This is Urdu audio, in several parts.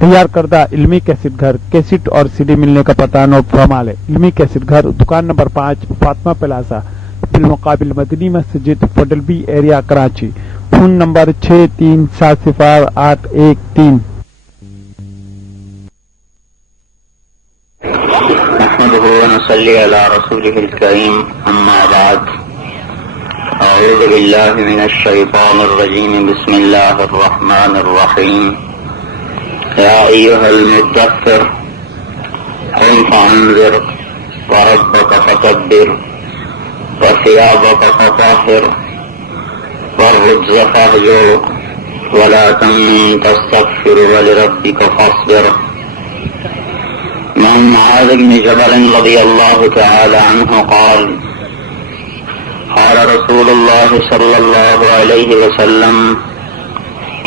تیار کردہ علمی کیسٹ گھر، کیسٹ اور CD ملنے کا پتہ نوٹ فرما لیں۔ علمی کیسٹ گھر، دکان نمبر 5، فاطمہ پلازا، بالمقابل مدنی مسجد، federal B area, Karachi. Phone number 63708113۔ نحمده ونصلي على رسوله الكريم، أما بعد. أعوذ بالله من الشيطان الرجيم، بسم الله الرحمن الرحيم. يا أيها المدثر قم فأنذر وربك فكبر وثيابك فطهر والرجز فاهجر ولا تمنن تستكثر ولربك فاصبر. وعن معاذ بن جبل رضي الله تعالى عنه قال قال رسول الله صلى الله عليه وسلم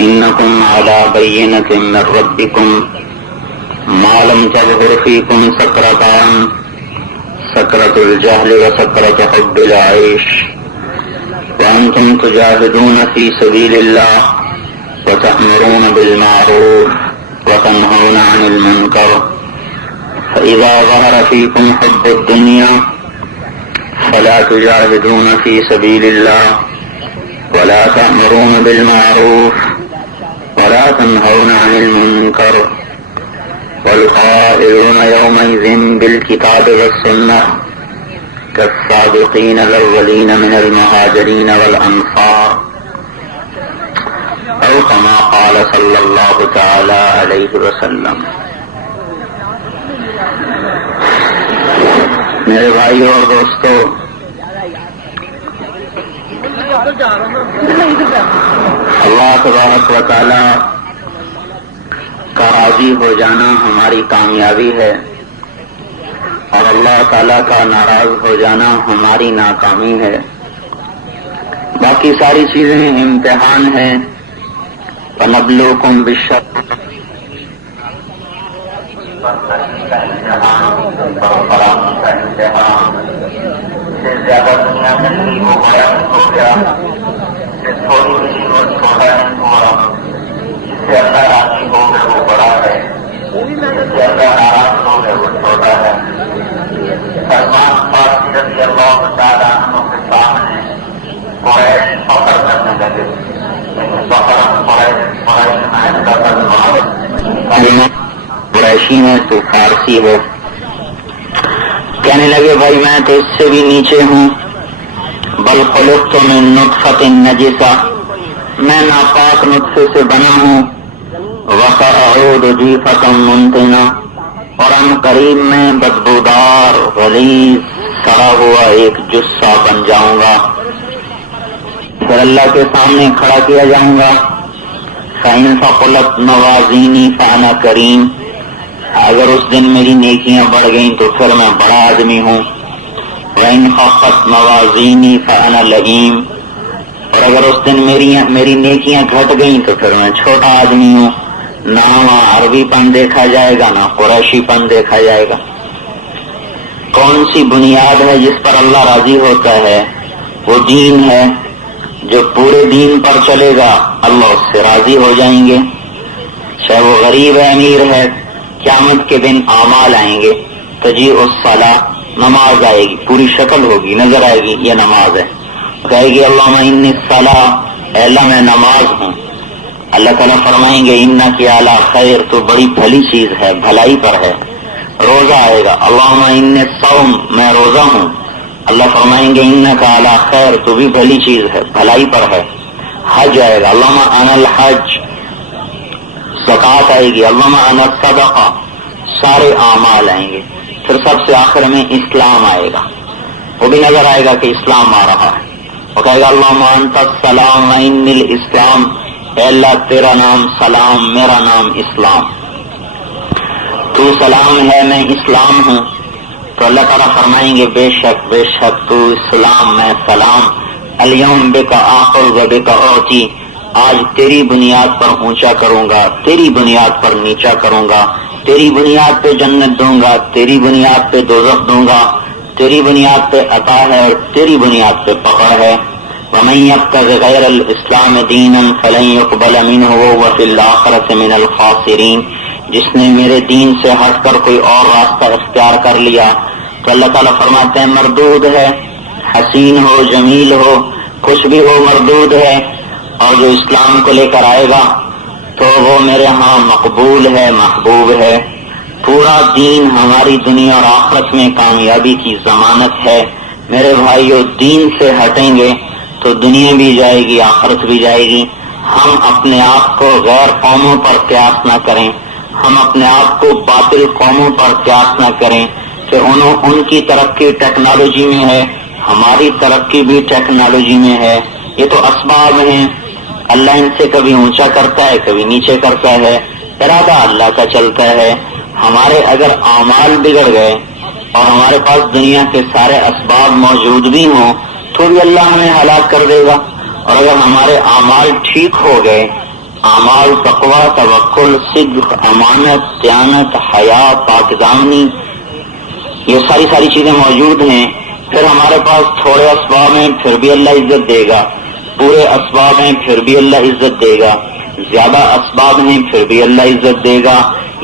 إنكم على بينة من ربكم ما لم تظهر فيكم سكرتان، سكرة الجهل وسكرة حب العيش، وأنتم تجاهدون في سبيل الله وتأمرون بالمعروف وتنهون عن المنكر، فإذا ظهر فيكم حب الدنيا فلا تجاهدون في سبيل الله ولا تأمرون بالمعروف ولا تنهون عن المنكر، والقائلون يومئذ بالكتاب والسنة كالصادقين الأولين من المهاجرين والأنصار، أو كما قال صلى الله تعالى عليه وسلم. میرے بھائی اور دوستو، اللہ تبارک و تعالی کا راضی ہو جانا ہماری کامیابی ہے، اور اللہ تعالی کا ناراض ہو جانا ہماری ناکامی ہے۔ باقی ساری چیزیں امتحان ہیں۔ فَنَبْلُوكُمْ بِالشَّرِّ سے زیادہ دنیا میں وہ بڑا ہو گیا، سے تھوڑی ملی وہ چھوٹا نہیں ہوا، جس سے اللہ راضی ہو گئے وہ بڑا ہے، جس سے اللہ ناراض ہو گئے وہ چھوٹا ہے۔ سلمان فارسی رضی اللہ تعالیٰ عنہ کے سامنے قریش فخر کرنے لگے، قریشی میں تو فارسی ہو، کہنے لگے بھائی میں تو اس سے بھی نیچے ہوں، بل خلقت من نطفۃ نجسہ، میں ناپاک نطفے سے بنا ہوں، وسأعود جیفۃ منتنہ، اور ان قریب میں بدبودار غلیظ سڑا ہوا ایک جثہ بن جاؤں گا، پھر اللہ کے سامنے کھڑا کیا جاؤں گا۔ فإن ثقلت موازینی فأنا کریم، اگر اس دن میری نیکیاں بڑھ گئیں تو پھر میں بڑا آدمی ہوں۔ وإن خفت موازینی فأنا لئیم، اور اگر اس دن میری نیکیاں گھٹ گئیں تو پھر میں چھوٹا آدمی ہوں۔ نہ وہاں عربی پن دیکھا جائے گا، نہ قریشی پن دیکھا جائے گا۔ کون سی بنیاد ہے جس پر اللہ راضی ہوتا ہے؟ وہ دین ہے، جو پورے دین پر چلے گا اللہ اس سے راضی ہو جائیں گے، چاہے وہ غریب ہے امیر ہے۔ قیامت کے دن اعمال آئیں گے، تجیء الصلاۃ، نماز آئے گی، پوری شکل ہوگی، نظر آئے گی یہ نماز ہے، کہے گی اللہم انی الصلاۃ، اے اللہ میں نماز ہوں۔ اللہ تعالیٰ فرمائیں گے انک علی خیر، تو بڑی بھلی چیز ہے، بھلائی پر ہے۔ روزہ آئے گا، اللہم انی الصوم، میں روزہ ہوں۔ اللہ فرمائیں گے انک علی خیر، تو بھی بھلی چیز ہے، بھلائی پر ہے۔ حج آئے گا، اللہم انا الحج۔ زکوٰۃ آئے گی، اللہم انا الصدقہ۔ سارے اعمال آئیں گے، پھر سب سے آخر میں اسلام آئے گا، وہ بھی نظر آئے گا کہ اسلام آ رہا ہے۔ وہ کہے گا اللہم انت السلام و انی الاسلام، اے اللہ تیرا نام سلام، میرا نام اسلام۔ تو سلام ہے، میں اسلام ہوں۔ تو اللہ تعالیٰ فرمائیں گے بے شک تو اسلام، میں سلام۔ الیوم بک آخذ و بک اعطی، آج تیری بنیاد پر اونچا کروں گا، تیری بنیاد پر نیچا کروں گا، تیری بنیاد پہ جنت دوں گا، تیری بنیاد پہ دوزخ دوں گا، تیری بنیاد پہ عطا ہے اور تیری بنیاد پہ پکڑ ہے۔ ومن يبتغ غیر الاسلام دینا فلن يقبل منه وهو في الآخرة من الخاسرین، جس نے میرے دین سے ہٹ کر کوئی اور راستہ اختیار کر لیا تو اللہ تعالیٰ فرماتے ہیں مردود ہے، حسین ہو جمیل ہو کچھ بھی ہو مردود ہے، اور جو اسلام کو لے کر آئے گا تو وہ میرے ہاں مقبول ہے، محبوب ہے۔ پورا دین ہماری دنیا اور آخرت میں کامیابی کی ضمانت ہے۔ میرے بھائیو، دین سے ہٹیں گے تو دنیا بھی جائے گی، آخرت بھی جائے گی۔ ہم اپنے آپ کو غیر قوموں پر قیاس نہ کریں، ہم اپنے آپ کو باطل قوموں پر قیاس نہ کریں کہ ان کی ترقی ٹیکنالوجی میں ہے، ہماری ترقی بھی ٹیکنالوجی میں ہے۔ یہ تو اسباب ہیں، اللہ ان سے کبھی اونچا کرتا ہے کبھی نیچے کرتا ہے، ارادہ اللہ کا چلتا ہے۔ ہمارے اگر اعمال بگڑ گئے اور ہمارے پاس دنیا کے سارے اسباب موجود بھی ہوں تو بھی اللہ ہمیں ہلاک کر دے گا، اور اگر ہمارے اعمال ٹھیک ہو گئے، اعمال تقویٰ، توکل، صدق، امانت، دیانت، حیا، پاکدامنی، یہ ساری چیزیں موجود ہیں، پھر ہمارے پاس تھوڑے اسباب ہیں پھر بھی اللہ عزت دے گا، پورے اسباب ہیں پھر بھی اللہ عزت دے گا، زیادہ اسباب ہیں پھر بھی اللہ عزت دے گا۔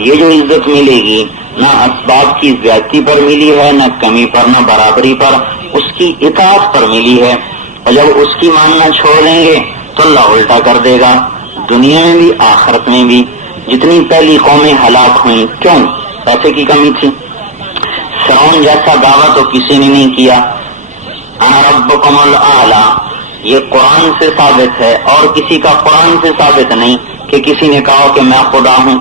یہ جو عزت ملے گی نہ اسباب کی زیادتی پر ملی ہے، نہ کمی پر، نہ برابری پر، اس کی اطاعت پر ملی ہے، اور جب اس کی ماننا چھوڑ دیں گے تو اللہ الٹا کر دے گا، دنیا میں بھی آخرت میں بھی۔ جتنی پہلی قومیں ہلاک ہوئیں کیوں؟ پیسے کی کمی تھی۔ فرعون جیسا دعویٰ تو کسی نے نہیں کیا، انا ربکم الاعلی، یہ قرآن سے ثابت ہے، اور کسی کا قرآن سے ثابت نہیں کہ کسی نے کہا کہ میں خدا ہوں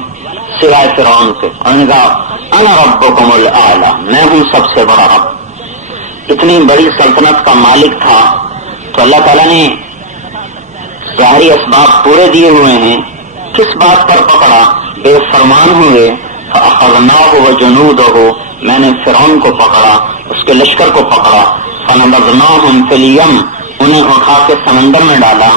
سوائے فرعون کے۔ انہوں نے کہا انا ربکم الاعلی، میں ہوں سب سے بڑا رب۔ اتنی بڑی سلطنت کا مالک تھا تو اللہ تعالیٰ نے ظاہری اسباب پورے دیے ہوئے ہیں، کس بات پر پکڑا؟ بے فرمان ہوئے، فأخذناہ وجنودہ، میں نے فرعون کو پکڑا، اس کے لشکر کو پکڑا، فنبذناہم فی الیم، انہیں اٹھا کے سمندر میں ڈالا۔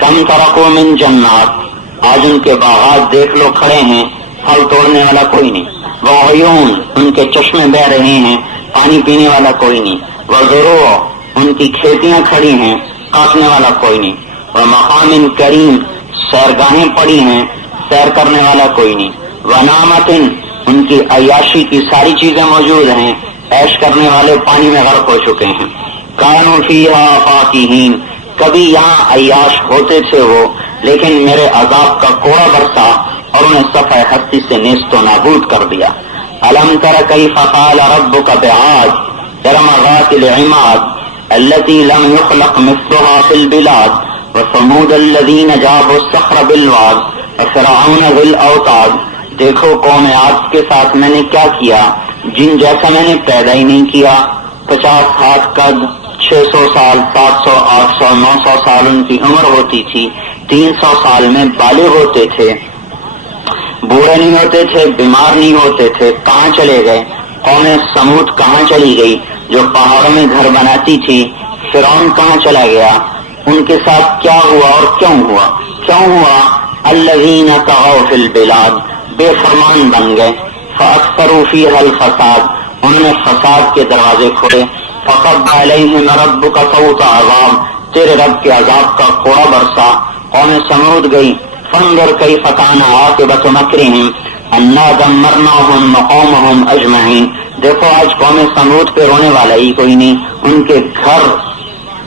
کم ترکوا من جنات، آج ان کے باغات دیکھ لو کھڑے ہیں، پھل توڑنے والا کوئی نہیں، وعیون، ان کے چشمے بہ رہے ہیں، پانی پینے والا کوئی نہیں، وزروع، ان کی کھیتیاں کھڑی ہیں، کاٹنے والا کوئی نہیں، ومقام کریم، سیرگاہیں پڑی ہیں، سیر کرنے والا کوئی نہیں، ونعمت، ان کی عیاشی کی ساری چیزیں موجود ہیں، عیش کرنے والے پانی میں غرق ہو چکے ہیں۔ کانوا فیہا فاکہین، کبھی یہاں عیاش ہوتے تھے وہ، لیکن میرے عذاب کا کوڑا برسا اور انہیں صفحہ ہستی سے نیست و نابود کر دیا۔ الم تر کیف فعل ربک بعاد ارم ذات العماد التي لم يخلق مثلها في البلاد وثمود الذين جابوا الصخر بالواد وفرعون ذي الاوتاد، دیکھو قوم عاد کے ساتھ میں نے کیا کیا، جن جیسا میں نے پیدا ہی نہیں کیا۔ 50 ہاتھ قد، 600 سال، 700، 800، 900 سال ان کی عمر ہوتی تھی، 300 سال میں بالغ ہوتے تھے، بوڑھے نہیں ہوتے تھے، بیمار نہیں ہوتے تھے، کہاں چلے گئے؟ قوم سمود کہاں چلی گئی جو پہاڑوں میں گھر بناتی تھی؟ فرعون کہاں چلا گیا؟ ان کے ساتھ کیا ہوا اور کیوں ہوا؟ الذین طغوا فی البلاد، بے فرمان بن گئے، فاکثروا فیہا الفساد، انہوں نے فساد کے دروازے کھولے، فصب علیہم ربک صوت عذاب، تیرے رب کے عذاب کا کوڑا برسا۔ قوم سمود گئی، فانظر کیف کان عاقبۃ مکرہم انا دمرناہم وقومہم اجمعین، دیکھو آج قوم سمود پہ رونے والا ہی کوئی نہیں، ان کے گھر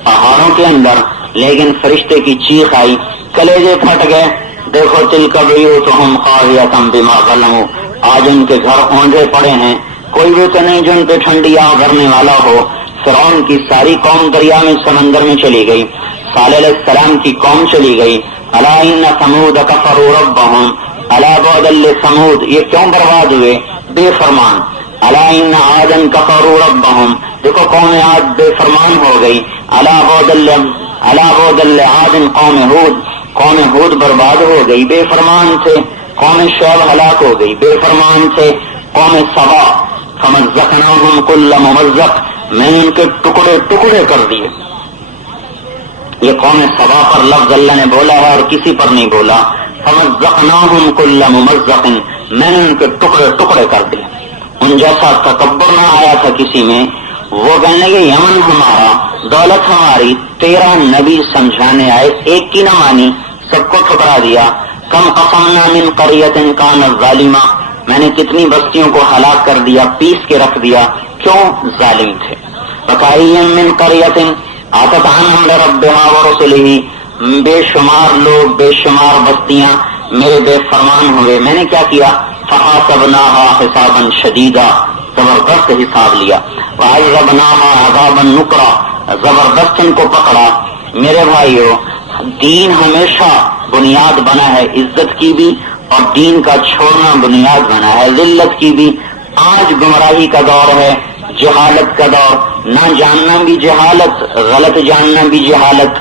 پہاڑوں کے اندر، لیکن فرشتے کی چیخ آئی، کلیجے پھٹ گئے، دیکھو تلک بیوتہم خاویۃ بما ظلموا، آج ان کے گھر اوندھے پڑے ہیں، کوئی بھی تو نہیں جو ان پہ ٹھنڈی آگ بھرنے والا ہو۔ فرعون کی ساری قوم دریا میں سمندر میں چلی گئی، صالح علیہ السلام کی قوم چلی گئی۔ الا ان ثمود کفروا ربهم الا بعدا لثمود، یہ کیوں برباد ہوئے؟ بے فرمان۔ الا ان عادا کفروا ربهم، دیکھو قوم عاد بے فرمان ہو گئی۔ الا بعدا لعاد قوم ہود، قوم ہود برباد ہو گئی، بے فرمان تھے۔ قوم شعیب ہلاک ہو گئی، بے فرمان تھے۔ قوم سبا فمزقناہم کل ممزق، میں نے ان کے ٹکڑے ٹکڑے کر دیے۔ یہ قوم سبا پر لفظ اللہ نے بولا ہے اور کسی پر نہیں بولا۔ فمزقناہم کل ممزق، میں نے ان کے ٹکڑے ٹکڑے کر دیے۔ ان جیسا تکبر نہ آیا تھا کسی میں، وہ کہنے لگے یمن ہمارا، دولت ہماری، 13 نبی سمجھانے آئے، ایک کی نہ مانی، سب کو ٹھکرا دیا۔ کم قصمنا من قریۃ کانت ظالمہ، میں نے کتنی بستیوں کو ہلاک کر دیا، پیس کے رکھ دیا، کیوں؟ ظالم تھے۔ وکأین من قریۃ آتت عن امر ربها ورسلہ، بے شمار لوگ، بے شمار بستیاں میرے بے فرمان ہوئے، میں نے کیا کیا؟ فحاسبناها حسابا شدیدا، زبردست حساب لیا، وعذبناها عذابا نکرا، زبردست ان کو پکڑا۔ میرے بھائیو، دین ہمیشہ بنیاد بنا ہے عزت کی بھی، اور دین کا چھوڑنا بنیاد بنا ہے ذلت کی بھی۔ آج گمراہی کا دور ہے، جہالت کا دور، نہ جاننا بھی جہالت، غلط جاننا بھی جہالت۔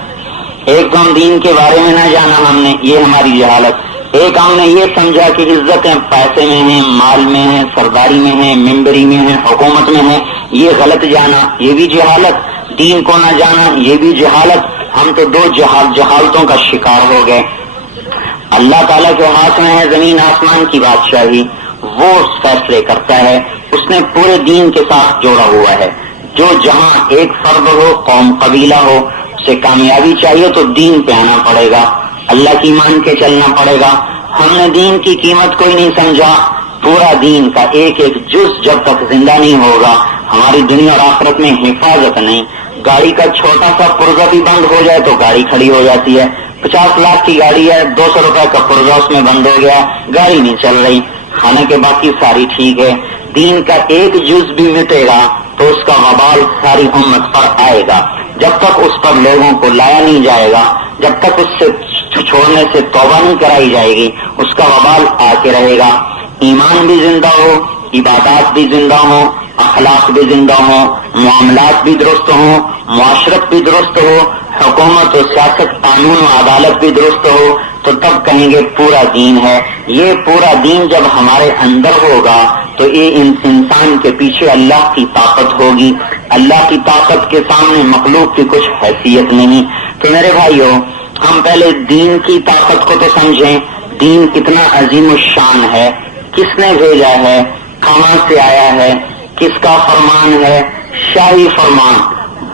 ایک تو دین کے بارے میں نہ جانا ہم نے، یہ ہماری جہالت۔ ایک ہم نے یہ سمجھا کہ عزتیں پیسے میں ہیں، مال میں ہیں، سرداری میں ہیں، ممبری میں ہیں، حکومت میں ہیں، یہ غلط جانا، یہ بھی جہالت۔ دین کو نہ جانا، یہ بھی جہالت۔ ہم تو دو جہالتوں کا شکار ہو گئے۔ اللہ تعالیٰ کے ہاتھ میں ہے زمین آسمان کی بادشاہی، وہ فیصلے کرتا ہے، اس نے پورے دین کے ساتھ جوڑا ہوا ہے۔ جو جہاں ایک فرد ہو، قوم، قبیلہ ہو، اسے کامیابی چاہیے تو دین پہ آنا پڑے گا، اللہ کی مان کے چلنا پڑے گا۔ ہم نے دین کی قیمت کوئی نہیں سمجھا، پورا دین کا ایک ایک جز جب تک زندہ نہیں ہوگا، ہماری دنیا اور آخرت میں حفاظت نہیں۔ گاڑی کا چھوٹا سا پرزہ بھی بند ہو جائے تو گاڑی کھڑی ہو جاتی ہے۔ 50 لاکھ کی گاڑی ہے، 200 روپے کا پرزہ اس میں بند ہو گیا، گاڑی نہیں چل رہی، کھانے کے باقی ساری ٹھیک ہے۔ دین کا ایک جز بھی مٹے گا تو اس کا وبال ساری امت پر آئے گا۔ جب تک اس پر لوگوں کو لایا نہیں جائے گا، جب تک اس سے چھوڑنے سے توبہ نہیں کرائی جائے گی، اس کا وبال آ کے رہے گا۔ ایمان بھی زندہ ہو، عبادات بھی زندہ ہو، اخلاق بھی زندہ ہو، معاملات بھی درست ہوں، معاشرت بھی درست ہو، حکومت و سیاست، قانون و عدالت بھی درست ہو، تو تب کہیں گے پورا دین ہے۔ یہ پورا دین جب ہمارے اندر ہوگا تو یہ انسان کے پیچھے اللہ کی طاقت ہوگی۔ اللہ کی طاقت کے سامنے مخلوق کی کچھ حیثیت نہیں۔ تو میرے بھائیو، ہم پہلے دین کی طاقت کو تو سمجھیں، دین کتنا عظیم الشان ہے، کس نے بھیجا ہے، کہاں سے آیا ہے، کس کا فرمان ہے؟ شاہی فرمان،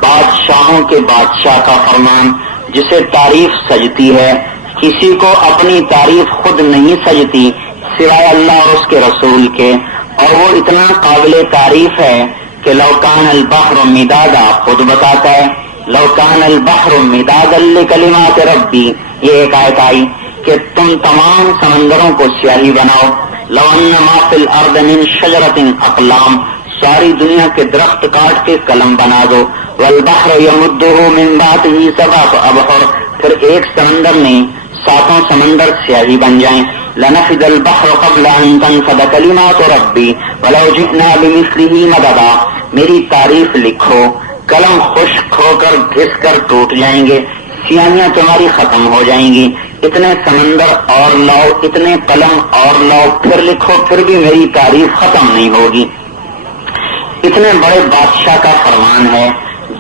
بادشاہوں کے بادشاہ کا فرمان، جسے تعریف سجتی ہے۔ کسی کو اپنی تعریف خود نہیں سجتی سوائے اللہ اور اس کے رسول کے، اور وہ اتنا قابل تعریف ہے کہ لو کان البحر مدادا، خود بتاتا ہے لو کان البحر مدادا لکلمات ربی، یہ ایک آیت آئی کہ تم تمام سمندروں کو سیاہی بناؤ، لو ان ما فی الارض من شجرۃ اقلام، ساری دنیا کے درخت کاٹ کے قلم بنا دو، والبحر یمدہ من بعدہ سبعۃ ابحر، پھر ایک سمندر نہیں 7 سمندر سیاہی بن جائیں، لنفد البحر قبل ان تنفد کلمات ربی ولو جئنا بمثلہ مددا، میری تعریف لکھو، قلم خشک ہو کر گھس کر ٹوٹ جائیں گے، سیاہیاں تمہاری ختم ہو جائیں گی، اتنے سمندر اور لاؤ، اتنے قلم اور لاؤ، پھر لکھو، پھر بھی میری تعریف ختم نہیں ہوگی۔ اتنے بڑے بادشاہ کا فرمان ہے،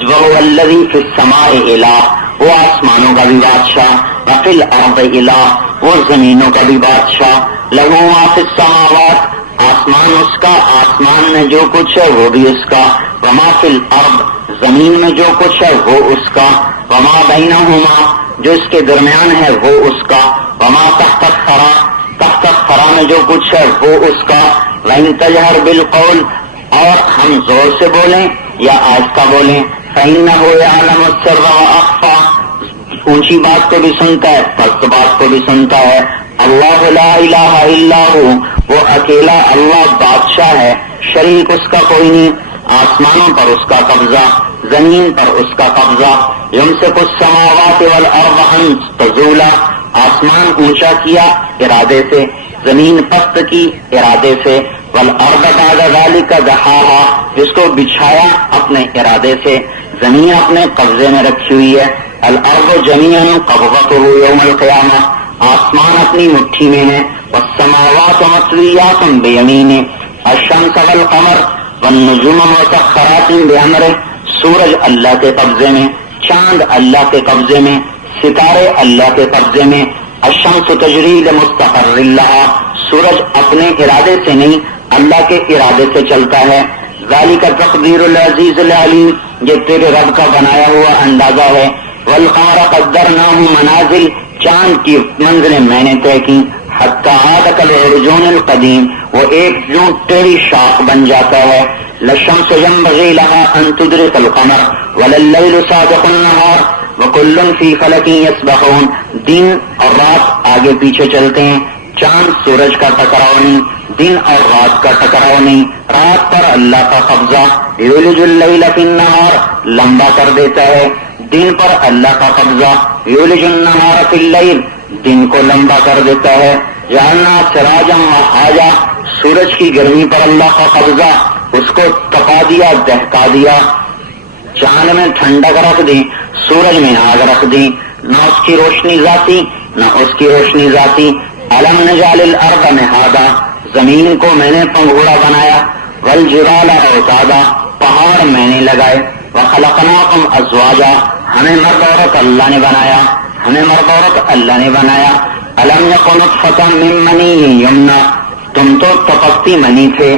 وَهُوَ الَّذِي فِي السَّمَاءِ إِلَٰهٌ، وہ آسمانوں کا بھی بادشاہ، وَفِي الْأَرْضِ إِلَٰهٌ، وہ زمینوں کا بھی بادشاہ، لَهُ مَا فِي السَّمَاوَاتِ، آسمان اس کا، آسمان میں جو کچھ ہے وہ بھی اس کا، وَمَا فِي الْأَرْضِ، زمین میں جو کچھ ہے وہ اس کا، وَمَا بَيْنَهُمَا، جو اس کے درمیان ہے وہ اس کا، وَمَا تَحْتَ الثَّرَىٰ، تحت الثرى میں جو کچھ ہے وہ اس کا، وَإِن تَجْهَرْ بِالْقَوْلِ، اور ہم زور سے بولیں یا آہستہ بولیں، فَإِنَّهُ يَعْلَمُ السِّرَّ وَأَخْفَى، اونچی بات کو بھی سنتا ہے، پست بات کو بھی سنتا ہے۔ اللہ لا الہ الا ہو، وہ اکیلا اللہ بادشاہ ہے، شریک اس کا کوئی نہیں۔ آسمانوں پر اس کا قبضہ، زمین پر اس کا قبضہ۔ یمسک السماوات والارض ان تزولا، آسمان اونچا کیا ارادے سے، زمین پست کی ارادے سے، والارض بعد ذلك دحاها، جس کو بچھایا اپنے ارادے سے، زمین اپنے قبضے میں رکھی ہوئی ہے۔ الارض جميعا قبضته يوم القيامة، آسمان اپنی مٹھی میں ہے۔ والسماوات مطویات بیمینہ، الشمس والقمر والنجوم مسخرات بامرہ، سورج اللہ کے قبضے میں، چاند اللہ کے قبضے میں، ستارے اللہ کے قبضے میں۔ الشمس تجری لمستقر لها، سورج اپنے ارادے سے نہیں اللہ کے ارادے سے چلتا ہے۔ ذالک تقدیر العزیز العلیم، یہ تیرے رب کا بنایا ہوا اندازہ ہے۔ والقمر قدرناہ منازل، چاند کی منزلیں میں نے طے کی، حتی عاد کالعرجون القدیم، وہ ایک یوں ٹیڑھی شاخ بن جاتا ہے، للشمس ينبغي لها ان تدرك القمر ولا الليل سابق النهار وكل في فلك يسبحون، دن اور رات آگے پیچھے چلتے ہیں، چاند سورج کا ٹکراؤ نہیں، دن اور رات کا ٹکراؤ نہیں، رات پر اللہ کا قبضہ، یولج اللیل فی النہار لمبا کر دیتا ہے، دن پر اللہ کا قبضہ، یولج النہار فی اللیل دن کو لمبا کر دیتا ہے، جعلنا سراجا وحاجا سورج کی گرمی پر اللہ کا قبضہ، اس کو تپا دیا، دہکا دیا، چاند میں ٹھنڈک رکھ دی، سورج میں آگ رکھ دی، نہ اس کی روشنی ذاتی نہ اس کی روشنی ذاتی، الم نجعل الارض مہادا زمین کو میں نے پنگھوڑا بنایا، والجبال اوتادا پہاڑ میں نے لگائے، وخلقناکم ازواجا ہمیں مرد عورت اللہ نے بنایا، ہمیں مرد عورت اللہ نے بنایا، الم یکن نطفۃ من منی یمنا تم تو تپکتی منی تھے،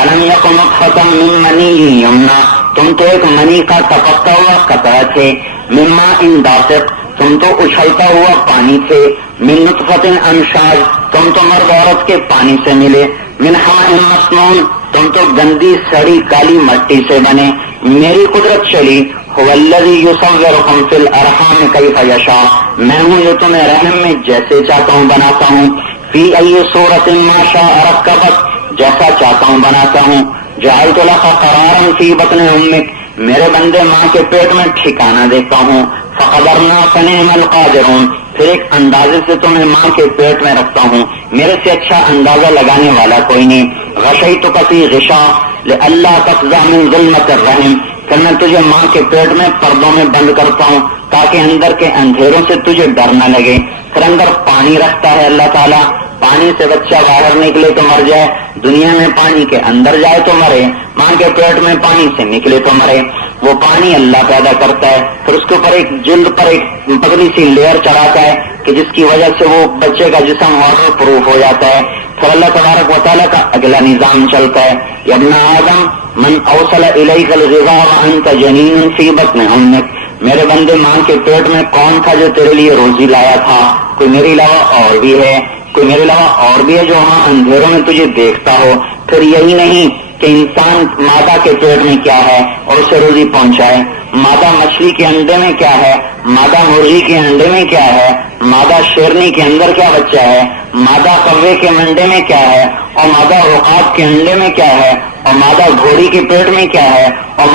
الم یکن نطفۃ من منی یمنا تم تو ایک منی کا تپکتا ہوا قطرہ تھے، من ماء دافق تم تو اچھلتا ہوا پانی تھے، من نطفۃ امشاج تم تو مرد عورت کے پانی سے ملے، من حمأ مسنون تم تو گندی سڑی کالی مٹی سے بنے، میری قدرت چلی، هو الذی یصورکم فی الارحام کیف یشاء میں ہوں جو تمہیں رحم میں جیسے چاہتا ہوں بناتا ہوں، فی ای صورت ما شاء رکبک جیسا چاہتا ہوں بناتا ہوں، جعلت لک قرارا فی بطن امک میرے بندے ماں کے پیٹ میں ٹھکانہ دیتا ہوں، فقدرنا فنعم القادرون پھر ایک اندازے سے تمہیں ماں کے پیٹ میں رکھتا ہوں، میرے سے اچھا اندازہ لگانے والا کوئی نہیں، غشیتک فی غشاء لئلا تفزع من ظلمۃ الرحم پھر میں تجھے ماں کے پیٹ میں پردوں میں بند کرتا ہوں تاکہ اندر کے اندھیروں سے تجھے ڈر نہ لگے، پھر اندر پانی رکھتا ہے اللہ تعالیٰ، پانی سے بچہ باہر نکلے تو مر جائے، دنیا میں پانی کے اندر جائے تو مرے، ماں کے پیٹ میں پانی سے نکلے تو مرے، وہ پانی اللہ پیدا کرتا ہے، پھر اس کے اوپر ایک جلد پر ایک پتلی سی لیئر چڑھاتا ہے کہ جس کی وجہ سے وہ بچے کا جسم واٹر پروف ہو جاتا ہے، پھر اللہ تبارک و تعالیٰ کا اگلا نظام چلتا ہے، یا ابن آدم من اوصل الیک الغذاء وانت جنین فی بطن امک میرے بندے ماں کے پیٹ میں کون تھا جو تیرے لیے روزی لایا تھا، کوئی میرے علاوہ اور بھی ہے، کوئی میرے علاوہ اور بھی ہے جو وہاں اندھیروں میں تجھے دیکھتا ہو، پھر یہی نہیں کہ انسان مادہ کے پیٹ میں کیا ہے اور اسے روزی پہنچائے، مادہ مچھلی کے انڈے میں کیا ہے، مادہ مرغی کے انڈے میں کیا ہے، مادہ شیرنی کے اندر کیا بچہ ہے، مادہ کوے کے منڈے میں کیا ہے، اور مادہ عقاب کے انڈے میں کیا ہے، اور مادہ گھوڑی کے پیٹ میں کیا ہے، اور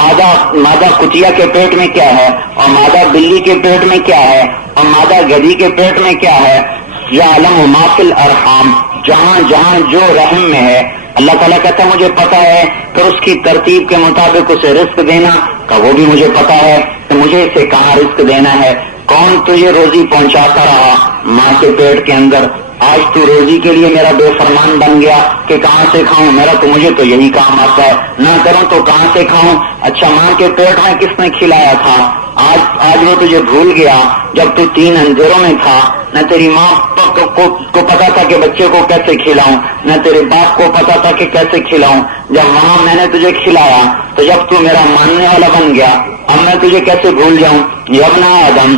مادہ کتیا کے پیٹ میں کیا ہے، اور مادہ بلی کے پیٹ میں کیا ہے، اور مادہ گدھی کے پیٹ میں کیا ہے، یعلم ما فی الارحام جہاں جہاں جو رحم میں ہے اللہ تعالیٰ کہتا ہے مجھے پتا ہے، پھر اس کی ترتیب کے مطابق اسے رزق دینا کا وہ بھی مجھے پتا ہے کہ مجھے اسے کہاں رزق دینا ہے، کون تجھے روزی پہنچاتا رہا ماں کے پیٹ کے اندر، آج تو روزی کے لیے میرا بے فرمان بن گیا کہ کہاں سے کھاؤں، مجھے تو یہی کام آتا ہے، نہ کروں تو کہاں سے کھاؤں، اچھا ماں کے پیٹ میں کس نے کھلایا تھا، آج وہ تجھے بھول گیا جب تو 3 اندھیروں میں تھا، نہ تیری ماں کو پتا تھا کہ بچے کو کیسے کھلاؤں، نہ تیرے باپ کو پتا تھا کہ کیسے کھلاؤں، جب وہاں میں نے تجھے کھلایا تو جب تو میرا ماننے والا بن گیا اب میں تجھے کیسے بھول جاؤں، یا ابن آدم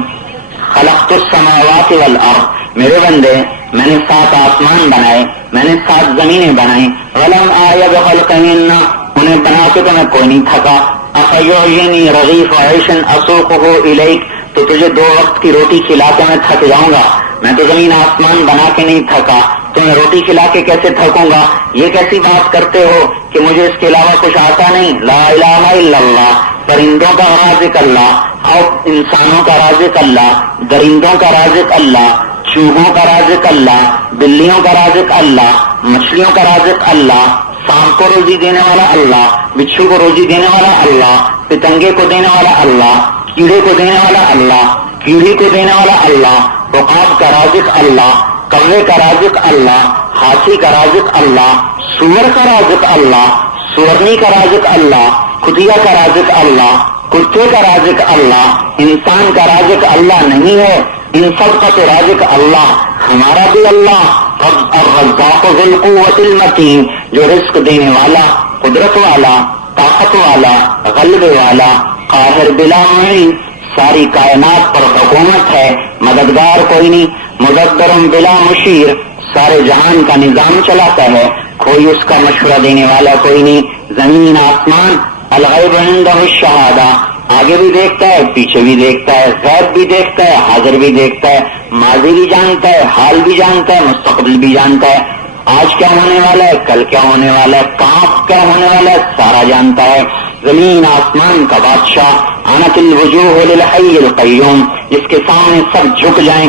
خلقت السماوات والارض میرے بندے میں نے 7 آسمان بنائے، میں نے 7 زمینیں بنائیں، ولم آیا بخلقہن انہیں بنا کے تو میں کوئی نہیں تھکا، افیعینی رغیف عیشن اسوقہ الیک تو تجھے 2 وقت کی روٹی کھلا کے میں تھک جاؤں گا، میں تو زمین آسمان بنا کے نہیں تھکا، تمہیں روٹی کھلا کے کیسے تھکوں گا، یہ کیسی بات کرتے ہو کہ مجھے اس کے علاوہ کچھ آتا نہیں، لا الہ الا اللہ پرندوں کا رازق اللہ اور انسانوں کا رازق اللہ، درندوں کا رازق اللہ، چوہوں کا رازق اللہ، بلیوں کا رازق اللہ، مچھلیوں کا رازق اللہ، سانپ کو روزی دینے والا اللہ، بچھو کو روزی دینے والا اللہ، پتنگے کو دینے والا اللہ، کیڑے کو دینے والا اللہ، کیڑی کو دینے والا اللہ، عقاب کا رازق اللہ، کوے کا رازق اللہ، ہاتھی کا رازق اللہ، سور کا رازق اللہ، سورنی کا رازق اللہ، کتیا کا رازق اللہ، کتے کا رازق اللہ، انسان کا رازق اللہ نہیں ہے، ان سب کا تو رازق اللہ، ہمارا بھی اللہ الرزاق ذو القوت المتین جو رزق دینے والا، قدرت والا، طاقت والا، غلبے والا، قاہر بلا معین، ساری کائنات پر حکومت ہے، مددگار کوئی نہیں، مدبر بلا مشیر، سارے جہان کا نظام چلاتا ہے، کوئی اس کا مشورہ دینے والا کوئی نہیں، زمین آسمان، الغیب عندہ الشہادہ، آگے بھی دیکھتا ہے، پیچھے بھی دیکھتا ہے، غیب بھی دیکھتا ہے، حاضر بھی دیکھتا ہے، ماضی بھی جانتا ہے، حال بھی جانتا ہے، مستقبل بھی جانتا ہے، آج کیا ہونے والا ہے، کل کیا ہونے والا ہے، کہاں کیا ہونے والا ہے، سارا جانتا ہے۔ زمین آسمان کا بادشاہ، عنت الوجوہ للحی القیوم، جس کے سامنے سب جھک جائیں،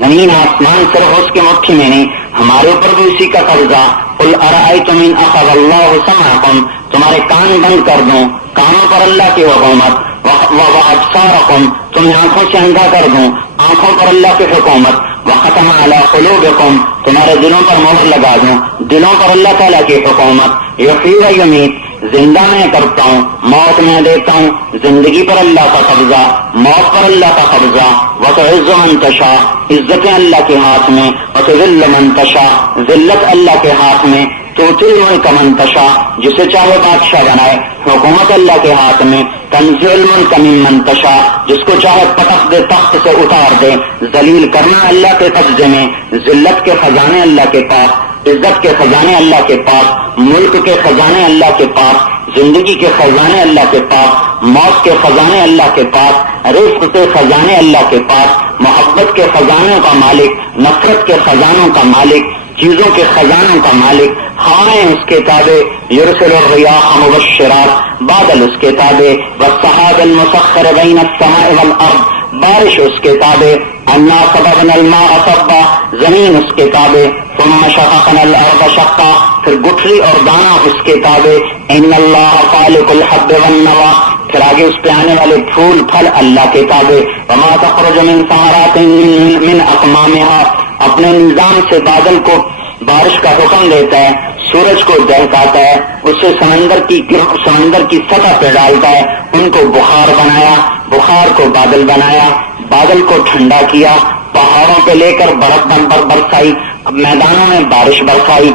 زمین آسمان صرف اس کی مٹھی میں نہیں، ہمارے اوپر بھی اسی کا قبضہ۔ قل ارأیتم ان اخذ اللہ سمعکم، تمہارے کان بند کر دوں، کانوں پر اللہ کی حکومت، وابصارکم، تمہیں آنکھوں سے اندھا کر دوں، آنکھوں پر اللہ کی حکومت، وختم علی قلوبکم، تمہارے دلوں پر مہر لگا دوں، دلوں پر اللہ تعالیٰ کی حکومت، یحیی و یمیت، زندہ میں کرتا ہوں، موت میں دیتا ہوں، زندگی پر اللہ کا قبضہ، موت پر اللہ کا قبضہ، وتعز من تشاء، عزتیں اللہ کے ہاتھ میں، وتذل من تشاء، ذلت اللہ کے ہاتھ میں، تؤتی الملک من تشاء، جسے چاہے بادشاہ بنائے، حکومت اللہ کے ہاتھ میں، تنزع الملک ممن تشاء، جس کو چاہے پٹک دے، تخت سے اتار دے، ذلیل کرنا اللہ کے قبضے میں، ذلت کے خزانے اللہ کے پاس، عزت کے خزانے اللہ کے پاس، ملک کے خزانے اللہ کے پاس، زندگی کے خزانے اللہ کے پاس، موت کے خزانے اللہ کے پاس، رزق کے خزانے اللہ کے پاس، محبت کے خزانوں کا مالک، نفرت کے خزانوں کا مالک، چیزوں کے خزانوں کا مالک، ہوائیں اس کے تابع، یرسل الریاح مبشرات، بادل اس کے تابع، والسحاب المسخر بین السماء والارض، بارش اس کے تابع، انا صببنا الماء صبا، زمین اس کے تابع، ثم شققنا الارض شقا، پھر گٹھلی اور دانہ اس کے تابع، ان اللہ خالق الحب والنوى، پھر آگے اس پہ آنے والے پھول پھل اللہ کے تابع، وما تخرج من ثمرات من اقمامها، اپنے نظام سے بادل کو بارش کا حکم دیتا ہے، سورج کو دہکاتا ہے، اسے سمندر کی سطح پہ ڈالتا ہے، ان کو بخار بنایا، بخار کو بادل بنایا، بادل کو ٹھنڈا کیا، پہاڑوں پہ لے کر برف برسائی، میدانوں میں بارش برسائی،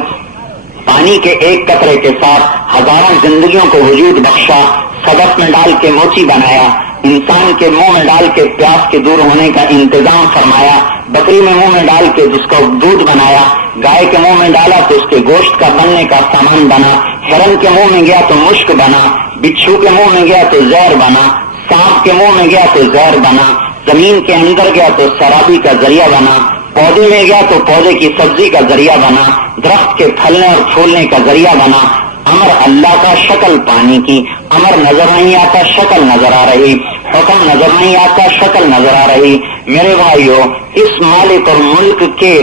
پانی کے ایک قطرے کے ساتھ ہزاروں زندگیوں کو وجود بخشا، صدف میں ڈال کے موچی بنایا، انسان کے منہ میں ڈال کے پیاس کے دور ہونے کا انتظام فرمایا، بکری میں منہ میں ڈال کے اس کا دودھ بنایا، گائے کے منہ میں ڈالا تو اس کے گوشت کا بننے کا سامان بنا، ہرن کے منہ میں گیا تو مشک بنا، بچھو کے منہ میں گیا تو زہر بنا، سانپ کے منہ میں گیا تو زہر بنا، زمین کے اندر گیا تو شرابی کا ذریعہ بنا، پودے میں گیا تو پودے کی سبزی کا ذریعہ بنا، درخت کے پھلنے اور پھولنے کا ذریعہ بنا۔ امر اللہ کا، شکل پانی کی، امر نظر نہیں آتا، شکل نظر آ رہی، حکم نظر نہیں آتا، شکل نظر آ رہی۔ میرے بھائیو، اس مالک اور ملک کے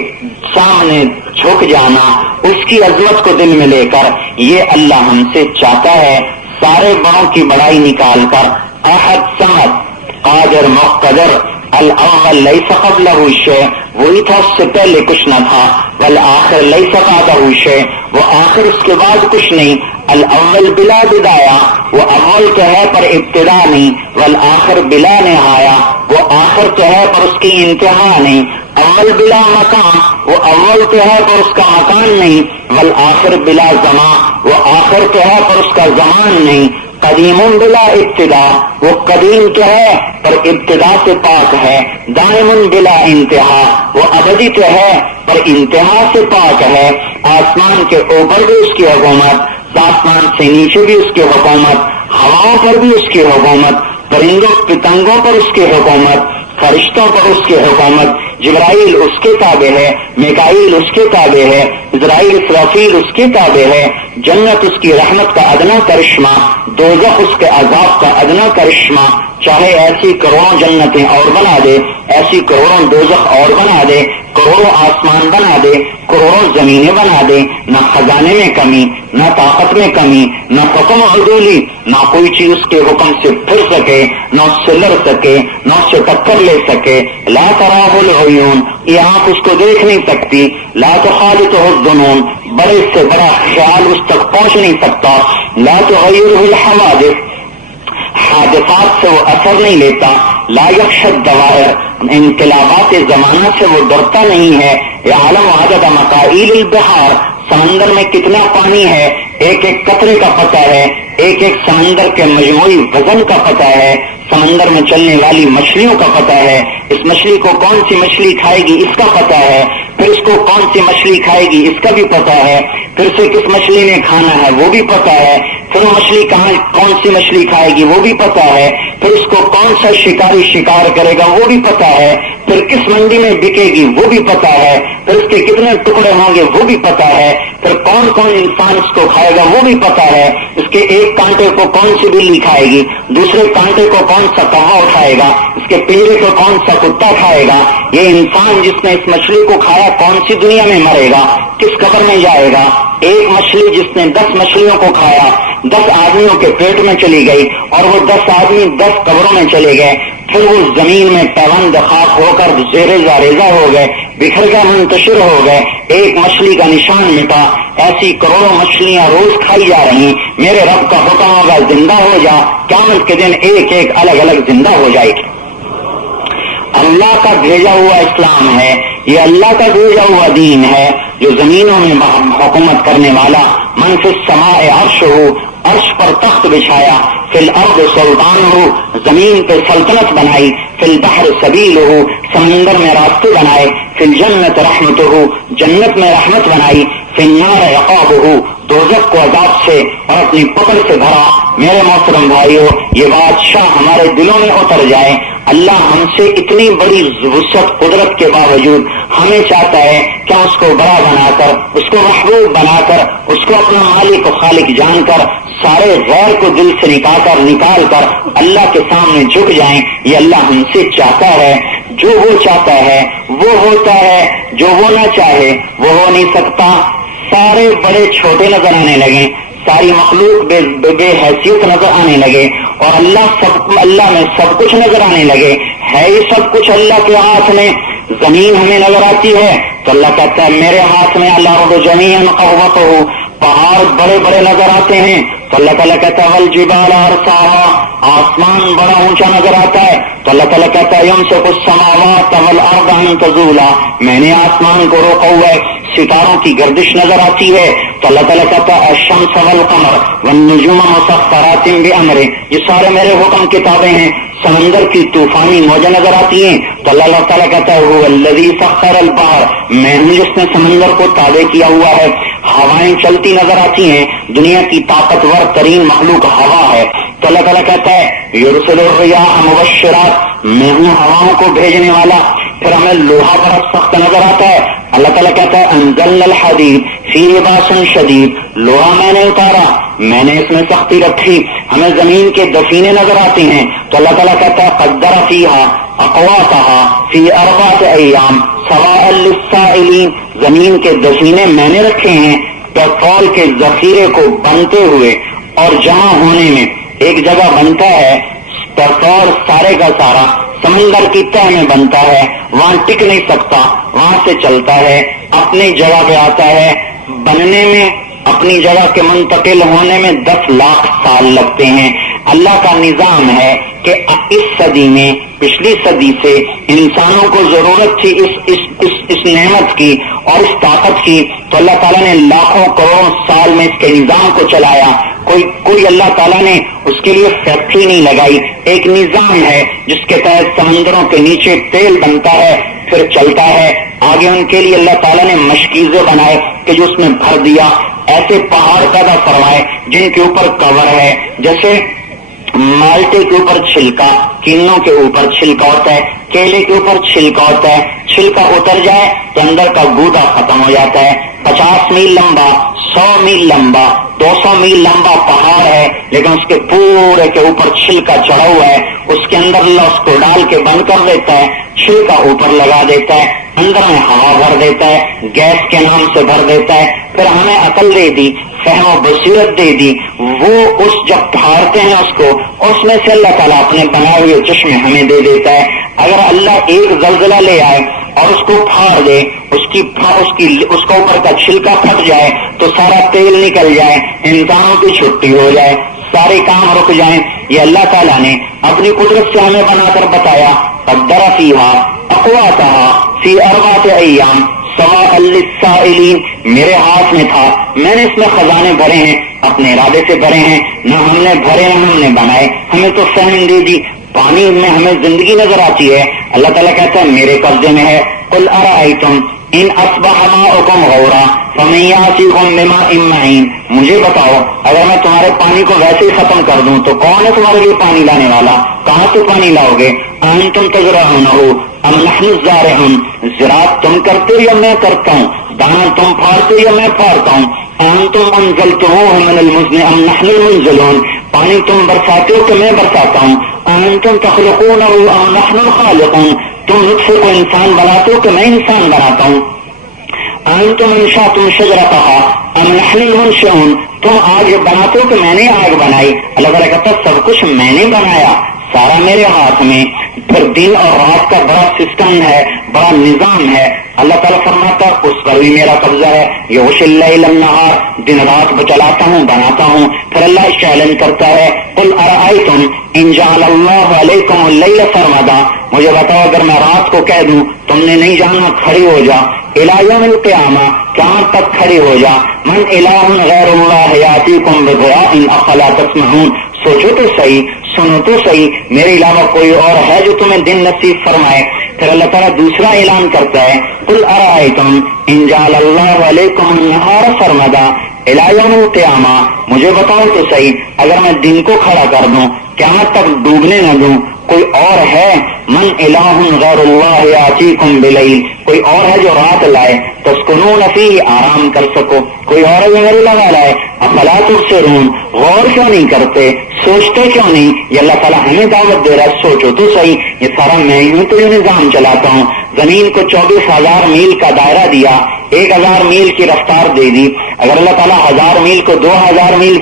سامنے جھک جانا، اس کی عظمت کو دل میں لے کر، یہ اللہ ہم سے چاہتا ہے، سارے بڑوں کی بڑائی نکال کر، احد صمد قادر مقتدر، الاول لیس قبلہ شیء، وہی تھا اس سے پہلے کچھ نہ تھا، والآخر لیس بعدہ شیء، وہ آخر اس کے بعد کچھ نہیں، الاول بلا بدایا، وہ اول تو ہے پر ابتدا نہیں، والآخر بلا نہایا، وہ آخر تو ہے پر اس کی انتہا نہیں، اول بلا مکان، وہ اول تو ہے پر اس کا مکان نہیں، والآخر بلا زمان، وہ آخر تو ہے پر اس کا زمان نہیں، قدیم بلا ابتدا، وہ قدیم تو ہے پر ابتدا سے پاک ہے، دائم بلا انتہا، وہ ابدی تو ہے پر انتہا سے پاک ہے، آسمان کے اوپر بھی اس کی حکومت، آسمان سے نیچے بھی اس کی حکومت، ہواؤں پر بھی اس کی حکومت، پرندوں پتنگوں پر اس کی حکومت، فرشتوں پر اس کی حکومت، جبرائیل اس کے تابع ہے، میکائیل اس کے تابع ہے، اسرائیل اسرافیل اس کے تابع ہے، جنت اس کی رحمت کا ادنا کرشمہ، دوزخ اس کے عذاب کا ادنا کرشمہ، چاہے ایسی کروڑوں جنتیں اور بنا دے، ایسی کروڑوں دوزخ اور بنا دے، کروڑوں آسمان بنا دے، کروڑوں زمینیں بنا دے، نہ خزانے میں کمی، نہ طاقت میں کمی، نہ حکم عدولی، نہ کوئی چیز اس کے حکم سے پھر سکے، نہ اس سے لڑ سکے، نہ اس سے ٹکر لے سکے، لا تراہ العیون، یہ آنکھ اس کو دیکھ نہیں سکتی، لا تخالطہ الظنون، بڑے سے بڑا خیال اس تک پہنچ نہیں سکتا، لا تغیرہ الحوادث، حادثات سے وہ اثر نہیں لیتا، لا یخشی الدوائر، انقلابات زمانہ سے وہ ڈرتا نہیں ہے، یعلم عدد مقائل البحار، سمندر میں کتنا پانی ہے، ایک ایک قطرے کا پتہ ہے، ایک ایک سمندر کے مجموعی وزن کا پتہ ہے، سمندر میں چلنے والی مچھلیوں کا پتہ ہے، اس مچھلی کو کون سی مچھلی کھائے گی اس کا پتہ ہے، پھر اس کو کون سی مچھلی کھائے گی اس کا بھی پتہ ہے، پھر اسے کس مچھلی نے کھانا ہے وہ بھی پتہ ہے، پھر وہ مچھلی کون سی مچھلی کھائے گی وہ بھی پتہ ہے، پھر اس کو کون سا شکاری شکار کرے گا وہ بھی پتہ ہے، پھر کس منڈی میں بکے گی وہ بھی پتہ ہے، پھر اس کے کتنے ٹکڑے ہوں گے وہ بھی پتہ ہے، پھر کون کون انسان اس کو کھائے گا وہ بھی پتہ ہے، اس کے ایک کانٹے کو کون سی بلی کھائے گی، دوسرے کانٹے کو کون سا کوا اٹھائے گا، اس کے پنجرے کو کون سا کتا کھائے گا، یہ انسان جس نے اس مچھلی کو کھایا کون سی دنیا میں مرے گا، کس قبر میں جائے گا، ایک مچھلی جس نے 10 مچھلیوں کو کھایا 10 آدمیوں کے پیٹ میں چلی گئی اور وہ 10 آدمی 10 قبروں میں چلے گئے، پھر وہ زمین میں پیوند خاک ہو کر زیر ریزہ ہو گئے، بکھر کر منتشر ہو گئے، ایک مچھلی کا نشان مٹا، ایسی کروڑوں مچھلیاں روز کھائی جا رہی، میرے رب کا حکم ہوگا زندہ ہو جا، قیامت کے دن ایک ایک الگ الگ زندہ ہو جائے گی۔ اللہ کا بھیجا ہوا اسلام ہے، یہ اللہ کا بھیجا ہوا دین ہے جو زمینوں میں حکومت کرنے والا، من فی السماء عرش ہو، عرش پر تخت بچھایا، فی الارض سلطان ہو، زمین پہ سلطنت بنائی، فی البحر سبیل ہو، سمندر میں راستے بنائے، فی الجنت رحمت ہو، جنت میں رحمت بنائی، فی النار عقاب ہو، دوزخ کو عذاب سے اور اپنی پکڑ سے بھرا۔ میرے محترم بھائیو، یہ بادشاہ ہمارے دلوں میں اتر جائے۔ اللہ ہم سے اتنی بڑی وسعت قدرت کے باوجود ہمیں چاہتا ہے کہ اس کو بڑا بنا کر، اس کو محبوب بنا کر، اس کو اپنا مالک و خالق جان کر، سارے غیر کو دل سے نکال کر اللہ کے سامنے جھک جائیں۔ یہ اللہ ہم سے چاہتا ہے، جو وہ چاہتا ہے وہ ہوتا ہے، جو وہ نہ چاہے وہ ہو نہیں سکتا۔ سارے بڑے چھوٹے نظر آنے لگے، ساری مخلوق بے حیثیت نظر آنے لگے، اور اللہ میں سب کچھ نظر آنے لگے۔ ہے یہ سب کچھ اللہ کے ہاتھ میں۔ زمین ہمیں نظر آتی ہے تو اللہ کہتا ہے میرے ہاتھ میں الارض جمیعا قبضتہ۔ پہاڑ بڑے بڑے نظر آتے ہیں تو اللہ تعالیٰ کہتا ہے والجبال ارساها، آسمان بڑا اونچا نظر آتا ہے تو اللہ تعالیٰ کہتا ہے یمسک السماوات والارض ان تزولا، میں نے آسمان کو روکا ہوا ہے۔ ستاروں کی گردش نظر آتی ہے تو اللہ تعالیٰ کہتا ہے الشمس والقمر والنجوم مسخرات بامرہ، یہ سارے میرے حکم کتابیں ہیں۔ سمندر کی طوفانی موجیں نظر آتی ہیں تو اللہ تعالیٰ کہتا ہے هو الذی سخر البحر، میں ہوں جس نے سمندر کو تابع کیا ہوا ہے۔ ہوائیں چلتی نظر آتی ہیں، دنیا کی طاقتور ترین مخلوق ہوا ہے تو اللہ تعالیٰ کہتا ہے یرسل الرياح مبشرات، میں ہوں ہواؤں کو بھیجنے والا۔ پھر ہمیں لوہا بڑا سخت نظر آتا ہے، اللہ تعالیٰ کہتا ہے انزلنا الحدید فیہ باس شدید، لوہا میں نے اتارا، میں نے اس میں سختی رکھی۔ ہمیں زمین کے دفینے نظر آتے ہیں تو اللہ تعالیٰ کہتا ہے قدر فیہا اقواتها فی 4 ایام سواء للسائلین، زمین کے دفینے میں نے رکھے ہیں پیٹرول کے ذخیرے کو بنتے ہوئے اور جمع ہونے میں۔ ایک جگہ بنتا ہے پیٹرول سارے کا سارا سمندر کی تہ میں بنتا ہے، وہاں ٹک نہیں سکتا، وہاں سے چلتا ہے، اپنی جگہ پہ آتا ہے، بننے میں اپنی جگہ کے منتقل ہونے میں 10 لاکھ سال لگتے ہیں۔ اللہ کا نظام ہے کہ اس صدی میں، پچھلی صدی سے انسانوں کو ضرورت تھی اس نعمت کی اور اس طاقت کی، تو اللہ تعالیٰ نے لاکھوں کروڑوں سال میں اس کے نظام کو چلایا۔ کوئی اللہ تعالیٰ نے اس کے لیے فیکٹری نہیں لگائی، ایک نظام ہے جس کے تحت سمندروں کے نیچے تیل بنتا ہے، پھر چلتا ہے آگے۔ ان کے لیے اللہ تعالیٰ نے مشکیزیں بنائے کہ جو اس میں بھر دیا، ایسے پہاڑ پیدا فرمائے جن کے اوپر کور ہے، جیسے مالٹے کے اوپر چھلکا، کینوں کے اوپر چھلکا ہوتا ہے، کیلے کے اوپر چھلکا ہوتا ہے، چھلکا اتر جائے تو اندر کا گودا ختم ہو جاتا ہے۔ 50 میل لمبا، 100 میل لمبا، 200 میل لمبا پہاڑ ہے، لیکن اس کے پورے کے اوپر چھلکا چڑھا ہوا ہے، اس کے اندر اللہ اس کو ڈال کے بند کر دیتا ہے، چھلکا اوپر لگا دیتا ہے، اندر میں ہوا بھر دیتا ہے، گیس کے نام سے بھر دیتا ہے۔ پھر ہمیں عقل دے دی، فہم و بصیرت دے دی، وہ اس جب پھاڑتے ہیں اس کو، اس میں سے اللہ تعالیٰ اپنے بنائے ہوئے چشمے ہمیں دے دیتا ہے۔ اگر اللہ ایک زلزلہ لے آئے اور اس کو پھاڑ دے، اس کا اوپر کا چھلکا پھٹ جائے تو سارا تیل نکل جائے، انسانوں کی چھٹی ہو جائے، سارے کام رک جائیں، یہ اللہ تعالیٰ نے اپنی قدرت سے ہمیں بنا کر بتایا۔ قدر فیہا اقواتها فی 4 ایام سواء للسائلین، میرے ہاتھ میں تھا، میں نے اس میں خزانے بھرے ہیں، اپنے ارادے سے بھرے ہیں، نہ ہم نے بھرے نہ ہم نے بنائے، ہمیں تو فہم دے دی، پانی میں ہمیں زندگی نظر آتی ہے۔ اللہ تعالیٰ کہتا ہے میرے قبضے میں ہے۔ قل ارأیتم ان اصبح ماؤکم غورا فمن یأتیکم بماء معین، مجھے بتاؤ اگر میں تمہارے پانی کو ویسے ہی ختم کر دوں تو کون ہے تمہارے لیے پانی لانے والا؟ کہاں سے پانی لاؤ گے؟ انتم تزرعونہ ام نحن الزارعون، زراعت تم کرتے ہو یا میں کرتا ہوں؟ دانا تم پھاڑتے ہو یا میں پھاڑتا ہوں؟ انتم انزلتموہ من المزن ام نحن المنزلون، پانی تم برساتے ہو کہ میں برساتا ہوں؟ انتم تخلقونہ ام نحن الخالقون، تم نطفے کو انسان بناتے ہو کہ میں انسان بناتا ہوں؟ انتم انشأتم شجرتہا ام نحن المنشئون، تم آگ بناتے ہو کہ میں نے آگ بنائی؟ اللہ تعالیٰ کہتا ہے سب کچھ میں نے بنایا، سارا میرے ہاتھ میں۔ پھر دن اور رات کا بڑا سسٹم ہے، بڑا نظام ہے۔ اللہ تعالیٰ فرماتا ہے اس پر بھی میرا قبضہ ہے، یغشی اللیل النہار، دن رات چلاتا ہوں بناتا ہوں۔ پھر اللہ چیلنج کرتا ہے قل ارأیتم ان جعل اللہ علیکم اللیل سرمدا، مجھے بتاؤ اگر میں رات کو کہہ دوں تم نے نہیں جانا کھڑی ہو جا، الی یوم القیامہ، قیامت تک کھڑی ہو جا، من الہ غیر اللہ یاتیکم بضیاء افلا تسمعون، سوچو تو صحیح، سنو تو صحیح، میرے علاوہ کوئی اور ہے جو تمہیں دن نصیب فرمائے؟ پھر اللہ تعالیٰ دوسرا اعلان کرتا ہے قل ارأیتم ان جعل اللہ علیکم النہار سرمدا الی یوم القیامہ، مجھے بتاؤ تو صحیح اگر میں دن کو کھڑا کر دوں قیامت تک ڈوبنے نہ دوں، کوئی اور ہے؟ من الہ غیر اللہ یاتیکم بلیل، کوئی اور ہے جو رات لائے تسکنون فیہ، آرام کر سکو، کوئی اور ہے جو میرے لگا لائے؟ افلا تبصرون، غور کیوں نہیں کرتے، سوچتے کیوں نہیں؟ یہ اللہ تعالیٰ ہمیں دعوت دے رہا ہے سوچو تو صحیح، یہ سارا میں ہوں تو یہ نظام چلاتا ہوں۔ زمین کو 24,000 میل کا دائرہ دیا، 1,000 میل کی رفتار دے دی، اگر اللہ تعالیٰ 1000 میل کو 2000 میل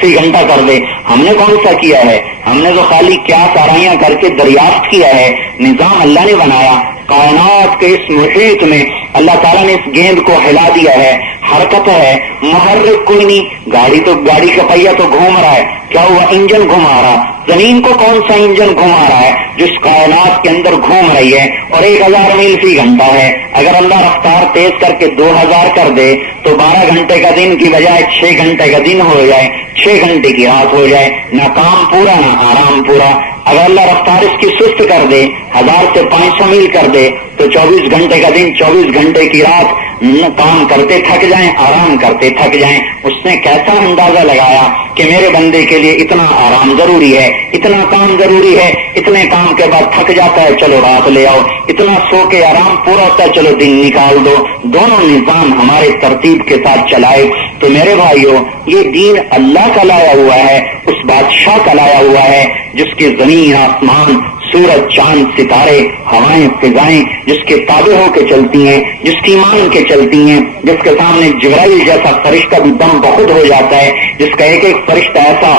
فی گھنٹہ کر دے، ہم نے کون سا کیا ہے؟ ہم نے تو خالی کیا سارائیاں کر کے دریافت کیا ہے، نظام اللہ نے بنایا۔ کائنات کے اس محیط میں اللہ تعالیٰ نے اس گیند کو ہلا دیا ہے، حرکت ہے، محرک کوئی نہیں، گاڑی کا پہیہ تو گھوم رہا ہے، کیا ہوا؟ انجن گھما رہا، زمین کو کون سا انجن گھما رہا ہے جو اس کائنات کے اندر گھوم رہی ہے اور 1000 میل فی گھنٹہ ہے؟ اگر اللہ رفتار تیز کر کے 2000 کر دے تو 12 گھنٹے کا دن کی بجائے 6 گھنٹے کا دن ہو جائے، 6 گھنٹے کی رات ہو جائے، نہ کام پورا نہ آرام پورا۔ اگر اللہ رفتار اس کی سست کر دے، 1000 سے 500 میل کر دے تو 24 گھنٹے کا دن 24 گھنٹے کی رات، کام کرتے تھک جائیں آرام کرتے تھک جائیں۔ اس نے کیسا اندازہ لگایا کہ میرے بندے کے لیے اتنا آرام ضروری ہے، اتنا کام ضروری ہے، اتنے کام کے بعد تھک جاتا ہے چلو رات لے آؤ، اتنا سو کے آرام پورا ہوتا ہے چلو دن نکال دو، دونوں نظام ہمارے ترتیب کے ساتھ چلائے۔ تو میرے بھائیوں یہ دین اللہ کا لایا ہوا ہے، اس بادشاہ کا لایا ہوا ہے جس کی زمین آسمان سورج چاند ستارے ہوائیں فضائیں جس کے تابع ہو کے چلتی ہیں، جس کی مان کے چلتی ہیں، جس کے سامنے جبرائیل جیسا فرشتہ بھی دم بخود ہو جاتا ہے، جس کا ایک ایک فرشتہ ایسا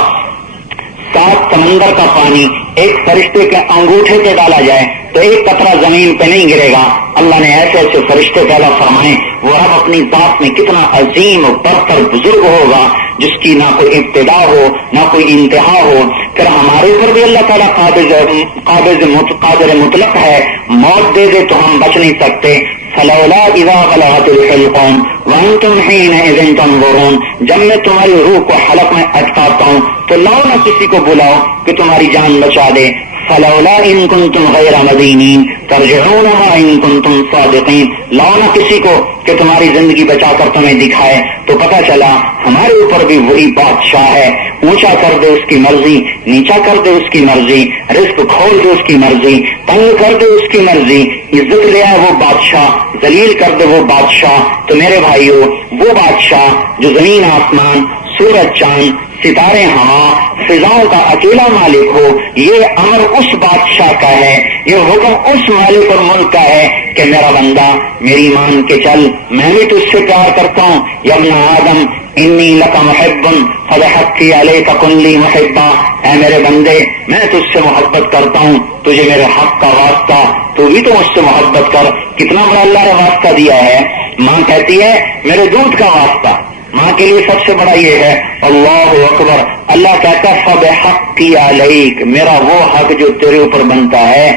7 سمندر کا پانی ایک فرشتے کے انگوٹھے پہ ڈالا جائے تو ایک قطرہ زمین پہ نہیں گرے گا۔ اللہ نے ایسے ایسے فرشتے پیدا فرمائے، وہ رب اپنی ذات میں کتنا عظیم و برتر بزرگ ہوگا جس کی نہ کوئی ابتدا ہو نہ کوئی انتہا ہو۔ پھر ہمارے اوپر بھی اللہ تعالیٰ قادر مطلق ہے، موت دے دے تو ہم بچ نہیں سکتے۔ فلولا اذا بلغت الحلقوم وانتم حينئذ تنظرون، جب میں تمہاری روح کو حلق میں اٹکاتا ہوں تو لاؤ نہ کسی کو بلاؤ کہ تمہاری جان بچا دے۔ فلولا ان کنتم غیر مدینین ترجعونها ان کنتم صادقین، لاؤ نہ کسی کو کہ تمہاری زندگی بچا کر تمہیں دکھائے۔ تو پتہ چلا ہمارے اوپر بھی وہی بادشاہ ہے، اونچا کر دے اس کی مرضی، نیچا کر دے اس کی مرضی، رزق کھول دے اس کی مرضی، تنگ کر دے اس کی مرضی، عزت لے آئے وہ بادشاہ، ذلیل کر دے وہ بادشاہ۔ تو میرے بھائیوں وہ بادشاہ جو زمین آسمان سورج چاند ستارے ہوا فضاؤں کا اکیلا مالک ہو، یہ امر اس بادشاہ کا ہے، یہ حکم اس مالک اور ملک کا ہے کہ میرا بندہ میری مان کے چل، میں بھی تجھ سے پیار کرتا ہوں۔ یا ابن آدم انی لک محب فبحقی علیک کن لی محبا، اے میرے بندے میں تجھ سے محبت کرتا ہوں، تجھے میرے حق کا واسطہ، تو بھی تو مجھ سے محبت کر۔ کتنا بڑا اللہ نے واسطہ دیا ہے۔ ماں کہتی ہے میرے دودھ کا واسطہ، ماں کے لیے سب سے بڑا یہ ہے۔ اللہ اکبر، اللہ کہتا ہے فبحقی علیک، میرا وہ حق جو تیرے اوپر بنتا ہے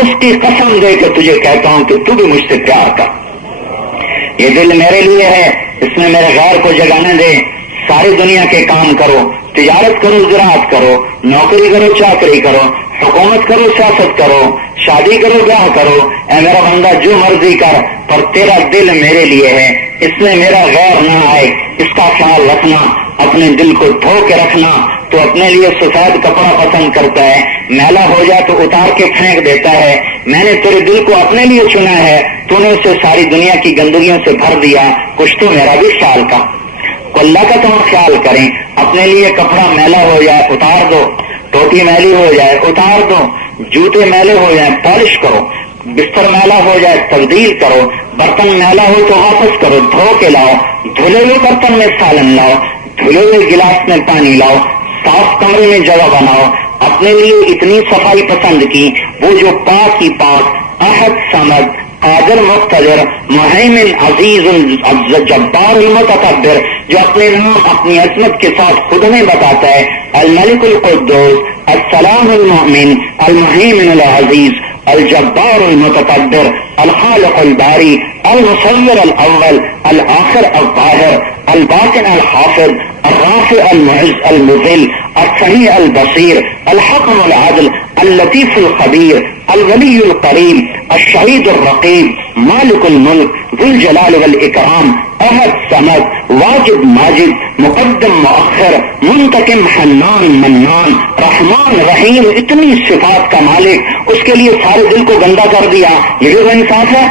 اس کی قسم دے کے تجھے کہتا ہوں کہ تو بھی مجھ سے پیار کر۔ یہ دل میرے لیے ہے، اس میں میرے غیر کو جگہ نہ دے، ساری دنیا کے کام کرو، تجارت کرو، زراعت کرو، نوکری کرو، چاکری کرو، حکومت کرو، سیاست کرو، شادی کرو، بیاہ کرو، اے میرا بندہ جو مرضی کر، پر تیرا دل میرے لیے ہے، اس میں میرا غیر نہ آئے، اس کا خیال رکھنا، اپنے دل کو دھو کے رکھنا۔ تو اپنے لیے سفید کپڑا پسند کرتا ہے، میلا ہو جائے تو اتار کے پھینک دیتا ہے۔ میں نے تیرے دل کو اپنے لیے چنا ہے، تو نے اسے ساری دنیا کی گندگیوں سے بھر دیا، کچھ تو میرا بھی خیال کا۔ تو اللہ کا تو ہم خیال کریں، اپنے لیے کپڑا میلا ہو جائے اتار دو، ٹوپی میلی ہو جائے اتار دو، جوتے میلے ہو جائیں پالش کرو، بستر میلا ہو جائے تبدیل کرو، برتن میلا ہو تو واپس کرو، دھو کے لاؤ، دھلے ہوئے برتن میں سالن لاؤ، دھلے ہوئے گلاس میں پانی لاؤ، صاف کمرے میں جگہ بناؤ۔ اپنے لیے اتنی صفائی پسند کی، وہ جو پاک ہی پاک، احد صمد، قادر مقتدر، مہیمن عزیز جبار المتکبر، جو اپنے نام اپنی عظمت کے ساتھ خود میں بتاتا ہے، الملک القدوس، السلام المؤمن، المہیمن العزیز، الجبار المتکبر، الخالق الباری، المصور الاول، الآخر الظاہر، الباطن الحافظ، الرافع المعز المذل، السمیع البصیر، الحکم العدل، اللطیف الخبیر، الولی القریب، الشہید الرقیب، مالک الملک، ذو الجلال والاکرام، احد صمد، واجد ماجد، مقدم مؤخر، منتقم حنان منان، رحمان رحیم، اتنی صفات کا مالک، اس کے لیے سارے دل کو گندا کر دیا۔ یہ جو انصاف ہے؟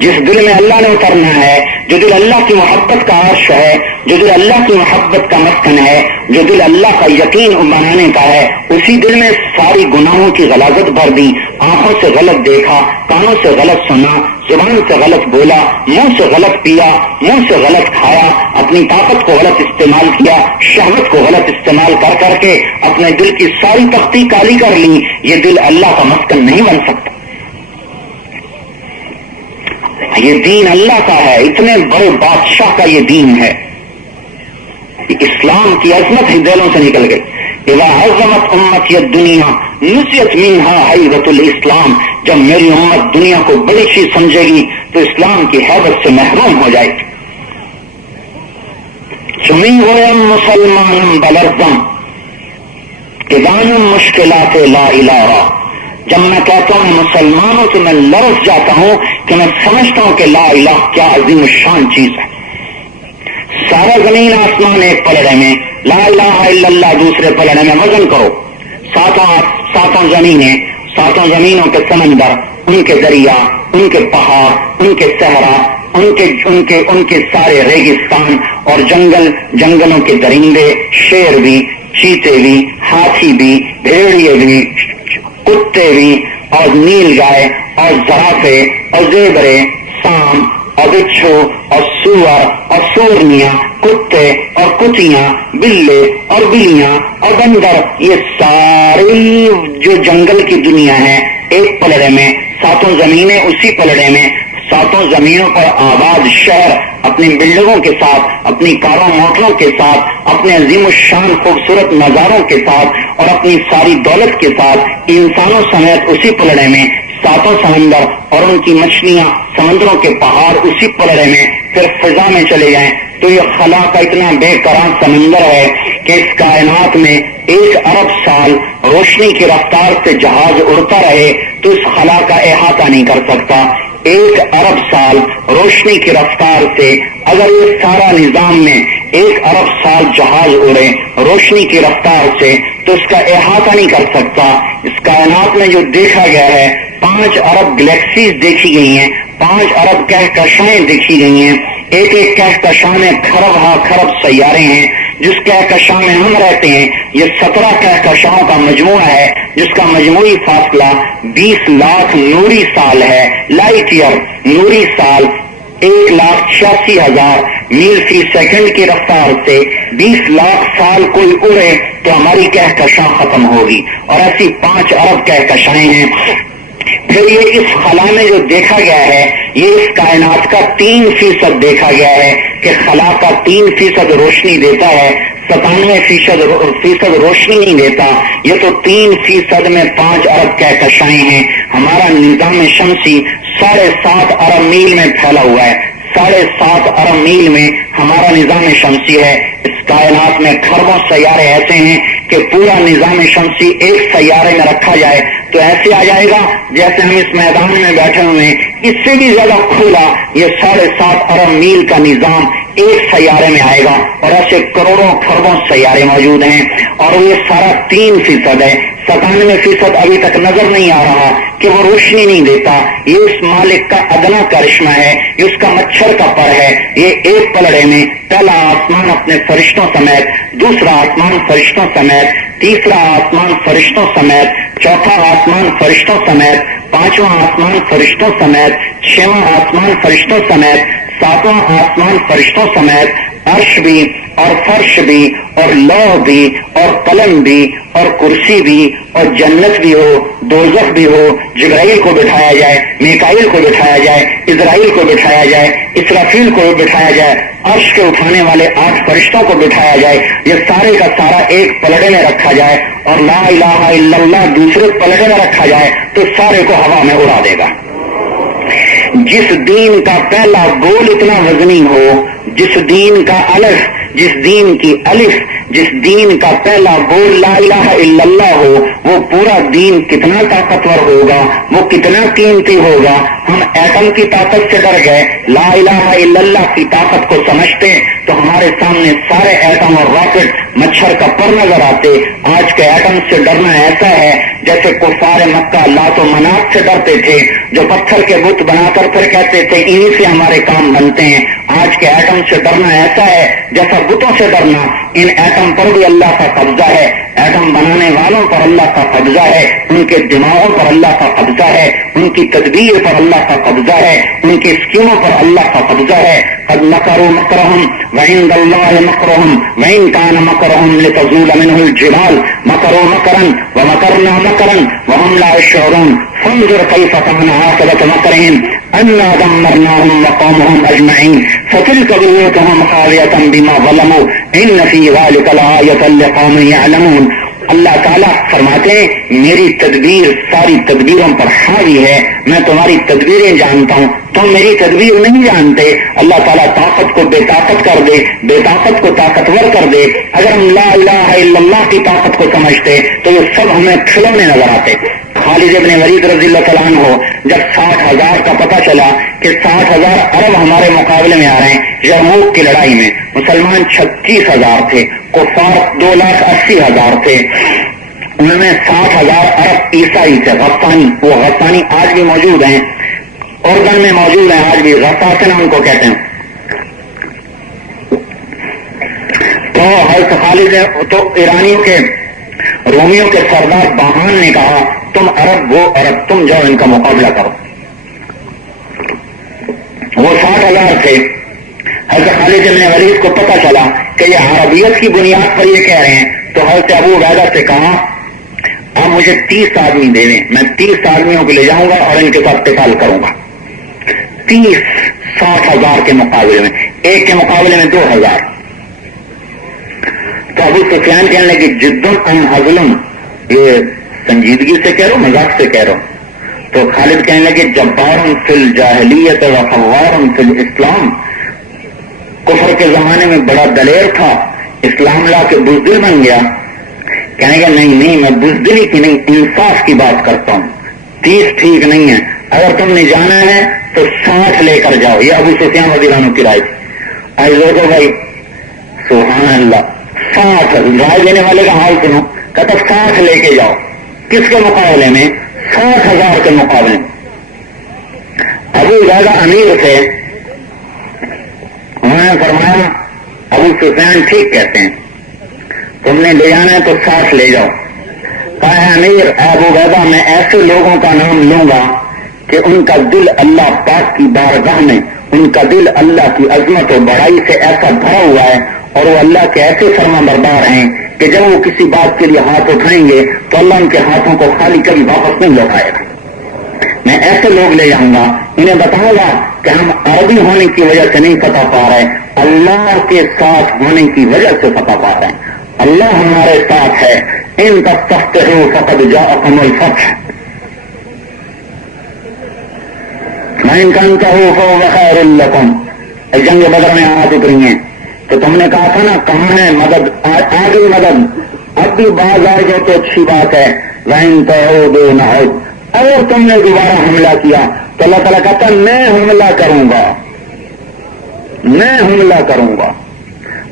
جس دل میں اللہ نے اترنا ہے، جو دل اللہ کی محبت کا عرش ہے، جو دل اللہ کی محبت کا مسکن ہے، جو دل اللہ کا یقین بنانے کا ہے، اسی دل میں ساری گناہوں کی غلاظت بھر دی۔ آنکھوں سے غلط دیکھا، کانوں سے غلط سنا، زبان سے غلط بولا، منہ سے غلط پیا، منہ سے غلط کھایا، اپنی طاقت کو غلط استعمال کیا، شہوت کو غلط استعمال کر کر کے اپنے دل کی ساری تختی کالی کر لی۔ یہ دل اللہ کا مسکن نہیں بن سکتا۔ یہ دین اللہ کا ہے، اتنے بڑے بادشاہ کا یہ دین ہے۔ اسلام کی عظمت ہی دلوں سے نکل گئی۔ اذا عظمت امتی الدنیا نسیت منها حیبت الاسلام، جب میری امت دنیا کو بڑی چیز سمجھے گی تو اسلام کی حیبت سے محروم ہو جائے گی۔ چمی ہوئے مسلمان بلردم اذانم مشکلات لا الہ، جب میں کہتا ہوں مسلمان ہوں تو میں لرز جاتا ہوں کہ میں سمجھتا ہوں کہ لا الہ کیا عظیم شان چیز ہے۔ سارا زمین آسمان ایک پلڑے میں، لا الہ الا اللہ دوسرے پلڑے میں، وزن کرو، ساتوں زمینیں، ساتوں زمینوں کے سمندر، ان کے دریا، ان کے پہاڑ، ان کے صحرا، ان کے سارے ریگستان اور جنگلوں کے درندے، شیر بھی، چیتے بھی، ہاتھی بھی، بھیڑیے بھی، کتے بھی، اور نیل گائے اور زرافے اور زیبرے، سام اور بچھو اور سور اور سورنیاں، کتے اور کتیاں، بلے اور بلیاں اور بندر، یہ ساری جو جنگل کی دنیا ہے ایک پلڑے میں، ساتوں زمینیں اسی پلڑے میں، ساتوں زمینوں پر آباد شہر اپنی بلڈنگوں کے ساتھ، اپنی کاروں موٹروں کے ساتھ، اپنے عظیم الشان خوبصورت نظاروں کے ساتھ اور اپنی ساری دولت کے ساتھ، انسانوں سمیت اسی پلڑے میں، ساتوں سمندر اور ان کی مچھلیاں، سمندروں کے پہاڑ اسی پلڑے میں، پھر فضا میں چلے جائیں تو یہ خلا کا اتنا بے قرار سمندر ہے کہ اس کائنات میں 1 ارب سال روشنی کی رفتار سے جہاز اڑتا رہے تو اس خلا کا احاطہ نہیں کر سکتا۔ 1 ارب سال روشنی کی رفتار سے اگر یہ سارا نظام میں 1 ارب سال جہاز اڑے روشنی کی رفتار سے تو اس کا احاطہ نہیں کر سکتا۔ اس کائنات میں جو دیکھا گیا ہے 5 ارب گلیکسیز دیکھی گئی ہیں، 5 ارب کہکشائیں دیکھی گئی ہیں، ایک کہکشاں میں کھرب سیارے ہیں، جس کہکشاں میں ہم رہتے ہیں یہ 17 کہکشاؤں کا مجموعہ ہے، جس کا مجموعی فاصلہ 20 لاکھ نوری سال ہے۔ لائٹ ایئر نوری سال 1,86,000 میل فی سیکنڈ کی رفتار سے 20 لاکھ سال کوئی اڑے تو ہماری کہکشاں ختم ہوگی، اور ایسی 5 ارب کہکشائیں ہیں۔ پھر یہ اس خلا میں جو دیکھا گیا ہے یہ اس کائنات کا 3% دیکھا گیا ہے کہ خلا کا 3% روشنی دیتا ہے، 97% روشنی نہیں دیتا۔ یہ تو 3% میں 5 ارب کہکشائیں ہیں۔ ہمارا نظام شمسی 7.5 ارب میل میں پھیلا ہوا ہے. 7.5 ارب میل میں ہمارا نظام شمسی ہے. اس کائنات میں خربوں سیارے ایسے ہیں کہ پورا نظام شمسی ایک سیارے میں رکھا جائے تو ایسے آ جائے گا جیسے ہم اس میدان میں بیٹھے ہوئے ہیں. اس سے بھی زیادہ کھلا یہ 7.5 ارب میل کا نظام ایک سیارے میں آئے گا. اور ایسے کروڑوں خربوں سیارے موجود ہیں اور یہ سارا 3% ہے. 97% ابھی تک نظر نہیں آ رہا کہ وہ روشنی نہیں دیتا. یہ اس مالک کا ادنا کرشمہ ہے, یہ اس کا مچھر کا پر ہے. یہ ایک پلڑے میں پہلا آسمان اپنے فرشتوں سمیت, دوسرا آسمان فرشتوں سمیت, تیسرا آسمان فرشتوں سمیت, چوتھا آسمان فرشتوں سمیت, پانچواں آسمان فرشتوں سمیت, چھواں آسمان فرشتوں سمیت, ساتواں آسمان فرشتوں سمیت, عرش بھی اور فرش بھی اور لوح بھی اور قلم بھی اور کرسی بھی اور جنت بھی ہو, دوزخ بھی ہو, جبرائیل کو بٹھایا جائے, میکائیل کو بٹھایا جائے, اسرائیل کو بٹھایا جائے, اسرافیل کو بٹھایا جائے, عرش کے اٹھانے والے 8 فرشتوں کو بٹھایا جائے. یہ سارے کا سارا ایک پلڑے میں رکھا جائے اور لا الہ الا اللہ دوسرے پلڑے میں رکھا جائے تو سارے کو ہوا میں اڑا دے گا. جس دین کا پہلا بول اتنا وزنی ہو, جس دین کا الف, جس دین کی الف, جس دین کا پہلا بول لا الہ الا اللہ ہو, وہ پورا دین کتنا طاقتور ہوگا, وہ کتنا قیمتی ہوگا. ہم ایٹم کی طاقت سے ڈر گئے, لا الہ الا اللہ کی طاقت کو سمجھتے تو ہمارے سامنے سارے ایٹم اور راکٹ مچھر کا پر نظر آتے. آج کے ایٹم سے ڈرنا ایسا ہے جیسے کفار مکہ لات و منات سے ڈرتے تھے, جو پتھر کے بت بنا کر پھر کہتے تھے انہی سے ہمارے کام بنتے ہیں. آج کے ایٹم سے ڈرنا ایسا ہے جیسا بتوں سے ڈرنا. ان ایٹم پر بھی اللہ کا قبضہ ہے, ایٹم بنانے والوں پر اللہ کا قبضہ ہے, ان کے دماغوں پر اللہ کا قبضہ ہے, ان کی تدبیر پر اللہ کا قبضہ ہے, ان کی اسکیموں پر اللہ کا قبضہ ہے. قد مکروا مکرهم وعند الله مکرهم وان كان مکرهم لتزول منه الجبال مکروا مکرا ومکرنا مکرا وهم لا يشعرون. فانظر كيف كان عاقبة مكرهم أنا دمرناهم وقومهم أجمعين فتلك بيوتهم خاوية بما ظلموا إن في ذلك لآية لقوم يعلمون. اللہ تعالیٰ فرماتے ہیں میری تدبیر ساری تدبیروں پر حاوی ہے, میں تمہاری تدبیریں جانتا ہوں, تم میری تدبیر نہیں جانتے. اللہ تعالیٰ طاقت کو بے طاقت کر دے, بے طاقت کو طاقتور کر دے. اگر ہم لا الہ الا اللہ کی طاقت کو سمجھتے تو یہ سب ہمیں کھلونے نظر آتے. خالد ابن ولید رضی اللہ تعالیٰ عنہ جب 60,000 کا پتہ چلا کہ 60,000 عرب ہمارے مقابلے میں آ رہے ہیں, یرموک کی لڑائی میں مسلمان 36,000 تھے, کفار 2,80,000 تھے, ان میں 60,000 عرب عیسائی تھے, غسانی. وہ غسانی آج بھی موجود ہیں, اردن میں موجود ہیں آج بھی, غساسن ان کو کہتے ہیں. تو حضرت خالد تو ایرانیوں کے رومیوں کے سردار باہان نے کہا تم عرب وہ عرب, تم جاؤ ان کا مقابلہ کرو. وہ 60,000 تھے. حضرت خالد بن ولید کو پتہ چلا کہ یہ عربیت کی بنیاد پر یہ کہہ رہے ہیں تو حضرت ابو عبیدہ سے کہا آپ مجھے 30 آدمی دے دیں, میں 30 آدمیوں کو لے جاؤں گا اور ان کے ساتھ قتال کروں گا. 60,000 کے مقابلے میں, ایک کے مقابلے میں 2,000. تو ابو سفیان کہنے لگے جدن ام حضلم, یہ سنجیدگی سے کہہ رہو مذاق سے کہہ رہو. تو خالد کہنے لگے جبار فی الجاہلیت و خوار فی الاسلام, کفر کے زمانے میں بڑا دلیر تھا, اسلام لا کے بزدل بن گیا. کہنے گا نہیں میں بزدلی کی نہیں انصاف کی بات کرتا ہوں, 30 ٹھیک نہیں ہے, اگر تم نے جانا ہے تو 60 لے کر جاؤ. یہ ابو سفیان رضی اللہ عنہ کی رائے تھی. آج دیکھو بھائی سبحان اللہ, 60 رائے دینے والے کا حال سنو, کہتا 60 لے کے جاؤ. کس کے مقابلے میں؟ 60,000 کے مقابلے میں. ابو زیادہ امیر تھے, انہوں نے فرمایا ابو سفیان ٹھیک کہتے ہیں, تم نے لے جانا ہے تو 60 لے جاؤ. کہا امیر ابو عبیدہ میں ایسے لوگوں کا نام لوں گا کہ ان کا دل اللہ پاک کی بارگاہ میں, ان کا دل اللہ کی عظمت و بڑائی سے ایسا بھرا ہوا ہے اور وہ اللہ کے ایسے فرما بردار ہیں کہ جب وہ کسی بات کے لیے ہاتھ اٹھائیں گے تو اللہ ان کے ہاتھوں کو خالی کبھی واپس نہیں لوٹائے گا. میں ایسے لوگ لے جاؤں گا, انہیں بتاؤں گا کہ ہم عربی ہونے کی وجہ سے نہیں فتح پا رہے, اللہ کے ساتھ ہونے کی وجہ سے فتح پا رہے ہیں. اللہ ہمارے ساتھ ہے. ان تستفتحوا فقد جاءکم الفتح. وَإِن تَنْتَهُوا فَهُوَ خَيْرٌ لَكُمْ. جنگ بدر میں آیات اتری ہیں تو تم نے کہا تھا نا کہاں ہے مدد، آ گئی مدد، اب بھی باز آئے گئے تو اچھی بات ہے. وَإِن تَعُودُوا نَعُدْ. اگر تم نے دوبارہ حملہ کیا تو اللہ تعالیٰ کہتا میں حملہ کروں گا، میں حملہ کروں گا.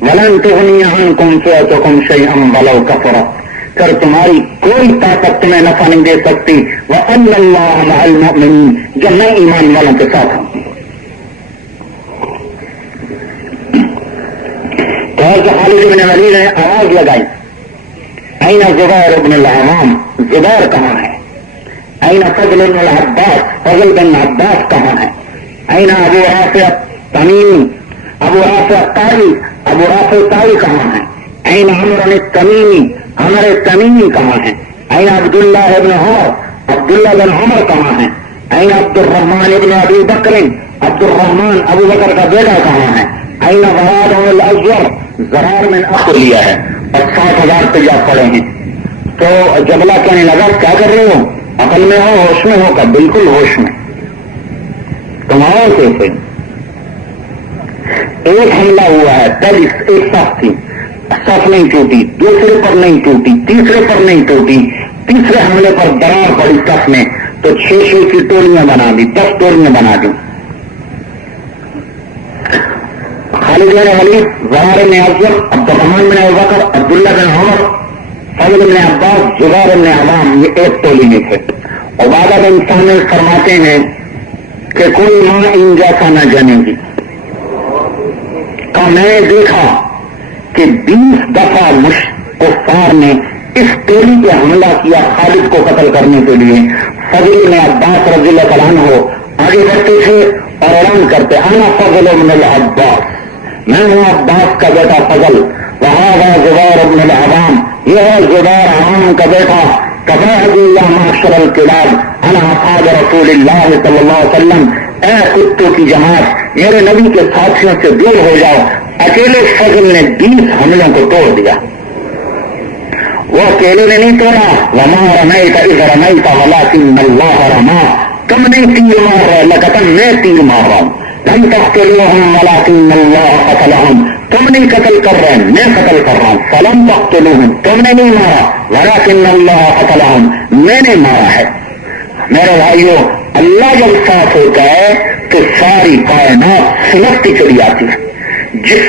وَلَن تُغْنِيَ عَنْكُمْ فِئَتُكُمْ شَيْئًا وَلَوْ كَثُرَتْ. کر تمہاری کوئی طاقت تمہیں نفع نہیں دے سکتی. وَأَنَّ اللَّهَ مَعَ الْمُؤْمِنِينَ. جب میں ایمان والوں کے ساتھ ہوں. تو خالد بن ولید نے آواز لگائی این زبیر بن العوام، زبیر کہاں ہے؟ این فضل بن العباس، فضل بن عباس کہاں ہے؟ این ابو رافع تمیمی، ابو رافع طائی، ابو رافع طائی کہاں ہے؟ این عمر التمیمی، عمر تمیمی کہاں ہے؟ این عبداللہ بن عمر، عبداللہ بن عمر کہاں ہے؟ این عبد الرحمن بن ابی بکر، عبد الرحمن ابو بکر کا بیٹا کہاں ہے؟ این ضرار بن الازور، ضرار میں اخر لیا ہے اور 60,000 تجاب پڑے ہیں. تو جبلہ کہنے لگا کیا کر رہے ہو؟ عقل میں ہو، ہوش میں ہو؟ کا بالکل ہوش میں. تم آؤ کیسے؟ ایک حملہ ہوا ہے، پہلی ایک صف تھی، صف نہیں ٹوٹی، دوسرے پر نہیں ٹوٹی، تیسرے پر نہیں ٹوٹی، تیسرے حملے پر درار پڑی صف میں تو 6 کی ٹولیاں بنا دی، 10 ٹولیاں بنا دی. خالد بن ولید، ضرار بن ازور، عبد الرحمن بن ابی بکر، عبداللہ بن عمر، فضل بن عباس، زبیر بن عوام، یہ ایک ٹولی میں تھے. عبادہ بن صامت فرماتے ہیں کہ کوئی ماں ان جیسا نہ جانے گی. کہ میں نے دیکھا کہ 20 دفعہ کفار نے اس ٹولی پہ حملہ کیا خالد کو قتل کرنے کے لیے. فضل بن عباس رضی اللہ تعالیٰ عنہ آگے بڑھتے تھے اور اعلان کرتے انا فضل بن العباس، میں ہوں عباس کا بیٹا فضل. وہذا زبیر بن العوام، یہ ہے زبیر عوام کا بیٹا. کفاحی یا معاشر الکلاب انا اصحاب رسول اللہ صلی اللہ علیہ وسلم، اے کتوں کی جماعت میرے نبی کے ساتھیوں سے دور ہو جاؤ. اکیلے فضل نے 20 حملوں کو توڑ دیا. وہ اکیلے نے نہیں توڑا. وما رمیت اذ رمیت ولکن اللہ رما. تم نہیں تیر مار رہے لیکن میں تیر مار رہا ہوں. لم تقتلوهم ولكن الله قتلهم. تم نہیں قتل کر رہے میں قتل کر رہا ہوں. فلم تقتلوهم، تم نے نہیں مارا. ولكن الله قتلهم، میں نے مارا ہے. میرے بھائیو، اللہ جب ساتھ ہوتا ہے تو ساری کائنات سلگتی چلی آتی ہے. جس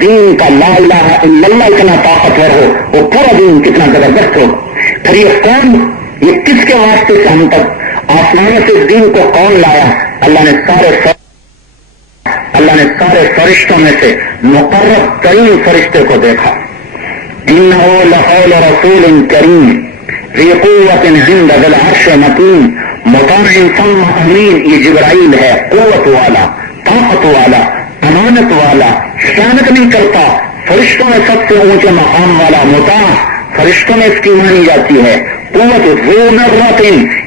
دین کا لا الہ الا اللہ اتنا طاقتور ہو وہ پورا دین کتنا زبردست ہو. پھر یہ کون، یہ کس کے واسطے سے ہم تک آسمان سے دین کو کون لایا؟ اللہ نے سارے فرشتوں میں سے مقرب ترین فرشتے کو دیکھا. انہ لقول رسول کریم ذی قوت عند ذی العرش متین مطاع ثم امین. یہ جبرائیل ہے، قوت والا، طاقت والا، امانت والا، خیانت نہیں کرتا. فرشتوں میں سب سے اونچے مقام والا، مطاع فرشتوں میں اس کی مانی جاتی ہے. قوت ذو مرۃ،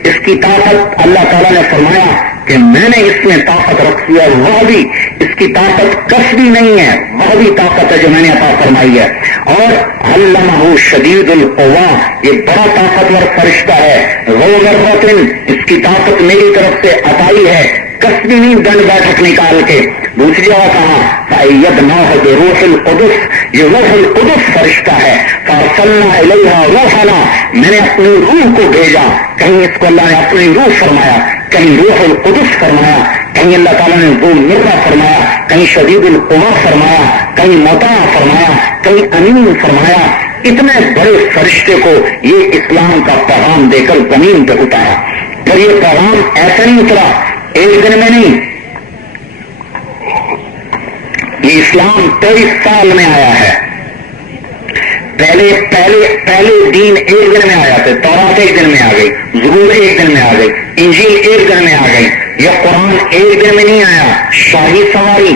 اس کی طاقت اللہ تعالیٰ نے فرمایا کہ میں نے اس میں طاقت رکھی ہے. وہ بھی اس کی طاقت کسبی نہیں ہے، وہ بھی طاقت ہے جو میں نے عطا فرمائی ہے. اور علمہ شدید القوا، یہ بڑا طاقتور فرشتہ ہے. ذو مرۃ، اس کی طاقت میری طرف سے عطائی ہے، کسبی نہیں دنڈ بیٹھک نکال کے. دوسری جگہ کہا فَأَيَّدْنَاهُ بِرُوحِ الْقُدُسِ، یہ روح القدس فرشتہ ہے. فَأَرْسَلْنَا إِلَيْهَا رُوحَنَا، میں نے اپنی روح کو بھیجا. کہیں اس کو اللہ نے اپنی روح فرمایا، کہیں روح القدس فرمایا، کہیں اللہ تعالیٰ نے ذو مرہ فرمایا، کہیں شدید القوا فرمایا، کہیں مطاع فرمایا، کہیں امین فرمایا. اتنے بڑے فرشتے کو یہ اسلام کا پیغام دے کر زمین پہ اتارا. پھر یہ پیغام ایسا نہیں اترا ایک دن میں نہیں، یہ اسلام 23 سال میں آیا ہے. پہلے دین ایک دن میں آیا تھا. تورات ایک دن میں آ گئی، زبور ایک دن میں آ گئی، انجیل ایک دن میں آ گئی. یہ قرآن ایک دن میں نہیں آیا. شاہی سواری،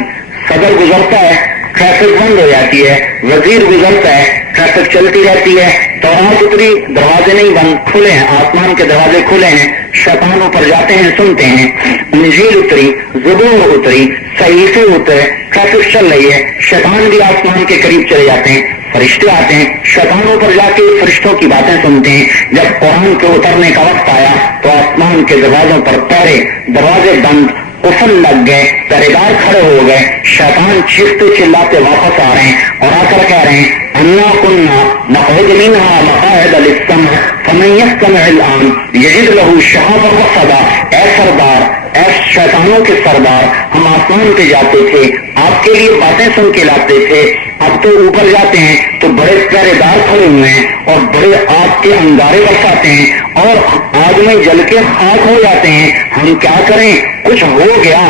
صدر گزرتا ہے ٹریفک بند ہو جاتی ہے، وزیر گزرتا ہے ٹریفک چلتی رہتی ہے. تورات اتری، دروازے نہیں بند، کھلے ہیں، آسمان کے دروازے کھلے ہیں، شیطان اوپر جاتے ہیں سنتے ہیں. انجیل اتری، زبور اتری، صحیفے اترے، ٹریفک چل رہی ہے، شیطان بھی آسمان کے قریب چلے جاتے ہیں. فرشتے آتے ہیں، شیطانوں پر جا کے فرشتوں کی باتیں سنتے ہیں. جب قرآن کے اترنے کا وقت آیا تو آسمان کے دروازوں پر پہرے، دروازے بند، قفل لگ گئے، پہرے دار کھڑے ہو گئے. شیطان چیختے چلاتے واپس آ رہے ہیں اور آ کر کہہ رہے ہیں انا كنا نقعد منها مقاعد للسمع فمن يستمع الان يجد له شهابا رصدا. اے سردار، اے شیطانوں کے سردار، ہم آسمان پہ جاتے تھے، آپ کے لیے باتیں سن کے لاتے تھے. اب تو اوپر جاتے ہیں تو بڑے پہرے دار کھڑے ہوئے ہیں اور بڑے آگ کے انگارے برساتے ہیں اور آگ میں جل کے خاک ہو جاتے ہیں. ہم کیا کریں؟ کچھ ہو گیا.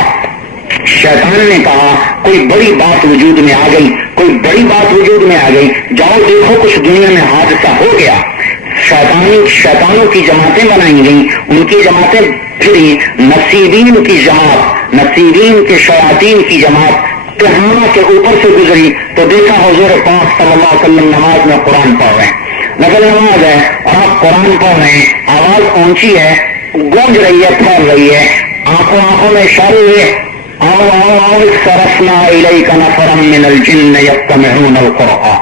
شیطان نے کہا کوئی بڑی بات وجود میں آ گئی، کوئی بڑی بات وجود میں آ گئی، جاؤ دیکھو کچھ دنیا میں حادثہ ہو گیا. شیطانوں کی جماعتیں بنائی گئیں، ان کی جماعتیں پھری. نصیبین کی جماعت، نصیبین کے شیاطین کی جماعت تہانہ کے اوپر سے گزری تو دیکھا حضور پاک صلی اللہ علیہ وسلم نماز میں قرآن پڑھ رہے ہیں، نفل نماز ہے اور آپ قرآن پڑھ رہے ہیں، آواز اونچی ہے، گونج رہی ہے، پھیل رہی ہے، آنکھوں میں اشارے ہوئے آؤ آؤ آؤ صرفنا الیک نفرا من الجن یستمعون القرآن.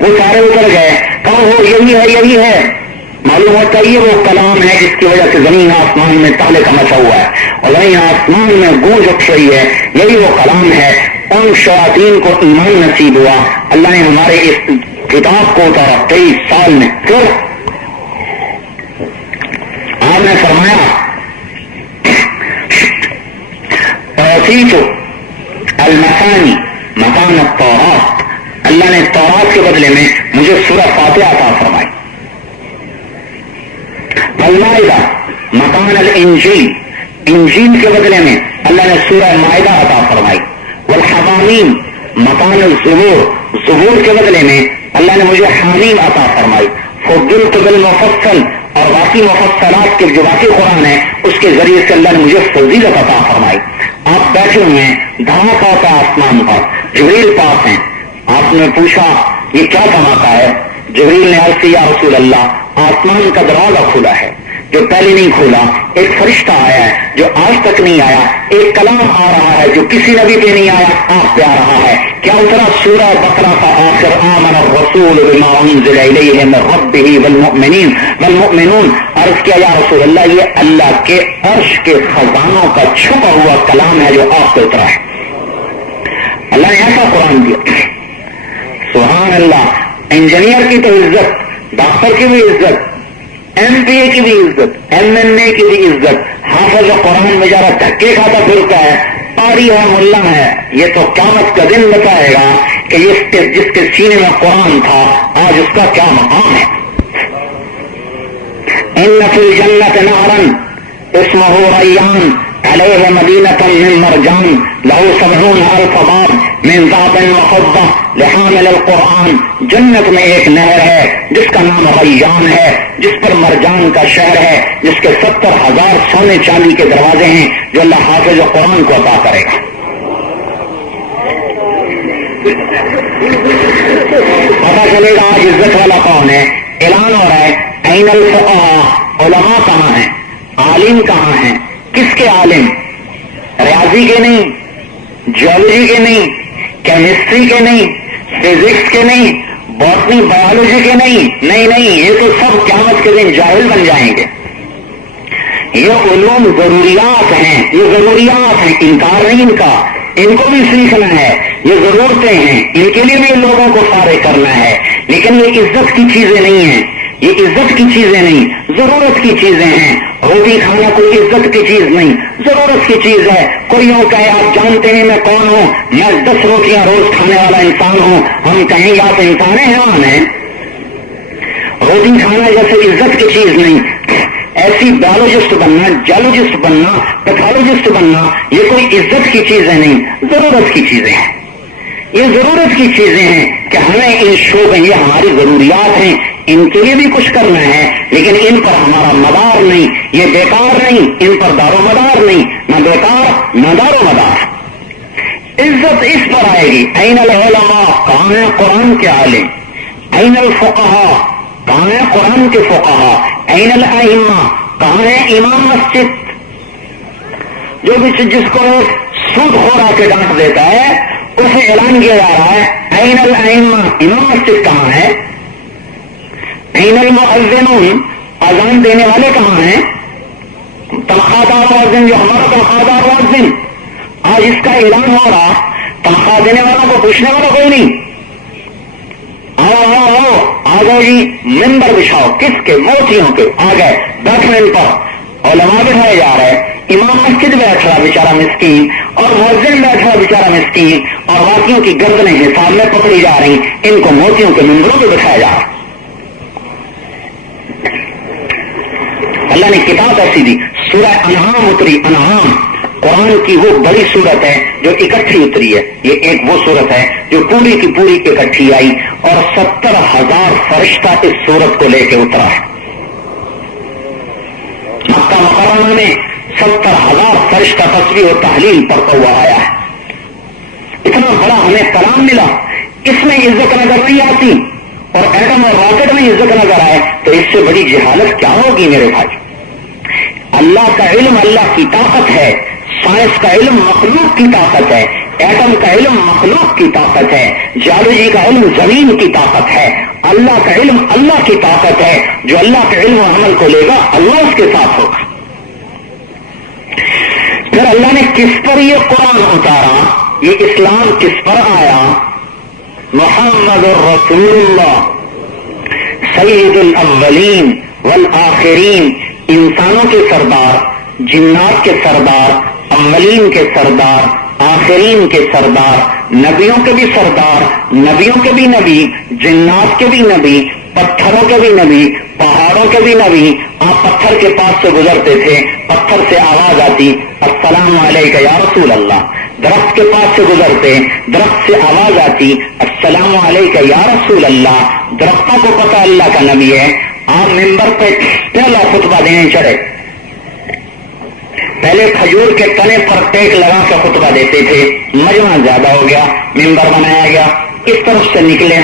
وہ سارے اتر گئے، کہا وہ یہی ہے. معلوم ہوتا ہے یہ وہ کلام ہے جس کی وجہ سے زمین آسمان میں تالے کا مچا ہوا ہے اور زمین آسمان میں گونج اٹھ رہی ہے. یہی وہ کلام ہے. ان شیاطین کو ایمان نصیب ہوا. اللہ نے ہمارے اس کتاب کو اتارا 23 سال میں. پھر آپ نے فرمایا توصیف المثانی مکان التوراۃ، اللہ نے تورات کے بدلے میں مجھے سورہ فاتحہ عطا فرمائی. والمائدہ مکان الانجیل، انجیل کے بدلے میں اللہ نے سورہ مائدہ عطا فرمائی. والحمامیم مکان الزبور، زبور کے بدلے میں اللہ نے مجھے حمیم عطا فرمائی. فضلت بالمفصل، اور باقی مفصلات کے جو باقی قرآن ہے اس کے ذریعے سے اللہ نے مجھے فضیلت عطا فرمائی. آپ بیٹھے ہوئے ہیں، دھماکہ ہوتا ہے آسمان پر، جبریل پاس ہیں. آپ نے پوچھا یہ کیا دھماکہ ہے؟ جبریل نے عرض کیا یا رسول اللہ آسمان کا دروازہ کھلا ہے جو پہلے نہیں کھولا، ایک فرشتہ آیا ہے جو آج تک نہیں آیا، ایک کلام آ رہا ہے جو کسی نبی پہ نہیں آیا، آپ پہ آ رہا ہے. کیا اترا؟ سورہ بقرہ کا آخر آمن الرسول بما انزل الیہ من ربہ والمؤمنون. عرض کیا یا رسول اللہ یہ اللہ کے عرش کے خزانوں کا چھپا ہوا کلام ہے جو آپ پہ اترا ہے. اللہ نے ایسا قرآن دیا. سبحان اللہ. انجینئر کی تو عزت، ڈاکٹر کی بھی عزت، ایم پی اے کی بھی عزت، ایم این اے کی بھی عزت. حافظ قرآن بیچارہ دھکے کھاتا پھرتا ہے، قاری ہے، ملا ہے. یہ تو قیامت کا دن بتائے گا کہ جس کے سینے میں قرآن تھا آج اس کا کیا مقام ہے. ان فی الجنت نہرا اسمہ ریان علیہ مدینۃ من مرجان لہ 70,000 باب من ذهب وفضہ لحامل القرآن. جنت میں ایک نہر ہے جس کا نام ریان ہے، جس پر مرجان کا شہر ہے، جس کے 70,000 سونے چاندی کے دروازے ہیں جو اللہ حافظ قرآن کو عطا کرے گا. پتا چلے گا آج عزت والا کون ہے. اعلان ہو رہا ہے این الفقہاء، علماء کہاں ہیں، عالم کہاں ہیں. کس کے عالم؟ ریاضی کے نہیں، جیولوجی کے نہیں، کیمسٹری کے نہیں، فزکس کے نہیں، باٹنی بایولوجی کے نہیں. یہ تو سب قیامت کے دن جاہل بن جائیں گے. یہ علوم ضروریات ہیں، یہ ضروریات ہیں، انکار نہیں ان کا. ان کو بھی سیکھنا ہے، یہ ضرورتیں ہیں، ان کے لیے بھی لوگوں کو فارغ کرنا ہے. لیکن یہ عزت کی چیزیں نہیں ہیں، یہ عزت کی چیزیں نہیں، ضرورت کی چیزیں ہیں. روٹی کھانا کوئی عزت کی چیز نہیں، ضرورت کی چیز ہے. کوئی یوں کہے آپ جانتے نہیں میں کون ہوں، میں 10 روٹیاں روز کھانے والا انسان ہوں. ہم کہیں آپ انسان حیوان ہیں. روٹی کھانا جیسے عزت کی چیز نہیں. ایسی بایولوجسٹ بننا، جیولوجسٹ بننا، پیتھولوجسٹ بننا یہ کوئی عزت کی چیزیں نہیں، ضرورت کی چیزیں ہیں. یہ ضرورت کی چیزیں ہیں کہ ہمیں ان شعبے، یہ ہماری ضروریات ہیں، ان کے لیے بھی کچھ کرنا ہے. لیکن ان پر ہمارا مدار نہیں، یہ بیکار نہیں، ان پر دار و مدار نہیں، نہ بیکار نہ دار و مدار. عزت اس پر آئے گی. این العلماء، کہاں ہیں قرآن کے عالم. این الفقہاء، کہاں ہیں قرآن کے فقہاء. این الائمہ، کہاں ہیں امام مسجد. جو بھی جس کو سود خور آ کے ڈانٹ دیتا ہے اسے اعلان کیا جا رہا ہے این الائمہ، امام مسجد کہاں ہے؟ این المؤذنون، اذان دینے والے کہاں ہیں؟ تنخواہ دار مؤذن، جو ہمارا تنخواہ دار مؤذن، آج اس کا اعلان ہو رہا، تنخواہ دینے والوں کو پوچھنے والا کوئی نہیں. آؤ آؤ آؤ، آ گئے جی، ممبر بچھاؤ، کس کے؟ موتیوں کے. آ گئے، بیٹھو ان پر. علماء بٹھائے جا رہے، امام مسجد بیٹھ رہا بیچارہ مسکین، اور مؤذن بیٹھ رہا بیچارہ مسکین، اور باقیوں کی گردنیں حساب میں پکڑی جا رہی، ان کو موتیوں کے ممبروں پہ بٹھایا جا رہا. اللہ نے کتاب ایسی دی. سورہ انعام اتری. انعام قرآن کی وہ بڑی صورت ہے جو اکٹھی اتری ہے. یہ ایک وہ صورت ہے جو پوری کی پوری اکٹھی آئی، اور 70,000 فرشتہ اس صورت کو لے کے اترا ہے. مکہ مکرمہ میں 70,000 فرشتہ تسبیح و تحلیل پڑھتا ہوا آیا ہے. اتنا بڑا ہمیں کلام ملا، اس میں عزت نظر نہیں آتی، اور ایٹم اور راکٹ میں عزت نظر آئے تو اس سے بڑی جہالت کیا ہوگی میرے بھائی. اللہ کا علم اللہ کی طاقت ہے، سائنس کا علم مخلوق کی طاقت ہے، ایٹم کا علم مخلوق کی طاقت ہے، جیولوجی کا علم زمین کی طاقت ہے. اللہ کا علم اللہ کی طاقت ہے. جو اللہ کے علم و عمل کو لے گا اللہ اس کے ساتھ ہوگا. پھر اللہ نے کس پر یہ قرآن اتارا، یہ اسلام کس پر آیا؟ محمد الرسول اللہ سید الاولین والآخرین، انسانوں کے سردار، جنات کے سردار، اولین کے سردار، آخرین کے سردار، نبیوں کے بھی سردار، نبیوں کے بھی نبی، جنات کے بھی نبی، پتھروں کے بھی نبی، پہاڑوں کے بھی نبی. آپ پتھر کے پاس سے گزرتے تھے، پتھر سے آواز آتی السلام علیکہ یا رسول اللہ. درخت کے پاس سے گزرتے، درخت سے آواز آتی السلام علیکہ یا رسول اللہ. درختوں کو پتہ اللہ کا نبی ہے. آپ ممبر پہ پہلا خطبہ دینے چڑھے، پہلے کھجور کے تنے پر ٹیک لگا کے خطبہ دیتے تھے. مجمع زیادہ ہو گیا، ممبر بنایا گیا، اس طرف سے نکلے،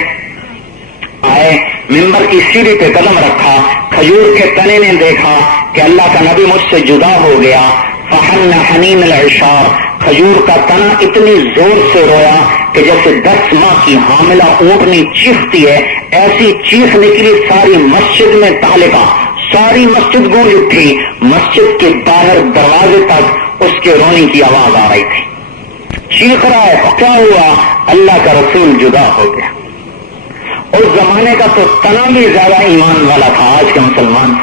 آئے، ممبر کی سیڑھی پہ قدم رکھا، کھجور کے تنے نے دیکھا کہ اللہ کا نبی مجھ سے جدا ہو گیا. فحن حنین العشار، کھجور کا تنا اتنی زور سے رویا کہ جیسے 10 ماہ کی حاملہ اونٹنی چیختی ہے، ایسی چیخ نکلی ساری مسجد میں تعلقہ. ساری مسجد گونج اٹھی، مسجد کے باہر دروازے تک اس کے رونے کی آواز آ رہی تھی. چیخ رہا ہے، کیا ہوا؟ اللہ کا رسول جدا ہو گیا. اس زمانے کا تو تنا بھی زیادہ ایمان والا تھا آج کے مسلمان.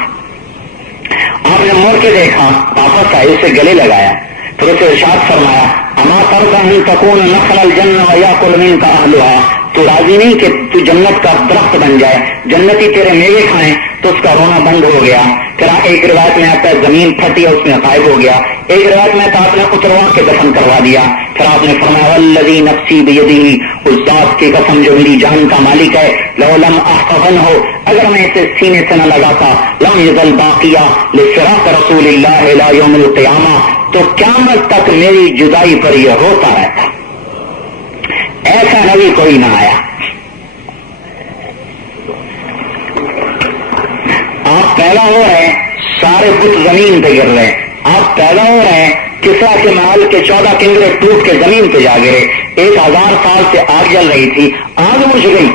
آپ نے مڑ کے دیکھا، واپس آئے، اسے گلے لگایا، پھر اسے ارشاد فرمایا اما ترضى ان تكون نخل الجنة ويأكل منك اهلها، تو راضی نہیں کہ تو جنت کا درخت بن جائے، جنتی تیرے میوے کھائیں؟ تو اس کا رونا بند ہو گیا. پھر ایک روایت میں آتا ہے زمین پھٹی اور اس میں غائب ہو گیا. ایک روایت میں آتا آپ نے اتروا کے دفن کروا دیا. پھر آپ نے فرمایا والذی نفسی بیدہ، اس ذات کی قسم جو میری جان کا مالک ہے، لو لم احتضنہ، اگر میں اسے سینے سے نہ لگاتا، لم یزل باقیہ لفراق رسول اللہ الی یوم القیامہ، تو قیامت تک میری جدائی پر یہ روتا رہتا. ایسا نبی کوئی نہ آیا. آپ پیدا ہو رہے ہیں، سارے بت زمین پہ گر رہے. آپ پیدا ہو رہے ہیں، کسرا کے محل کے 14 کنگرے ٹوٹ کے زمین پہ جا گرے. 1000 سال سے آگ جل رہی تھی، آگ بجھ گئی.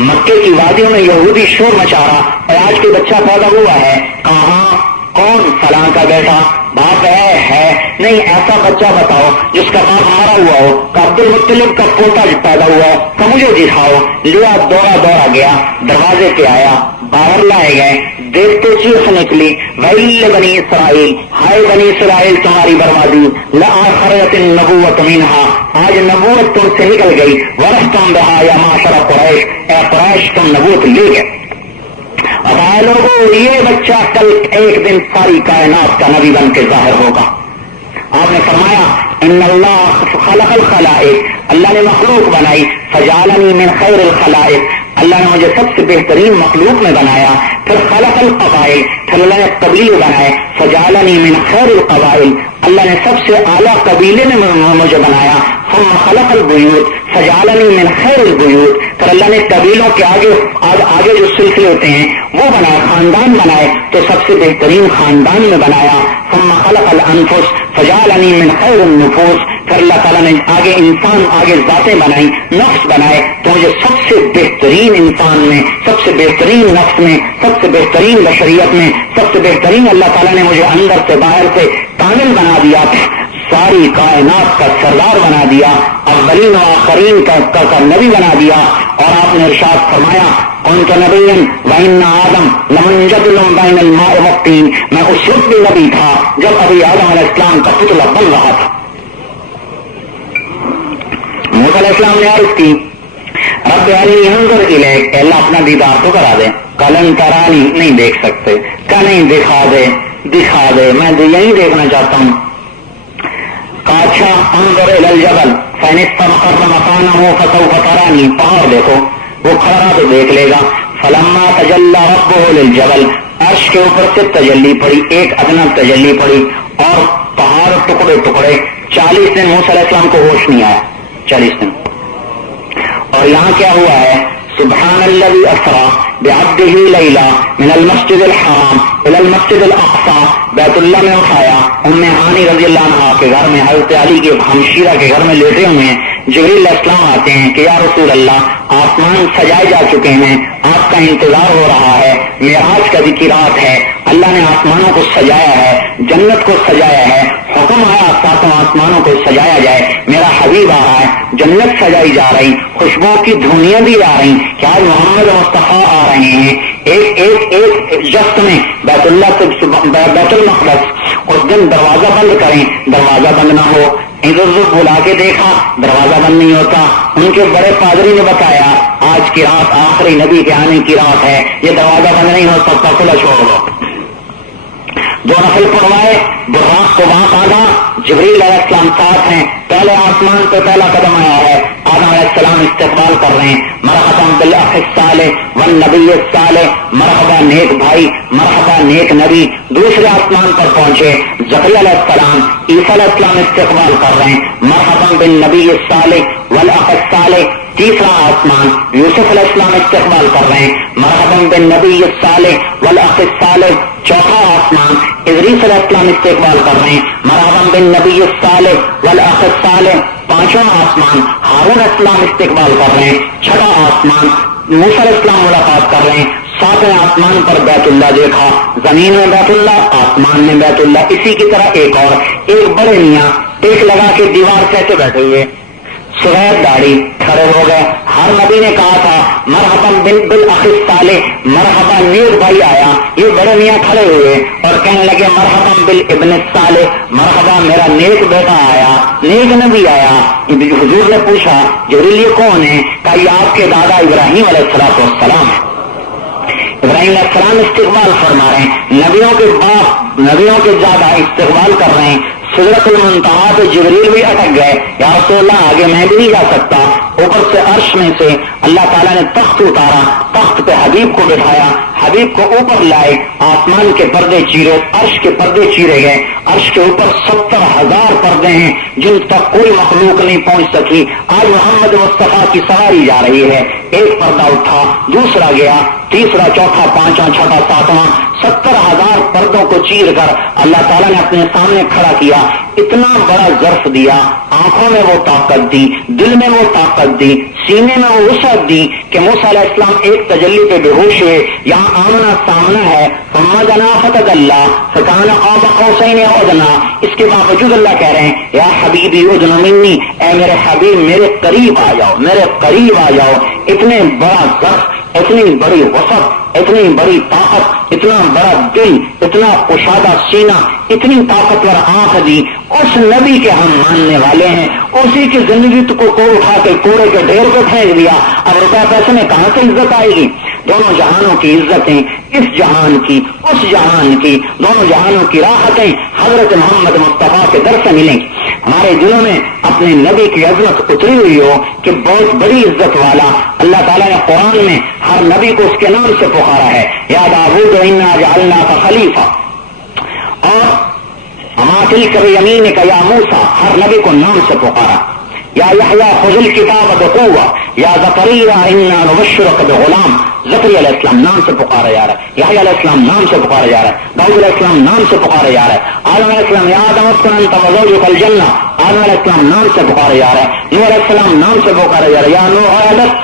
مکے کی وادیوں میں یہودی شور مچا رہا، اور آج کوئی بچہ پیدا ہوا ہے، کہاں، کون؟ فلاں کا بیٹا. باپ ہے نہیں. ایسا بچہ بتاؤ جس کا باپ مارا ہوا ہو، کہ عبد المطلب کا پوتا پیدا ہوا ہو، کہ مجھے دکھاؤ. لیا، دوڑا گیا، دروازے پہ آیا، باہر لائے گئے، دیکھتے چیخ نکلی ویل بنی اسرائیل، ہائے بنی اسرائیل تمہاری بربادی، لآخرت النبوۃ منہا، آج نبوت تم سے نکل گئی. ورثتم بہا یا معشر قریش، اے قریش تم نبوت لے گئے. اب آئے لوگوں، یہ بچہ کل ایک دن ساری کائنات کا نبی بن کے ظاہر ہوگا. آپ نے فرمایا ان اللہ خلق الخلائق، اللہ نے مخلوق بنائی، فجعلنی من خیر الخلائق، اللہ نے مجھے سب سے بہترین مخلوق میں بنایا. پھر خلق القبائل، پھر اللہ نے قبیلے بنائے، فجعلنی من خیر القبائل، اللہ نے سب سے اعلیٰ قبیلے میں مجھے بنایا. ثم خلق البیوت فجعلنی من خیر البیوت، پھر اللہ نے قبیلوں کے آگے جو سلسلے ہوتے ہیں وہ بنائے، خاندان بنائے، تو سب سے بہترین خاندان میں بنایا. ثم خلق الانفس فجعلنی من خیر النفوس، پھر اللہ تعالیٰ نے آگے انسان آگے ذاتیں بنائی، نفس بنائے، تو مجھے سب سے بہترین انسان میں، سب سے بہترین نفس میں، سب سے بہترین بشریت میں، سب سے بہترین اللہ تعالیٰ نے مجھے اندر سے باہر سے کامل بنا دیا، ساری کائنات کا سردار بنا دیا، اولین و آخرین کا نبی بنا دیا. اور آپ نے ارشاد فرمایا كنت نبيا وإن آدم لمنجدل بين الماء والطين، میں اس وقت بھی نبی تھا جب ابھی آدم علیہ السلام کا پتلا بن رہا تھا. موسیٰ علیہ السلام نے عرض کی رب ارنی انظر الیک، اللہ اپنا دیدار تو کرا دے. قال لن ترانی، نہیں دیکھ سکتے. کہا نہیں، دکھا دے میں یہی دیکھنا چاہتا ہوں. کہا اچھا انظر الی الجبل فإن استقر مكانه فسوف ترانی، پہاڑ دیکھو وہ کھڑا تو دیکھ لے گا. فلما تجلی ربه للجبل، عرش کے اوپر سے تجلی پڑی، ایک ادنا تجلی پڑی اور پہاڑ ٹکڑے ٹکڑے. 40 دن موسیٰ علیہ السلام کو ہوش نہیں آیا، 40 دن. اور یہاں کیا ہوا ہے؟ سبحان الذي اسرا بعبده لیلا من المسجد الحرام الى المسجد الاقصى، بیت اللہ میں اٹھایا. ام ہانی رضی اللہ عنہا کے گھر میں، حضرت علی کے ہمشیرہ کے گھر میں لیٹے ہوئے ہیں. جبریل علیہ السلام آتے ہیں کہ یا رسول اللہ، آسمان سجائے جا چکے ہیں، آپ کا انتظار ہو رہا ہے، معراج کا ذکر رات ہے، اللہ نے آسمانوں کو سجایا ہے، جنت کو سجایا ہے، حکم آیا ساتوں آسمانوں کو سجایا جائے. میرا حبیب آ رہا ہے، جنت سجائی جا رہی، خوشبو کی دھونیاں بھی آ رہی کہ آج محمد مصطفیٰ آ رہے ہیں. ایک جست میں بیت اللہ سے بیت المقدس. اس دن دروازہ بند کریں، دروازہ بند نہ ہو. ادھر بلا کے دیکھا، دروازہ بند نہیں ہوتا. ان کے بڑے پادری نے بتایا آج کی رات آخری نبی کے آنے کی رات ہے، یہ دروازہ بند نہیں ہو سکتا، کھلا چھوڑ دو. 2 نفل پڑھوائے، براق کو وہاں باندھا. جبریل علیہ السلام ساتھ ہیں. پہلے آسمان پہ پہلا قدم آیا ہے، آدم علیہ السلام استقبال کر رہے ہیں. مرحبا بالاخ الصالح والنبی الصالح، مرحبا نیک بھائی، مرحبا نیک نبی. دوسرے آسمان پر پہنچے، زکریا علیہ السلام، عیسیٰ علیہ السلام استقبال کر رہے ہیں. مرحبا بالنبی الصالح والاخ الصالح. تیسرا آسمان، یوسف علیہ السلام استقبال کر رہے ہیں. مرحبا بالنبی الصالح والاخ الصالح. چوتھا آسمان، ادریس علیہ السلام استقبال کر رہے ہیں. مرحبا بالنبی الصالح والاخ الصالح. پانچواں آسمان، ہارون علیہ السلام استقبال کر رہے ہیں. چھٹا آسمان، موسیٰ علیہ السلام ملاقات کر رہے ہیں. 7ویں آسمان پر بیت اللہ دیکھا، زمین میں بیت اللہ، آسمان میں بیت اللہ. اسی کی طرح ایک بڑے میاں ٹیک لگا کے دیوار کیسے بیٹھے ہوئے، سفید داڑھی، کھڑے ہو گئے. ہر نبی نے کہا تھا مرحبا بالاخ الصالح، مرحبا نیک بھائی آیا. یہ بڑے میاں کھڑے ہوئے اور کہنے لگے مرحبا بالابن الصالح، مرحبا میرا نیک بیٹا آیا، نیک نبی آیا. حضور نے پوچھا جبریل یہ کون ہے؟ کہا یہ آپ کے دادا ابراہیم علیہ السلام ہے. ابراہیم علیہ السلام استقبال فرما رہے ہیں، نبیوں کے باپ، نبیوں کے زیادہ استقبال کر رہے ہیں. سدرۃ المنتہا پہ جبریل بھی اٹک گئے، یا رسول اللہ آگے میں بھی نہیں جا سکتا. اوپر سے عرش میں سے اللہ تعالیٰ نے تخت اتارا، تخت پہ حبیب کو بٹھایا، حبیب کو اوپر لائے. آسمان کے پردے چیرے، عرش کے پردے چیرے گئے. عرش کے اوپر 70,000 پردے ہیں جن تک کوئی مخلوق نہیں پہنچ سکی. آج محمد مصطفیٰ کی سواری جا رہی ہے. ایک پردہ اٹھا، دوسرا گیا، تیسرا، چوتھا، پانچواں، چھٹا، ساتواں. 70,000 پردوں کو چیر کر اللہ تعالیٰ نے اپنے سامنے کھڑا کیا. اتنا بڑا ظرف دیا، آنکھوں میں وہ طاقت دی، دل میں وہ طاقت دی، سینے میں وہ وسعت دی کہ موسیٰ علیہ السلام ایک تجلی پہ بے ہوش ہوئے. یہاں آمنا سامنا ہے، ثم دنا فتدلی فکان قاب قوسین او ادنی. اس کے باوجود اللہ کہہ رہے ہیں یا حبیبی ادن منی، اے میرے حبیب میرے قریب آ جاؤ، میرے قریب آ جاؤ. اتنے بڑا ظرف، اتنی بڑی وسعت، اتنی بڑی طاقت، اتنا بڑا دل، اتنا کشادہ سینہ، اتنی طاقتور آنکھ دی. اس نبی کے ہم ماننے والے ہیں، اسی کی زندگی کو اٹھا کے کوڑے کے ڈھیر کو پھینک دیا. اب روپے پیسے میں کہاں سے عزت آئے گی؟ دونوں جہانوں کی عزتیں، اس جہان کی، اس جہان کی، دونوں جہانوں کی راحتیں حضرت محمد مصطفیٰ کے در سے ملیں گی. ہمارے دلوں میں اپنے نبی کی عظمت اتری ہوئی ہو کہ بہت بڑی عزت والا. اللہ تعالیٰ نے قرآن میں ہر نبی کو اس کے نام سے پکارا ہے، یا داؤد انا جعلناک خلیفہ، اور وما تلک بیمینک یا موسیٰ، ہر نبی کو نام سے پکارا. یا یحییٰ خذ الکتاب بقوہ، یا زکریا انا نبشرک بغلام. زکریا علیہ السلام نام سے پکارا جا رہا ہے، یحییٰ علیہ السلام نام سے پکارا جا رہا ہے، داؤد علیہ السلام نام سے پکارا جا رہا ہے، آدم علیہ السلام یا آدم اسکن انت وزوجک الجنہ، آدم علیہ السلام نام سے پکارا جا رہا ہے، نوح علیہ السلام نام سے پکارا جا رہا ہے، یا نوح احبط،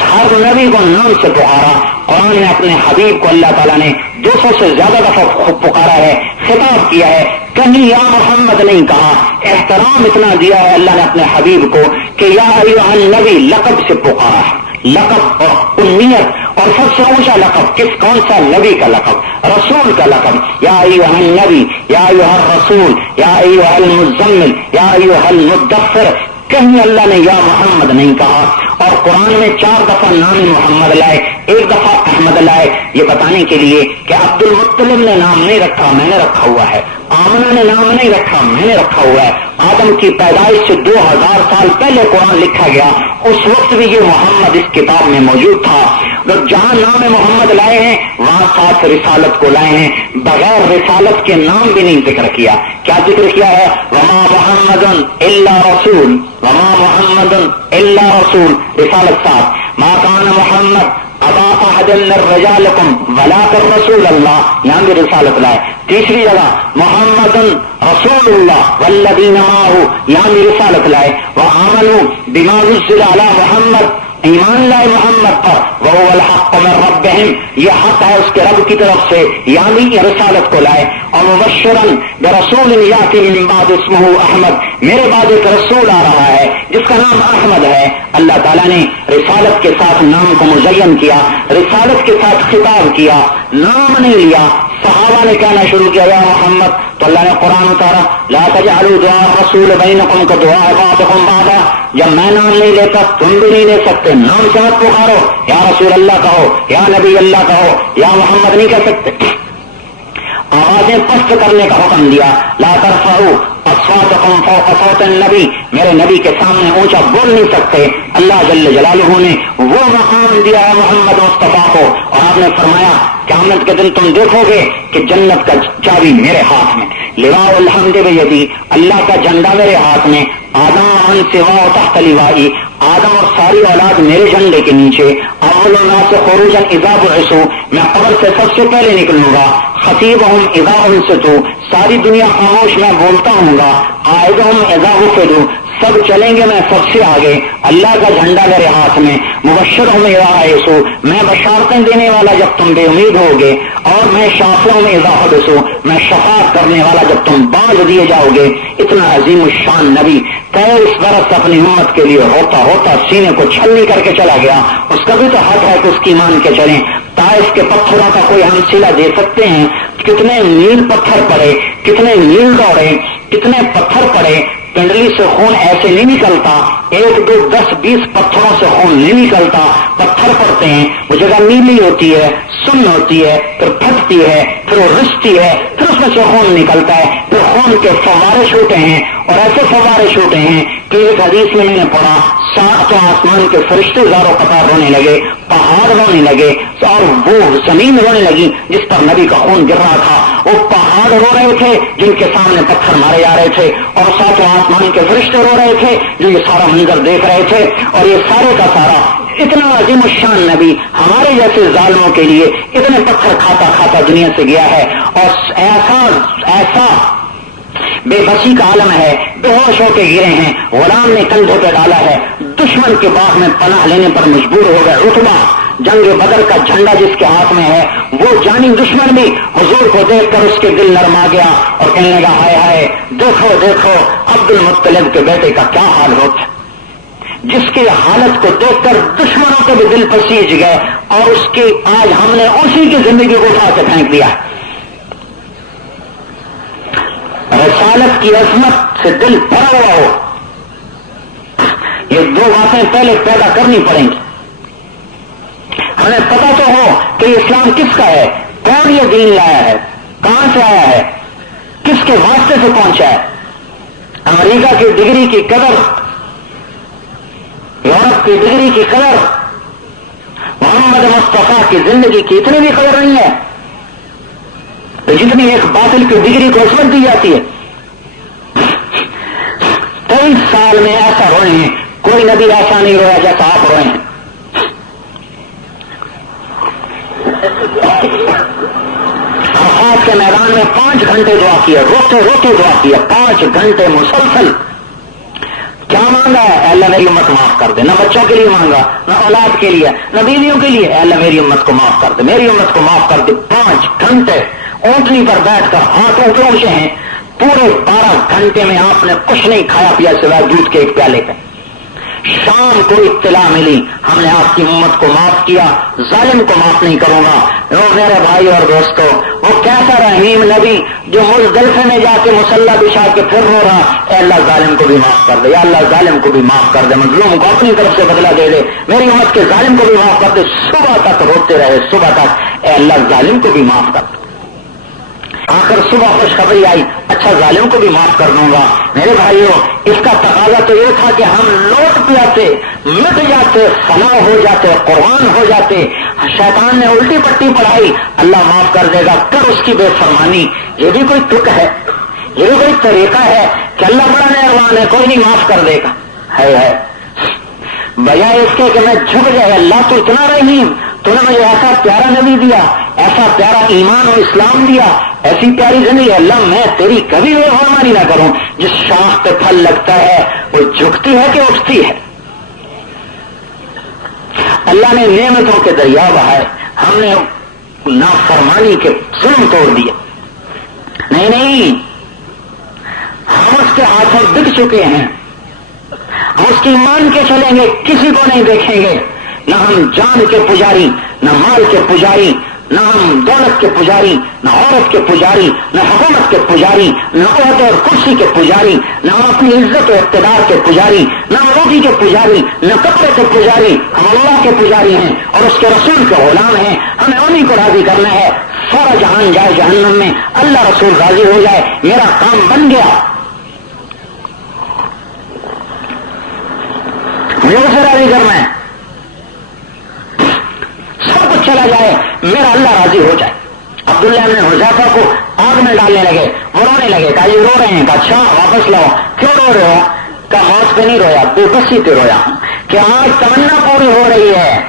ہر نبی کو نام سے پکارا۔ قرآن نے اپنے حبیب کو اللہ تعالیٰ نے 200 سے زیادہ دفعہ پکارا ہے، خطاب کیا ہے، کہیں یا محمد نہیں کہا۔ احترام اتنا دیا ہے اللہ نے اپنے حبیب کو کہ یا ایھا النبی لقب سے پکارا ہے، لقب اور کنیت، اور سب سے اونچا لقب کون سا؟ نبی کا لقب، رسول کا لقب، یا ایھا النبی، یا ایھا الرسول، یا ایھا المزمل، یا ایھا المدثر۔ کہیں اللہ نے یا محمد نہیں کہا، اور قرآن میں 4 دفعہ نام محمد لائے، 1 دفعہ احمد لائے، یہ بتانے کے لیے کہ عبد المطلب نے نام نہیں رکھا، میں نے رکھا ہوا ہے، آمنہ نے نام نہیں رکھا، میں نے رکھا ہوا ہے۔ آدم کی پیدائش سے 2000 سال پہلے قرآن لکھا گیا، اس وقت بھی یہ محمد اس کتاب میں موجود تھا۔ لوگ جہاں نام محمد لائے ہیں وہاں ساتھ رسالت کو لائے ہیں، بغیر رسالت کے نام بھی نہیں ذکر کیا۔ کیا ذکر کیا ہے؟ وما محمد الا رسول، وما محمد الا رسول، رسالت ساتھ، ما کان محمد ابا احد من رجالکم ولکن رسول اللہ، یہاں بھی رسالت لائے۔ تیسری جگہ محمد رسول اللہ والذین معہ، یہاں بھی رسالت لائے۔ وآمنوا بما نزل علی محمد، ایمان لائے محمد پر، وہو الحق من ربہم، یہ حق ہے اس کے رب کی طرف سے، یعنی یہ رسالت کو لائے۔ اور مبشرا برسول یاتی من بعد اسمہ احمد، میرے بعد ایک رسول آ رہا ہے جس کا نام احمد ہے۔ اللہ تعالیٰ نے رسالت کے ساتھ نام کو مزین کیا، رسالت کے ساتھ خطاب کیا، نام نہیں لیا۔ صحابہ نے کہنا شروع کیا یا محمد، تو اللہ نے قرآن اتارا لا تجعلوا دعاء الرسول بینکم کدعاء بعضکم بعضا، جب میں نام نہیں لیتا تم بھی نہیں لے سکتے، نام سے مت پکارو، یا رسول اللہ کہو، یا نبی اللہ کہو، یا محمد نہیں کہہ سکتے۔ آوازیں پست کرنے کا حکم دیا، لا ترفعوا اصواتکم فوق صوت النبی، میرے نبی کے سامنے اونچا بول نہیں سکتے۔ اللہ جل جلالہ نے وہ مقام دیا ہے محمد مصطفیٰ کو، اور آپ نے فرمایا قیامت کے دن تم دیکھو گے کہ جنت کا چابی میرے ہاتھ میں، لواء الحمد بیدی، اللہ کا جھنڈا میرے ہاتھ میں، آدم من سوا تحت لوائی، آدم اور ساری اولاد میرے جھنڈے کے نیچے، اول الناس خروجا اذا بعثوا، میں قبر سے سب سے پہلے نکلوں گا، خطیبہم اذا انصتوا، ساری دنیا خاموش میں بولتا ہوں گا، قائدہم اذا غفروا، سب چلیں گے میں سب سے آگے، اللہ کا جھنڈا میرے ہاتھ میں، مبشرہم اذا آئسوا، میں بشارتیں دینے والا جب تم بے امید ہوگے، اور میں شافعہم اذا حدثوا، میں شفاعت کرنے والا جب تم باز دیے جاؤ گے۔ اتنا عظیم الشان نبی 23 برس اپنی امت کے لیے ہوتا ہوتا سینے کو چھلنی کر کے چلا گیا، اس کا بھی تو حق ہے کہ اس کی مان کے چلیں۔ طائف کے پتھروں کا کوئی ہم صلہ دے سکتے ہیں؟ کتنے میل پتھر پڑے، کتنے میل دوڑے، کتنے پتھر پڑے، پنڈلی سے خون ایسے نہیں نکلتا، 1 2 10 20 پتھروں سے خون نہیں نکلتا، پتھر پڑتے ہیں، وہ جگہ نیلی ہوتی ہے، سن ہوتی ہے، پھر پھٹتی ہے، پھر وہ رستی ہے، پھر اس میں سے خون نکلتا ہے، پھر خون کے فوارے چھوٹے ہیں، اور ایسے فوارے چھوٹے ہیں کہ ایک حدیث میں میں نے پڑھا 7 آسمان کے فرشتے زاروں قطار رونے لگے، پہاڑ رونے لگے، اور وہ زمین رونے لگی جس پر نبی کا خون گر رہا تھا، وہ پہاڑ رو رہے تھے جن کے سامنے پتھر مارے جا رہے تھے، اور 7 آسمان کے فرشتے رو رہے تھے جو یہ سارا منظر دیکھ رہے تھے، اور یہ سارے کا سارا اتنا عظیم الشان نبی ہمارے جیسے ظالموں کے لیے اتنے پتھر کھاتا کھاتا دنیا سے گیا ہے، اور ایسا بے بسی کا عالم ہے، بے ہوش ہو کے گرے ہیں، غلام نے کندھے پہ ڈالا ہے، دشمن کے باغ میں پناہ لینے پر مجبور ہو گئے، عتبہ جنگ بدر کا جھنڈا جس کے ہاتھ میں ہے، وہ جانی دشمن بھی حضور کو دیکھ کر اس کے دل نرما گیا اور کہنے لگا ہائے ہائے دیکھو دیکھو عبد المطلب کے بیٹے کا کیا حال ہوتا ہے، جس کی حالت کو دیکھ کر دشمنوں کے بھی دل پسیج گئے، اور اس کی آج ہم نے اسی کی زندگی کو اٹھا کے پھینک دیا ہے۔ رسالت کی عظمت سے دل بھرا ہوا ہو، یہ 2 باتیں پہلے پیدا کرنی پڑیں گی۔ ہمیں پتا تو ہو کہ اسلام کس کا ہے، کون یہ دین لایا ہے، کہاں سے آیا ہے، کس کے واسطے سے پہنچا ہے۔ امریکہ کی ڈگری کی قدر، یورپ کی ڈگری کی قدر، محمد مصطفیٰ کی زندگی کی اتنی بھی قدر نہیں ہے جتنی ایک باطل کی ڈگری کو عصمت دی جاتی ہے۔ 23 سال میں ایسا روئے ہیں، کوئی نبی ایسا نہیں رویا جیسا آپ روئے ہیں۔ گھنٹے دعا کیا، روتے روتے دعا کیا، 5 گھنٹے مسلسل. کیا مانگا ہے؟ اے اللہ میری امت معاف کر دے. نہ بچوں کے لیے مانگا، نہ اولاد کے لیے، نہ بیویوں کے لیے. اے اللہ میری امت کو معاف کر دے، میری امت کو معاف کر دے. 5 گھنٹے اونٹنی پر بیٹھ کر ہاتھوں پہ اونچے ہیں. پورے 12 گھنٹے میں آپ نے کچھ نہیں کھایا پیا سوائے دودھ کے ایک پیالے پہ. شام کو اطلاع ملی، ہم نے آپ کی امت کو معاف کیا، ظالم کو معاف نہیں کروں گا. میرے بھائی اور دوستو، وہ کیسا رحیم نبی جو مزدلفے میں جا کے مصلی بچھا کے پھر رو رہا، اے اللہ ظالم کو بھی معاف کر دے، یا اللہ ظالم کو بھی معاف کر دے، مظلوم کو اپنی طرف سے بدلہ دے دے، میری امت کے ظالم کو بھی معاف کر دے. صبح تک روتے رہے، صبح تک، اے اللہ ظالم کو بھی معاف کر دے. آخر صبح خوشخبری آئی، اچھا ظالم کو بھی معاف کر دوں گا. میرے بھائیوں، اس کا تقاضا تو یہ تھا کہ ہم لوٹ جاتے، مٹ جاتے، فنا ہو جاتے، قربان ہو جاتے. شیطان نے الٹی پٹی پڑھائی، اللہ معاف کر دے گا، کر اس کی بے فرمانی. یہ بھی کوئی ٹک ہے، یہ بھی کوئی طریقہ ہے کہ اللہ بڑا مہربان ہے، کوئی نہیں معاف کر دے گا. ہے بجائے اس کے کہ میں جھک جائے، اللہ تو اتنا رحیم، تو نے مجھے ایسا پیارا نبی دیا، ایسا پیارا ایمان و اسلام دیا، ایسی پیاری زندگی، اللہ میں تیری کبھی بے فرمانی نہ کروں. جس شاخ پہ پھل لگتا ہے وہ جھکتی ہے کہ اٹھتی ہے؟ اللہ نے نعمتوں کے دریا بہائے، ہم نے نافرمانی کے ظلم توڑ دیے. نہیں، ہم اس کے ہاتھوں بک چکے ہیں. ہم اس کی مان کے چلیں گے، کسی کو نہیں دیکھیں گے. نہ ہم جان کے پجاری، نہ مال کے پجاری، نہ ہم دولت کے پجاری، نہ عورت کے پجاری، نہ حکومت کے پجاری، نہ عہدے اور کرسی کے پجاری، نہ ہم اپنی عزت و اقتدار کے پجاری، نہ روٹی کے پجاری، نہ کپڑے کے پجاری. ہم اللہ کے پجاری ہیں اور اس کے رسول کے غلام ہیں. ہمیں انہی کو راضی کرنا ہے. سارا جہان جائے جہنم میں، اللہ رسول راضی ہو جائے، میرا کام بن گیا. مجھے اسے راضی کرنا ہے، سب کچھ چلا جائے، میرا اللہ راضی ہو جائے. عبداللہ ابن حذیفہ کو آگ میں ڈالنے لگے، وہ رونے لگے. کہا یہ رو رہے ہیں؟ کہا اچھا واپس لاؤ. کیوں رو رہے ہو؟ کہا موت پہ نہیں رویا، بے بسی پہ رویا ہوں کہ آج تمنا پوری ہو رہی ہے.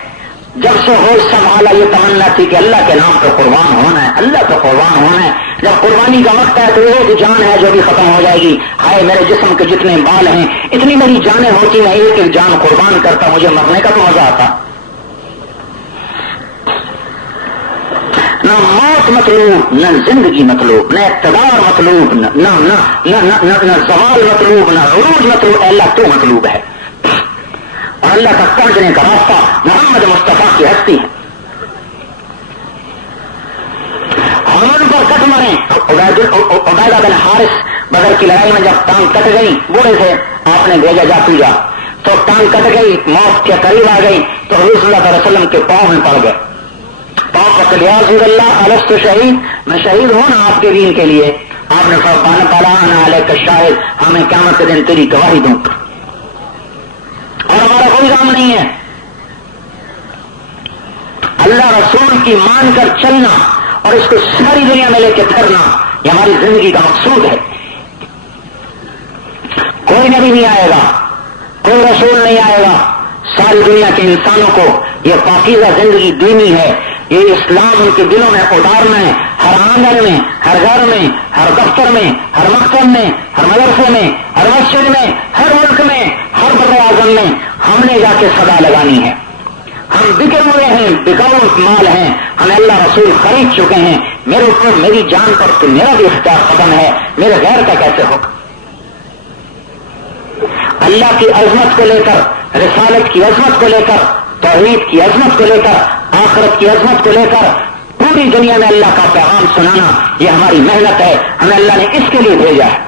جب سے ہوش سنبھالا یہ تمنا تھی کہ اللہ کے نام پہ قربان ہونا ہے، اللہ پہ قربان ہونا ہے. جب قربانی کا وقت ہے تو ایک جان ہے جو بھی ختم ہو جائے گی. ہائے میرے جسم کے جتنے بال ہیں، اتنی میری جانیں ہوتی، میں ایک جان قربان کرتا، مجھے مرنے کا تو مزہ آتا. نہ موت مطلوب، نہ زندگی مطلوب، نہ اقتدار مطلوب، نہ زوال مطلوب، نہ عروج مطلوب. اللہ تو مطلوب ہے، اور اللہ تک پہنچنے کا راستہ محمد مصطفیٰ کی ہستی ہے. ہم ان پر کٹ مرے. عبیدہ بن حارث بدر کی لڑائی میں جب ٹانگ کٹ گئی، بوڑھے سے آپ نے بھیجا جا پوجا، تو ٹانگ کٹ گئی، موت کے قریب آ گئی تو حضور صلی اللہ علیہ وسلم کے پاؤں میں پڑ گئے. پاؤں پکڑ لیا، رسول اللہ الست شہید، میں شہید ہوں نا آپ کے دین کے لیے. آپ نے فرمایا بلا انا علیک شاہد، ہمیں قیامت کے دن تیری گواہی دوں اور ہمارا کوئی کام نہیں ہے. اللہ رسول کی مان کر چلنا اور اس کو ساری دنیا میں لے کے پھرنا، یہ ہماری زندگی کا مقصود ہے. کوئی نبی نہیں آئے گا، کوئی رسول نہیں آئے گا، ساری دنیا کے انسانوں کو یہ پاکیزہ زندگی دینی ہے. یہ اسلام ان کے دلوں میں اتارنا ہے. ہر آنگن میں، ہر گھر میں، ہر دفتر میں، ہر مکتب میں، ہر مدرسے میں، ہر مسجد میں، ہر ملک میں، ہر بر اعظم میں ہم نے جا کے صدا لگانی ہے. ہم بکے ہوئے ہیں، بکاؤ مال ہیں، ہمیں اللہ رسول خرید چکے ہیں. میرے اوپر، میری جان پر تو میرا بھی اختیار ختم ہے، میرے غیر کا کیسے ہوگا؟ اللہ کی عظمت کو لے کر، رسالت کی عظمت کو لے کر، توحید کی عظمت کو لے کر، آخرت کی عظمت کو لے کر پوری دنیا میں اللہ کا پیغام سنانا، یہ ہماری محنت ہے. ہمیں اللہ نے اس کے لیے بھیجا ہے.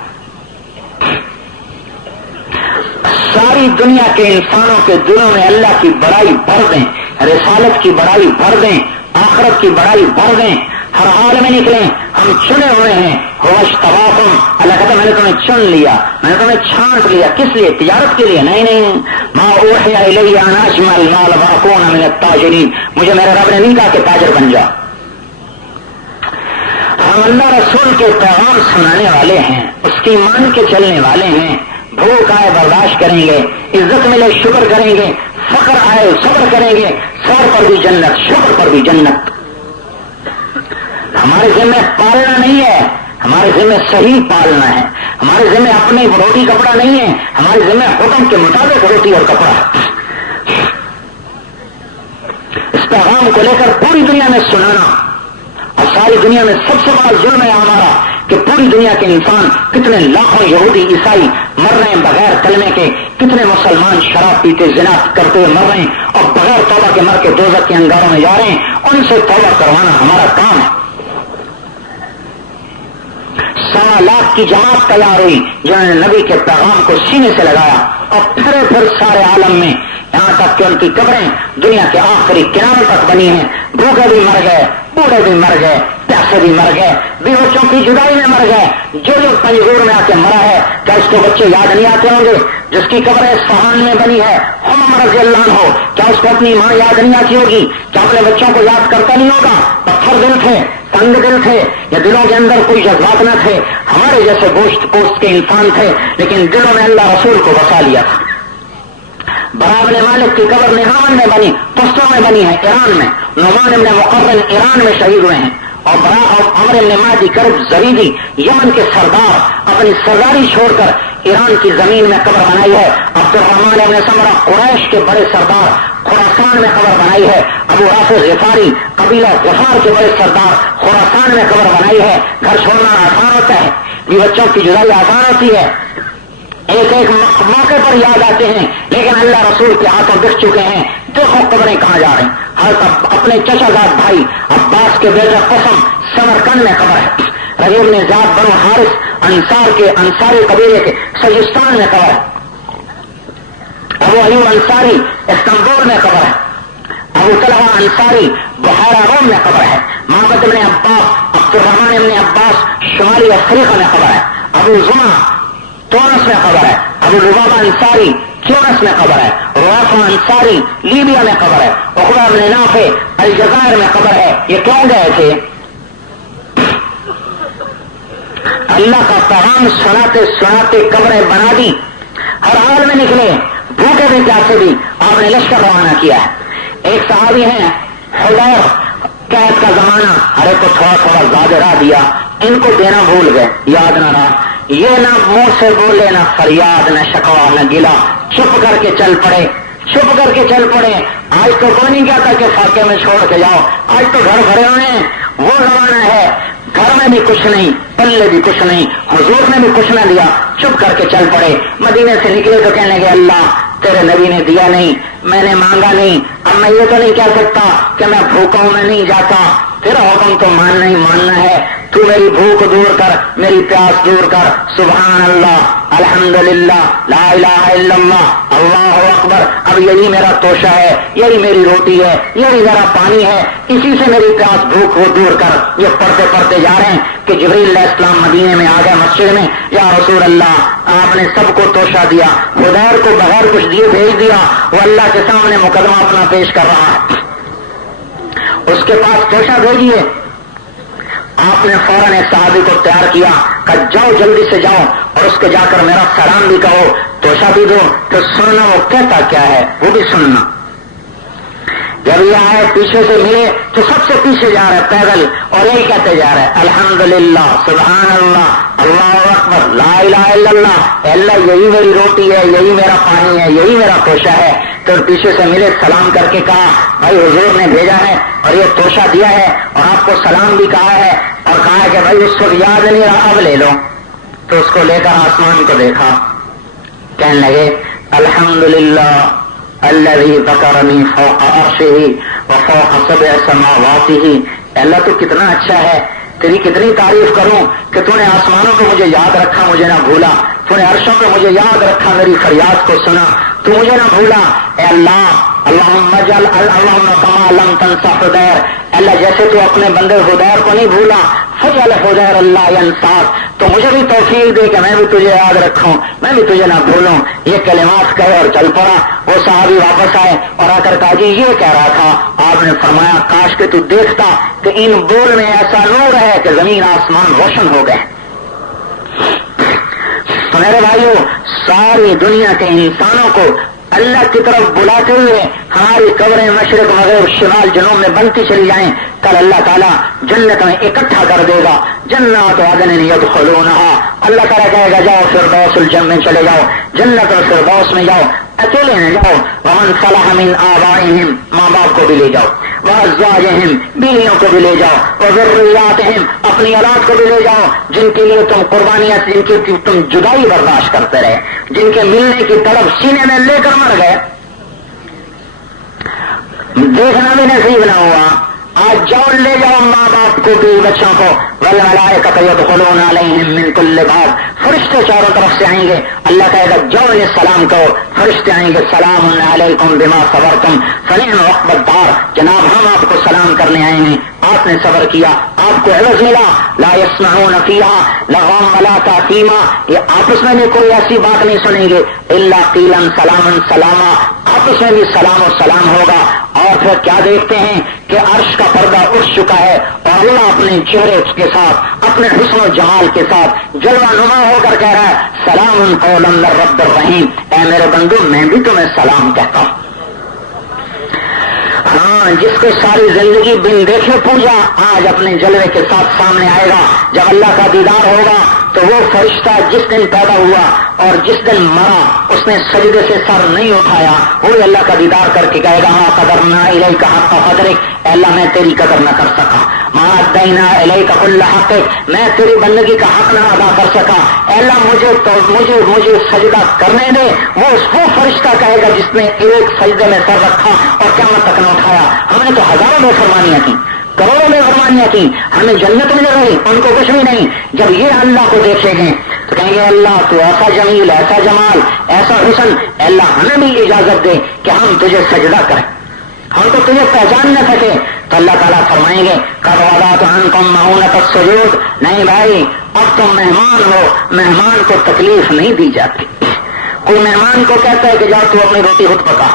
ساری دنیا کے انسانوں کے دلوں میں اللہ کی بڑائی بھر دیں، رسالت کی بڑائی بھر دیں، آخرت کی بڑائی بھر دیں. ہر حال میں نکلیں، ہم چنے ہوئے ہیں. ہوش تباہم، اللہ کہتا میں نے تمہیں چن لیا، میں نے تمہیں چھانٹ لیا. کس لیے؟ تجارت کے لیے نہیں. ما اوحی الی ان اجمع المال واکون من التاجرین، مجھے میرے رب نے نہیں کہا کہ تاجر بن جا. ہم اللہ رسول کے پیغام سنانے والے ہیں، اس کی مان کے چلنے والے ہیں. بھوک آئے برداشت کریں گے، عزت ملے شکر کریں گے، فقر آئے صبر کریں گے. صبر پر بھی جنت، شکر پر بھی جنت. ہمارے ذمہ پالنا نہیں ہے، ہمارے ذمہ صحیح پالنا ہے. ہمارے ذمہ اپنی روٹی کپڑا نہیں ہے, ہمارے ذمہ حکم کے مطابق روٹی اور کپڑا ہے. اس پیغام کو لے کر پوری دنیا میں سنانا, اور ساری دنیا میں سب سے بڑا ظلم ہے ہمارا کہ پوری دنیا کے انسان, کتنے لاکھوں یہودی عیسائی مر رہے ہیں بغیر کلمے کے, کتنے مسلمان شراب پیتے زنا کرتے ہوئے مر رہے ہیں اور بغیر توبہ کے مر کے دوزخ کے انگاروں میں جا رہے ہیں. ان سے توبہ کروانا ہمارا کام ہے. 1.25 لاکھ کی جماعت تیار ہوئی جنہوں نے نبی کے پیغام کو سینے سے لگایا اور پھر سارے عالم میں, یہاں تک کہ ان کی قبریں دنیا کے آخری کناروں تک بنی ہیں. بھوکے بھی مر گئے, بوڑھے بھی مر گئے, پیاسے بھی مر گئے, بی بچوں کی جدائی میں مر گئے. جو پنجور میں آ کے مرا ہے, کیا اس کو بچے یاد نہیں آتے ہوں گے؟ جس کی قبر اصفہان میں بنی ہے عمر رضی اللہ عنہ, کیا اس کو اپنی ماں یاد نہیں آتی ہوگی؟ کیا اپنے بچوں کو یاد کرتا نہیں ہوگا؟ پتھر دل تھے, تنگ دل تھے, یا دلوں کے اندر کوئی جذبات نہ تھے؟ ہمارے جیسے گوشت پوست کے انسان تھے, لیکن دلوں میں اللہ رسول کو بسا لیا تھا. برا بن مالک کی قبر نہاون میں بنی, پشتوں میں بنی ہے ایران میں. نعمان ابن مقرن ایران میں شہید ہوئے ہیں. اور عمر ابن مادی کرب زریدی یمن کے سردار اپنی سرداری چھوڑ کر ایران کی زمین میں قبر بنائی ہے. عبد الرحمان ابن سمرہ قریش کے بڑے سردار خراسان میں قبر بنائی ہے. ابو رافع غفاری قبیلہ غفار کے بڑے سردار خراسان میں قبر بنائی ہے. گھر چھوڑنا آسان ہوتا ہے, یہ بچوں کی جدائی آسان ہوتی ہے, ایک ایک موقع پر یاد آتے ہیں, لیکن اللہ رسول کے ہاتھوں دکھ چکے ہیں. دیکھو قبریں کہاں جا رہی ہیں. ہر اپنے چچا زاد بھائی عباس کے بیٹا قسم سمرقند میں قبر ہے. ربیع بن زیاد بنو حارث انصاری قبیلے کے سجستان میں قبر ہے. ابو ایوب انصاری استنبول میں قبر ہے. ابو طلحہ انصاری بحیرہ روم میں قبر ہے. معبد ابن عباس عبد الرحمان ابن عباس شمالی افریقہ میں قبر ہے. ابو زما تونس میں قبر ہے. ابو لبابہ انصاری تونس میں قبر ہے. رافع انصاری لیبیا میں قبر ہے. عقبہ بن نافع الجزائر میں قبر ہے. یہ کیوں گئے تھے؟ اللہ کا پیغام سناتے سناتے قبریں بنا دی. ہر حال میں نکلے, بھوکے بھی پیاسے بھی, آپ نے لشکر روانہ کیا ہے. ایک صحابی ہیں حذیر, قید کا زمانہ, ہر ایک کو تھوڑا تھوڑا زیادہ راہ دیا, ان کو دینا بھول گئے, یاد نہ رہا. یہ نہ منہ سے بولے, نہ فریاد, نہ شکوا, نہ گلا, چپ کر کے چل پڑے, چپ کر کے چل پڑے. آج تو کوئی نہیں کہتا کہ فاقے میں چھوڑ کے جاؤ, آج تو گھر بھرے ہوئے ہیں. وہ زمانہ ہے گھر میں بھی کچھ نہیں, پلے بھی کچھ نہیں, حضور نے بھی کچھ نہ دیا, چپ کر کے چل پڑے. مدینے سے نکلے تو کہنے لگے اللہ تیرے نبی نے دیا نہیں, میں نے مانگا نہیں, اب میں یہ تو نہیں کہہ سکتا کہ میں بھوکا ہوں, میں نہیں جاتا, تیرا حکم تو ماننا ہی ماننا ہے. تو میری بھوک دور کر, میری پیاس دور کر. سبحان اللہ, الحمدللہ, لا الہ الا اللہ, اللہ اکبر. اب یہی میرا توشہ ہے, یہی میری روٹی ہے, یہی میرا پانی ہے, اسی سے میری پیاس بھوک کو دور کر. یہ پڑھتے پڑھتے جا رہے ہیں کہ جبریل علیہ السلام مدینے میں آ گئے مسجد میں. یا رسول اللہ, آپ نے سب کو توشہ دیا, حذیر کو بغیر کچھ دیے بھیج دیا, وہ اللہ کے سامنے مقدمہ اپنا پیش کر رہا ہے. اس کے پاس توشہ بھیجیے. آپ نے فوراً ایک صحابی کو تیار کیا کہ جاؤ جلدی سے جاؤ اور اس کو جا کر میرا سلام بھی کہو, توشہ بھی دو. تو سننا وہ کہتا کیا ہے وہ بھی سننا. جب یہ آئے پیچھے سے ملے تو سب سے پیچھے جا رہا ہے پیدل, اور یہی کہتے جا رہا ہے الحمدللہ, سبحان اللہ, اللہ اکبر, لا الہ الا اللہ. اللہ یہی میری روٹی ہے, یہی میرا پانی ہے, یہی میرا توشہ ہے. تو پیچھے سے ملے, سلام کر کے کہا بھائی حضور نے بھیجا ہے اور یہ توشہ دیا ہے اور آپ کو سلام بھی کہا ہے, اور کہا ہے کہ بھائی اس کو یاد نہیں رہا, اب لے لو. تو اس کو لے کر آسمان کو دیکھا, کہنے لگے الحمدللہ الذی ذکرنی فوق عرشہ وفوق سبع سماواتہ. اللہ تو کتنا اچھا ہے, تیری کتنی تعریف کروں کہ تو نے آسمانوں کو مجھے یاد رکھا, مجھے نہ بھولا, تو نے عرشوں کو مجھے یاد رکھا, میری فریاد کو سنا, تو مجھے نہ بھولا. اے اللہ, اللہم اجعل اللہم کما لم تنسى حذیر, اللہ جیسے تو اپنے بندے حذیر کو نہیں بھولا, فجعل حذیر اللہ ینساک, تو مجھے بھی توفیق دے کہ میں بھی تجھے یاد رکھوں, میں بھی تجھے نہ بھولوں. یہ کلمات کہے اور چل پڑا. وہ صحابی واپس آئے اور آ کر کہا جی یہ کہہ رہا تھا. آپ نے فرمایا کاش کہ تو دیکھتا کہ ان بول میں ایسا نور ہے کہ زمین آسمان روشن ہو گئے. تو میرے بھائیوں, ساری دنیا کے انسانوں کو اللہ کی طرف بلاتے ہوئے ہماری قبریں مشرق مغرب شمال جنوب میں بنتی چلی جائیں، کل اللہ تعالیٰ جنت میں اکٹھا کر دے گا. جنات عدن یدخلونہا، اللہ تعالیٰ کہے گا جاؤ فردوس الجنہ میں چلے جاؤ، جنت الفردوس میں جاؤ، اکیلے نہ جاؤ. ومن صلح من آبائہم، ماں باپ کو بھی لے جاؤ، وازواجہم، بیویوں کو بھی لے جاؤ، وذریاتہم، اپنی اولاد کو بھی لے جاؤ جن کے لیے تم قربانیاں، جن کی تم جدائی برداشت کرتے رہے، جن کے ملنے کی طرف سینے میں لے کر مر گئے، دیکھنا بھی نصیب نہ ہوا. آج جاؤ لے جاؤ ماں باپ کو بھی بچوں کو. والملائکۃ یدخلون علیہم من کل باب، فرشتے چاروں طرف سے آئیں گے. اللہ کہے گا جاؤ انہیں سلام کرو. فرشتے آئیں گے سلام علیکم بما صبرتم فنعم عقبی الدار، جناب ہم آپ کو سلام کرنے آئے ہیں، آپ نے صبر کیا، آپ کو عوض ملا. لا یسمعون فیہا لغوا ولا تأثیما، یہ آپس میں بھی کوئی ایسی بات نہیں سنیں گے. الا قیلا سلاما سلاما، آپس میں بھی سلام و سلام ہوگا. اور پھر کیا دیکھتے ہیں کہ عرش کا پردہ اٹھ چکا ہے اور اللہ اپنے چہرے کے ساتھ، اپنے حسن و جمال کے ساتھ جلوہ نما ہو کر کہہ رہا ہے سلام قولا من رب الرحیم. اے میرے بندو میں بھی تمہیں سلام کہتا ہوں. ہاں، جس کو ساری زندگی بن دیکھے پوجا آج اپنے جلوے کے ساتھ سامنے آئے گا. جب اللہ کا دیدار ہوگا تو وہ فرشتہ جس دن پیدا ہوا اور جس دن مرا اس نے سجدے سے سر نہیں اٹھایا، وہی اللہ کا دیدار کر کے کہے گا ہاں قدرنا الیک حق قدرک، اے اللہ میں تیری قدر نہ کر سکا. ما ادینا الیک کل حقک، میں تیری بندگی کا حق نہ ادا کر سکا. اے اللہ مجھے سجدہ کرنے دے. وہ فرشتہ کہے گا جس نے ایک سجدے میں سر رکھا اور قیامت تک نہ اٹھایا. ہم نے تو ہزاروں میں فرمانیاں کی، کروڑوں میں فرمانیاں کی، ہمیں جنت مل رہی، ان کو کچھ بھی نہیں. جب یہ اللہ کو دیکھیں گے تو کہیں گے اللہ تو ایسا جمیل، ایسا جمال، ایسا حسن، اللہ ہمیں بھی اجازت دے کہ ہم تجھے سجدہ کریں، ہم تو تجھے پہچان نہ سکے. تو اللہ تعالیٰ فرمائیں گے قد وضعت عنکم معونۃ السجود، نہیں بھائی اب تم مہمان ہو، مہمان کو تکلیف نہیں دی جاتی. کوئی مہمان کو کہتا ہے کہ جاؤ تو اپنی روٹی خود پکا.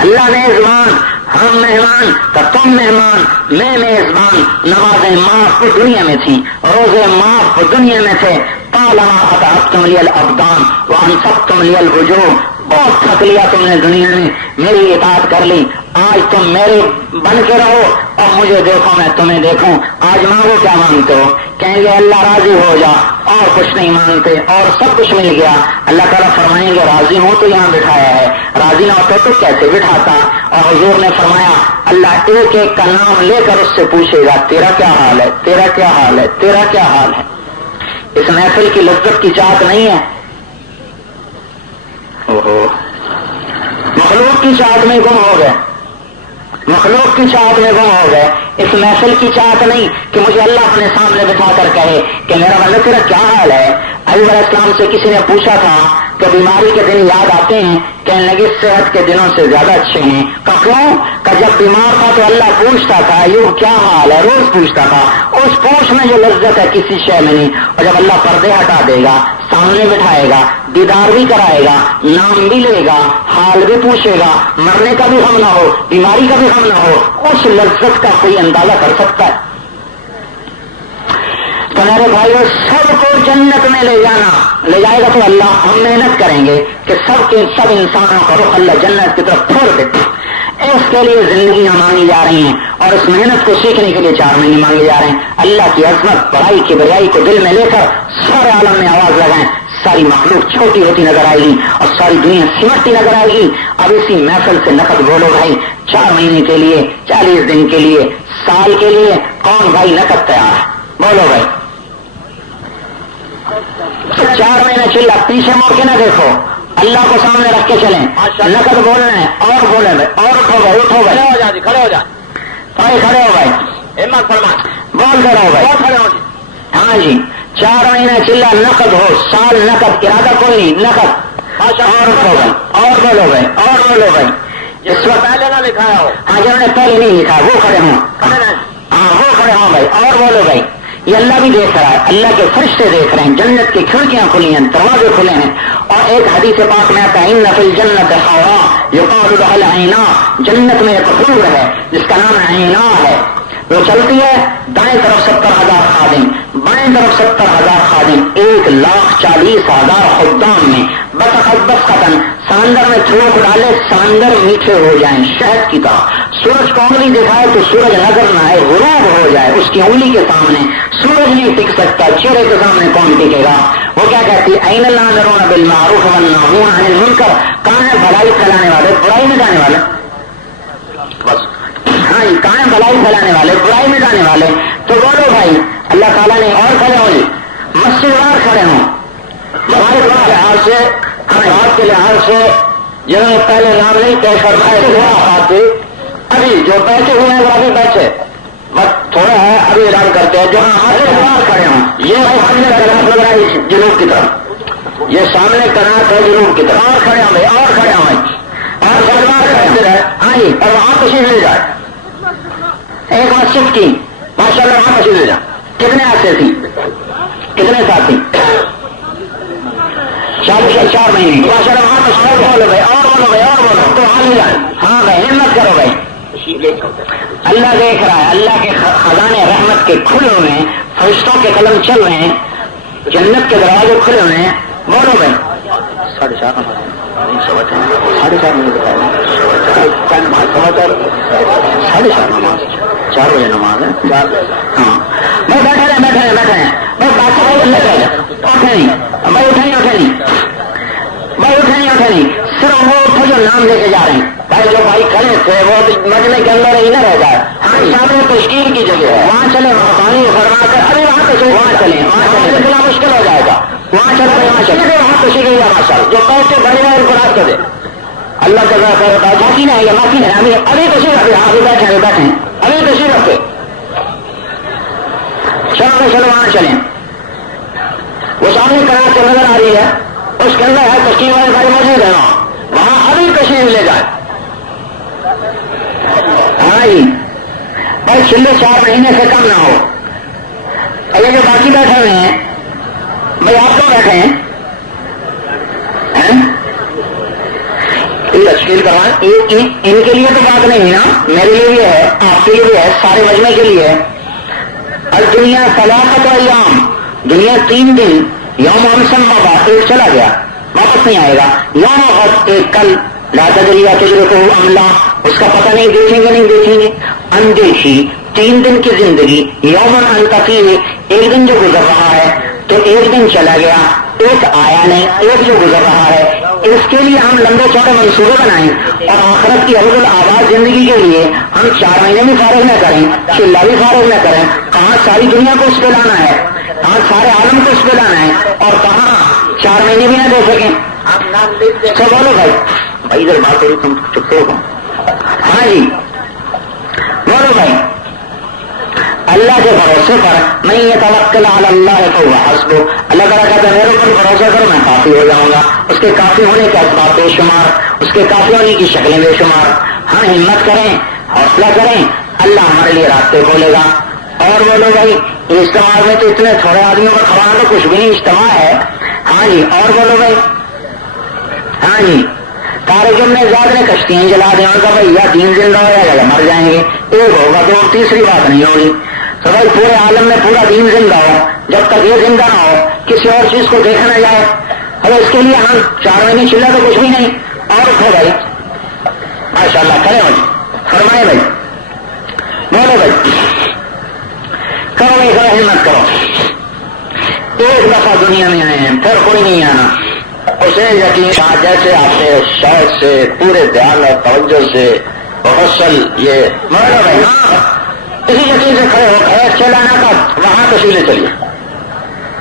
اللہ میزبان، ہم مہمان تو تم مہمان، میں میزبان. نمازیں معاف دنیا میں تھیں، روزے معاف دنیا میں تھے. طالما اطعمتم لی الابدان وانصبتم لی الوجوہ، بہت تھک لیا تم نے دنیا میں، میری اطاعت کر لی. آج تم میرے بن کے رہو اور مجھے دیکھو میں تمہیں دیکھوں. آج مانگو کیا مانگتے ہو؟ کہیں گے اللہ راضی ہو جا، اور کچھ نہیں مانگتے اور سب کچھ مل گیا. اللہ تعالیٰ فرمائیں گے راضی ہوں تو یہاں بٹھایا ہے، راضی نہ ہوتا تو کیسے بٹھاتا. اور حضور نے فرمایا اللہ ایک ایک کا نام لے کر اس سے پوچھے گا تیرا کیا حال ہے، تیرا کیا حال ہے، تیرا کیا حال ہے. اس محفل کی لذت کی چاہت نہیں ہے، مخلوق کی چاہت میں گم ہو گئے، مخلوق کی چاہت میں گم ہو گئے. اس محفل کی چاہت نہیں کہ مجھے اللہ اپنے سامنے بٹھا کر کہے کہ میرا بندہ تیرا کیا حال ہے. ایوب علیہ السلام سے کسی نے پوچھا تھا کہ بیماری کے دن یاد آتے ہیں؟ کہنے لگے صحت کے دنوں سے زیادہ اچھے ہیں. کیوں؟ کہ جب بیمار تھا تو اللہ پوچھتا تھا ایوب کیا حال ہے، روز پوچھتا تھا. اس پوچھ میں جو لذت ہے کسی شے میں نہیں. اور جب اللہ پردے ہٹا دے گا، سامنے بٹھائے گا، دیدار بھی کرائے گا، نام بھی لے گا، حال بھی پوچھے گا، مرنے کا بھی غم نہ ہو، بیماری کا بھی غم نہ ہو، اس لذت کا کوئی اندازہ کر سکتا ہے؟ تو میرے بھائیو سب کو جنت میں لے جانا، لے جائے گا تو اللہ. ہم محنت کریں گے کہ سب انسانوں کا رخ اللہ جنت کی طرف پھیر دے. اس کے لیے زندگیاں مانگی جا رہی ہیں اور اس محنت کو سیکھنے کے لیے 4 مہینے مانگے جا رہے ہیں. اللہ کی عظمت، بڑائی کی بڑائی کو دل میں لے کر سارے عالم میں آواز لگائیں. ساری مخلوق چھوٹی ہوتی نظر آئے گی اور ساری دنیا سمٹتی نظر آئے گی. اب اسی محفل سے نقد بولو بھائی، 4 مہینے کے لیے، 40 دن کے لیے، سال کے لیے کون بھائی نقد تیار ہے؟ بولو بھائی. 4 مہینے چلا، پیچھے موڑ کے نہ دیکھو، اللہ کو سامنے رکھ کے چلیں. نقد بولنا ہے اور بولے بھائی، اور اٹھو بھائی، اٹھو بھائی، کھڑے ہو جا بھائی، کھڑے ہو بھائی، ہمت فرما، بول کر ہو بھائی، کھڑے ہو. ہاں جی، 4 مہینے چلا نقد ہو، سال نقد، ارادہ کوئی نہیں، نقد. اور اٹھو بھائی، اور بولو بھائی، اور بولو بھائی. اس وقت پہلے نہ لکھایا ہو، ہاں جنہوں نے پہلے نہیں لکھا وہ کھڑے ہوں، ہاں وہ کھڑے ہوں بھائی، اور بولو بھائی. یہ اللہ بھی دیکھ رہا ہے، اللہ کے فرشتے دیکھ رہے ہیں، جنت کی کھڑکیاں کھلی ہیں، دروازے کھلے ہیں. اور ایک حدیث پاک میں آتا ہے ان فی الجنت حورا یقال لها العینا، جنت میں ایک حور ہے جس کا نام عینا ہے. وہ چلتی ہے، دائیں طرف 70,000 خادم، بائیں طرف 70,000 خادم، 1,40,000 خدام میں بس ساندر میں تھوک ڈالے ساندر میٹھے ہو جائیں شہد کی طرح. سورج کو انگلی دکھائے تو سورج نظر نہ آئے, غروب ہو جائے اس کی انگلی کے سامنے. سورج نہیں ٹک سکتا, چہرے کے سامنے کون ٹکے گا؟ وہ کیا کہتی ہے؟ این الناظرون بالمعروف والناہون عن المنکر. کہاں ہے بھلائی پھیلانے والے, برائی مٹانے والے؟ بس ہاں جی, کہاں ہے بھلائی پھیلانے والے, برائی مٹانے والے؟ تو بولو بھائی, اللہ تعالیٰ نے اور کھڑے ہوں جی, مسجد وار کھڑے ہوں ہمارے لحاظ سے, آپ کے لحاظ سے جنہوں نے پہلے نام نہیں طے فرمائے آتے, ابھی جو بیٹھے ہوئے ہیں وہ ابھی بیٹھے, بس تھوڑا ہے ابھی اعلان کرتے ہیں. جو ہمارے باہر کھڑے ہوں, یہ سامنے کناٹ لگ رہا ہے جنوب کی طرف, یہ سامنے کناٹ ہے جنوب کی طرف. اور کھڑے ہوں بھائی, اور کھڑے ہوں بھائی, اور سلوار کھڑے رہے. ہاں جی, اور وہاں تشریف لے جائے. ایک مسجد کی ماشاء اللہ وہاں تشریف لے جائے. کتنے آتے تھی, کتنے ساتھی؟ 4 مہینے. ماشاء اللہ وہاں تشریف بولو بھائی, اور بولو بھائی, اور بولو تو وہاں لے جائے. ہاں بھائی, ہمت کرو بھائی, اللہ دیکھ رہا ہے. اللہ کے خزانے رحمت کے کھلے ہوئے ہیں, فرشتوں کے قلم چل رہے ہیں, جنت کے دروازے کھلے ہوئے ہیں. بولو بھائی. 4:30 مجھے بتایا, 4:30 نماز, 4 بجے نماز ہے. ہاں بھائی بیٹھے رہے, بیٹھے رہے, بیٹھے ہیں بھائی. باقی اٹھے نہیں بھائی, اٹھے نہیں, اٹھے نہیں بھائی, اٹھے نہیں, اٹھے نہیں. صرف وہ اٹھو جو نام لے کے جا رہے ہیں. بھائی جو بھائی کھڑے تھے وہ مجمع کے اندر ہی نہ رہ جائے. ہاں سامنے تشکیل کی جگہ ہے, وہاں چلے, وہاں پانی فرما کر ابھی وہاں پہ وہاں چلیں, وہاں چلے اتنا مشکل ہو جائے گا. وہاں چلے, وہاں چلے, وہاں تشکیل ہے ماشاء اللہ. جو بیٹھے بڑے ہیں ان کو رات دے اللہ کا ذکر ہوتا ہے. باقی نہیں ہے, باقی نہیں, ابھی تشریف رکھے, ابھی بیٹھے, ابھی بیٹھے, ابھی تشریف رکھے. چلو چلو وہاں چلیں. وہ سامنے کناٹ سے نظر آ رہی ہے, اس کے اندر ہے تشکیل والے بھائی موجود ہے, وہاں ابھی تشریف لے جائے. ہاں جی بھائی, چلے 4 مہینے سے کم نہ ہو. اور یہ جو باقی بیٹھے ہوئے ہیں بھائی, آپ کیوں بیٹھے ہیں؟ تشکیل کروائیں. ان کے لیے تو بات نہیں ہے نا, میرے لیے بھی ہے, آپ کے لیے بھی ہے, سارے مجمع کے لیے ہے. الدنیا ثلاثۃ ایام, دنیا 3 دن. یوم مسمى ایک چلا گیا, واپس نہیں آئے گا. یوم غد ایک کل, لا تدری تجربہ عملہ, اس کا پتہ نہیں دیکھیں گے نہیں دیکھیں گے. اندیشی 3 دن کی زندگی. یومن انتقی, ایک دن جو گزر رہا ہے تو ایک دن چلا گیا, ایک آیا نہیں, ایک جو گزر رہا ہے. اس کے لیے ہم لمبے چوڑے منصوبے بنائیں, اور آخرت کی حوض الآباد زندگی کے لیے ہم 4 مہینے بھی فارغ نہ کریں, چلا بھی فارغ نہ کریں. کہاں ساری دنیا کو اس پہ لانا ہے, کہاں سارے عالم کو اس پہ لانا ہے, اور کہاں 4 مہینے بھی نہ دے سکیں. آپ نام دیکھتے بولو بھائی, بھائی ادھر بات کرو, تم چپ ہو. ہاں جی بولو بھائی. اللہ کے بھروسے پر میں یہ توکل علی اللہ فہو حسبہ, اللہ تعالیٰ کہتا ہے میرے اوپر بھروسہ کرو میں کافی ہو جاؤں گا. اس کے کافی ہونے کے اسباب بے شمار, اس کے کافی ہونے کی شکلیں بے شمار. ہاں ہمت کریں, حوصلہ کریں, اللہ ہمارے لیے راستے کھولے گا. اور بولو بھائی, اجتماع میں تو اتنے تھوڑے آدمیوں کا کھڑا تو کچھ بھی نہیں, اجتماع ہے. ہاں جی, اور بولو بھائی. ہاں جی, تارکم نے زیادہ نے کشتیاں جلا دیں, اور کہا بھائی یا دین زندہ ہو یا مر جائیں گے, ایک ہوگا تو تیسری بات نہیں ہوگی. تو بھائی پورے عالم میں پورا دین زندہ ہو, جب تک یہ زندہ نہ ہو کسی اور چیز کو دیکھا نہ جائے. اب اس کے لیے ہم 4 مہینے چلے تو کچھ بھی نہیں. اور اٹھو بھائی, ماشاء اللہ کرے بھائی, فرمائے بھائی, بولو بھائی, کرو بھائی, کرو ہمت کرو. ایک دفعہ دنیا میں آئے ہیں, پھر کوئی نہیں آنا. اسے یقین جیسے آتے شاید سے پورے دھیان اور توجہ سے محسل یہ بولو بھائی. ہاں اسی یقین سے کھڑے ہو کھڑے چلانا کا وہاں تشیلے چلیے.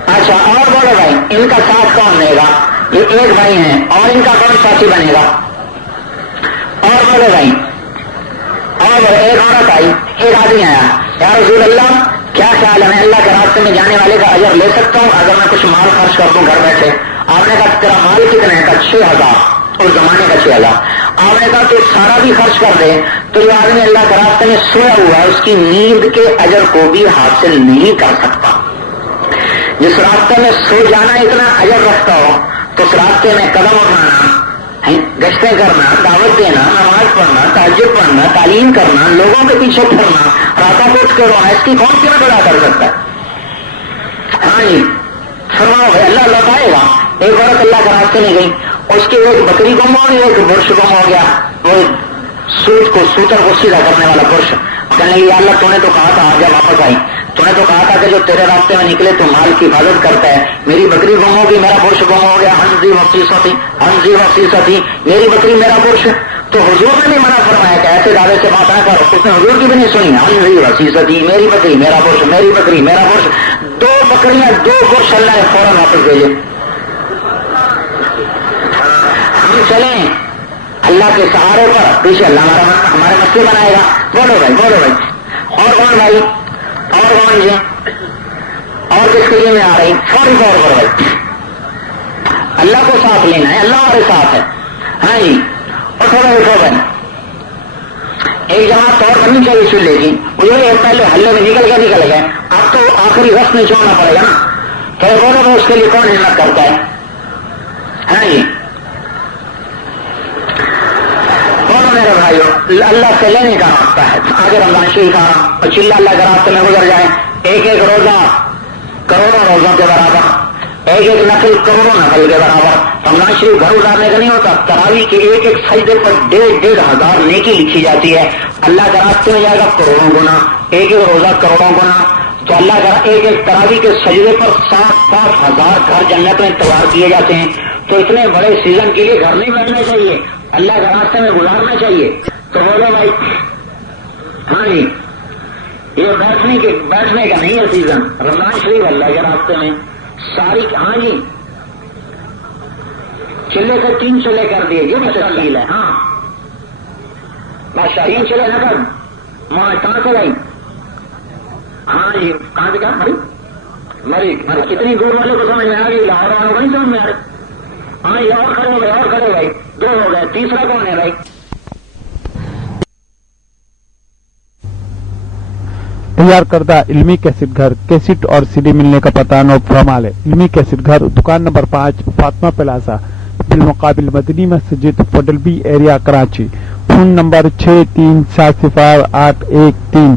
اچھا اور بولو بھائی, ان کا ساتھ کون لے گا؟ یہ ایک بھائی ہیں, اور ان کا کون ساتھی بنے گا؟ اور بولو بھائی, اور بولو. ایک عورت آئی, ایک آدمی آیا, یا رسول اللہ کیا خیال ہے میں اللہ کے راستے میں جانے والے کا اجر لے سکتا ہوں اگر میں کچھ مال خرچ کر دوں گھر بیٹھے؟ آپ نے کہا تیرا مال کتنے کا؟ 6,000, اس زمانے کا 6,000. آپ نے کہا تو سارا بھی خرچ کر دے تو یہ آدمی اللہ کے راستے میں سویا ہوا ہے, اس کی نیند کے اجر کو بھی حاصل نہیں کر سکتا. جس راستے میں سو جانا اتنا اجر رکھتا ہو تو اس راستے میں قدم اٹھانا, گشتیں کرنا, دعوت دینا, نماز پڑھنا, تہجد پڑھنا, تعلیم کرنا, لوگوں کے پیچھے پھرنا, راتوں کو اٹھ کے رونا, اس کی کون قیمت ادا کر سکتا ہے؟ ہاں جی فرماؤ بھائی, اللہ لوٹائے گا. ایک عورت اللہ کے راستے میں گئی, اس کی ایک بکری گم ہو گئی، ایک برش گم ہو گیا، وہ سوتر کو سیدھا کرنے والا برش. کہنے لگی اللہ تو نے تو کہا تھا آ جا واپس آئی، تو نے تو کہا تھا کہ جو تیرے راستے میں نکلے تو مال کی حفاظت کرتا ہے. میری بکری گم ہو گئی، میرا برش گم ہو گیا. ہنزی وفیستی، میری بکری میرا برش. تو حضور نے بھی منع فرمایا کہ ایسے دعوے سے بات نہ کرو. اس نے حضور کی بھی نہیں سنی. ہنزی وفیستی، میری بکری میرا برش، میری بکری میرا برش. 2 بکریاں 2 برش اللہ نے فوراً واپس بھیجے. ہم چلیں اللہ کے سہارے پر، پیچھے اللہ ہمارے مستی بنائے گا. بولو بھائی، بولو بھائی. اور کون بھائی؟ اور کون جی؟ اور کس کے لیے میں آ رہی؟ فوری طور پر بھائی اللہ کو ساتھ لینا ہے، اللہ ہمارے ساتھ ہے. ہاں جی. اور تھوڑا اٹھو بھائی، ایک جماعت طور بننی چاہیے چولہے کی. وہ پہلے ہلے میں نکل گئے، اب تو آخری رس نہیں چھوڑنا پڑے گا نا. تو بولو بھائی اس کے لیے کون ہمت کرتا ہے؟ ہاں جی. بولو میرے بھائیو، اللہ سے لینے کا راستہ ہے. آگے رمضان شریف آ رہا اور چلا اللہ کے راستے میں گزر جائے. ایک ایک روزہ کروڑوں روزوں کے برابر، ایک ایک نسل کروڑوں نسل کے برابر. رمضان شریف گھر اتارنے کا نہیں ہوتا، تراویح کے ایک ایک سجدے پر 1,500 نیکی لکھی جاتی ہے. اللہ کے راستے میں جائے گا کروڑوں گنا، ایک ایک روزہ کروڑوں گنا. تو اللہ کا ایک ایک تراویح کے سجدے پر 7,000 گھر جنت میں تیار کیے جاتے ہیں. تو اتنے بڑے سیزن کے لیے گھر نہیں بیٹھنا چاہیے، اللہ کے راستے میں گزارنا چاہیے. تو بولو بھائی. ہاں جی. یہ بیٹھنے کا نہیں ہے سیزن. رمضان شریف اللہ کے راستے میں ساری. ہاں جی. چلے سے 3 چلے کر دیے، یہ بھی تبدیل ہے. ہاں بادشاہ 3 چلے نہ کر وہاں کہاں سے لائی؟ ہاں جی. کہاں سے کہا؟ مری کتنی دور والے کو سمجھ میں آ گئی، لاہور والوں کو نہیں سمجھ میں آ رہے. ہاں یہ اور کھڑے ہو گئے، اور کھڑے بھائی. 2 ہو گئے، تیسرا کون ہے بھائی؟ تیار کردہ علمی کیسٹ گھر، کیسٹ اور سی ڈی ملنے کا پتہ نوٹ فرما لے. علمی کیسٹ گھر، دکان نمبر 5، فاطمہ پلازا، بالمقابل مدنی مسجد، federal B area, Karachi. Phone number 6370 813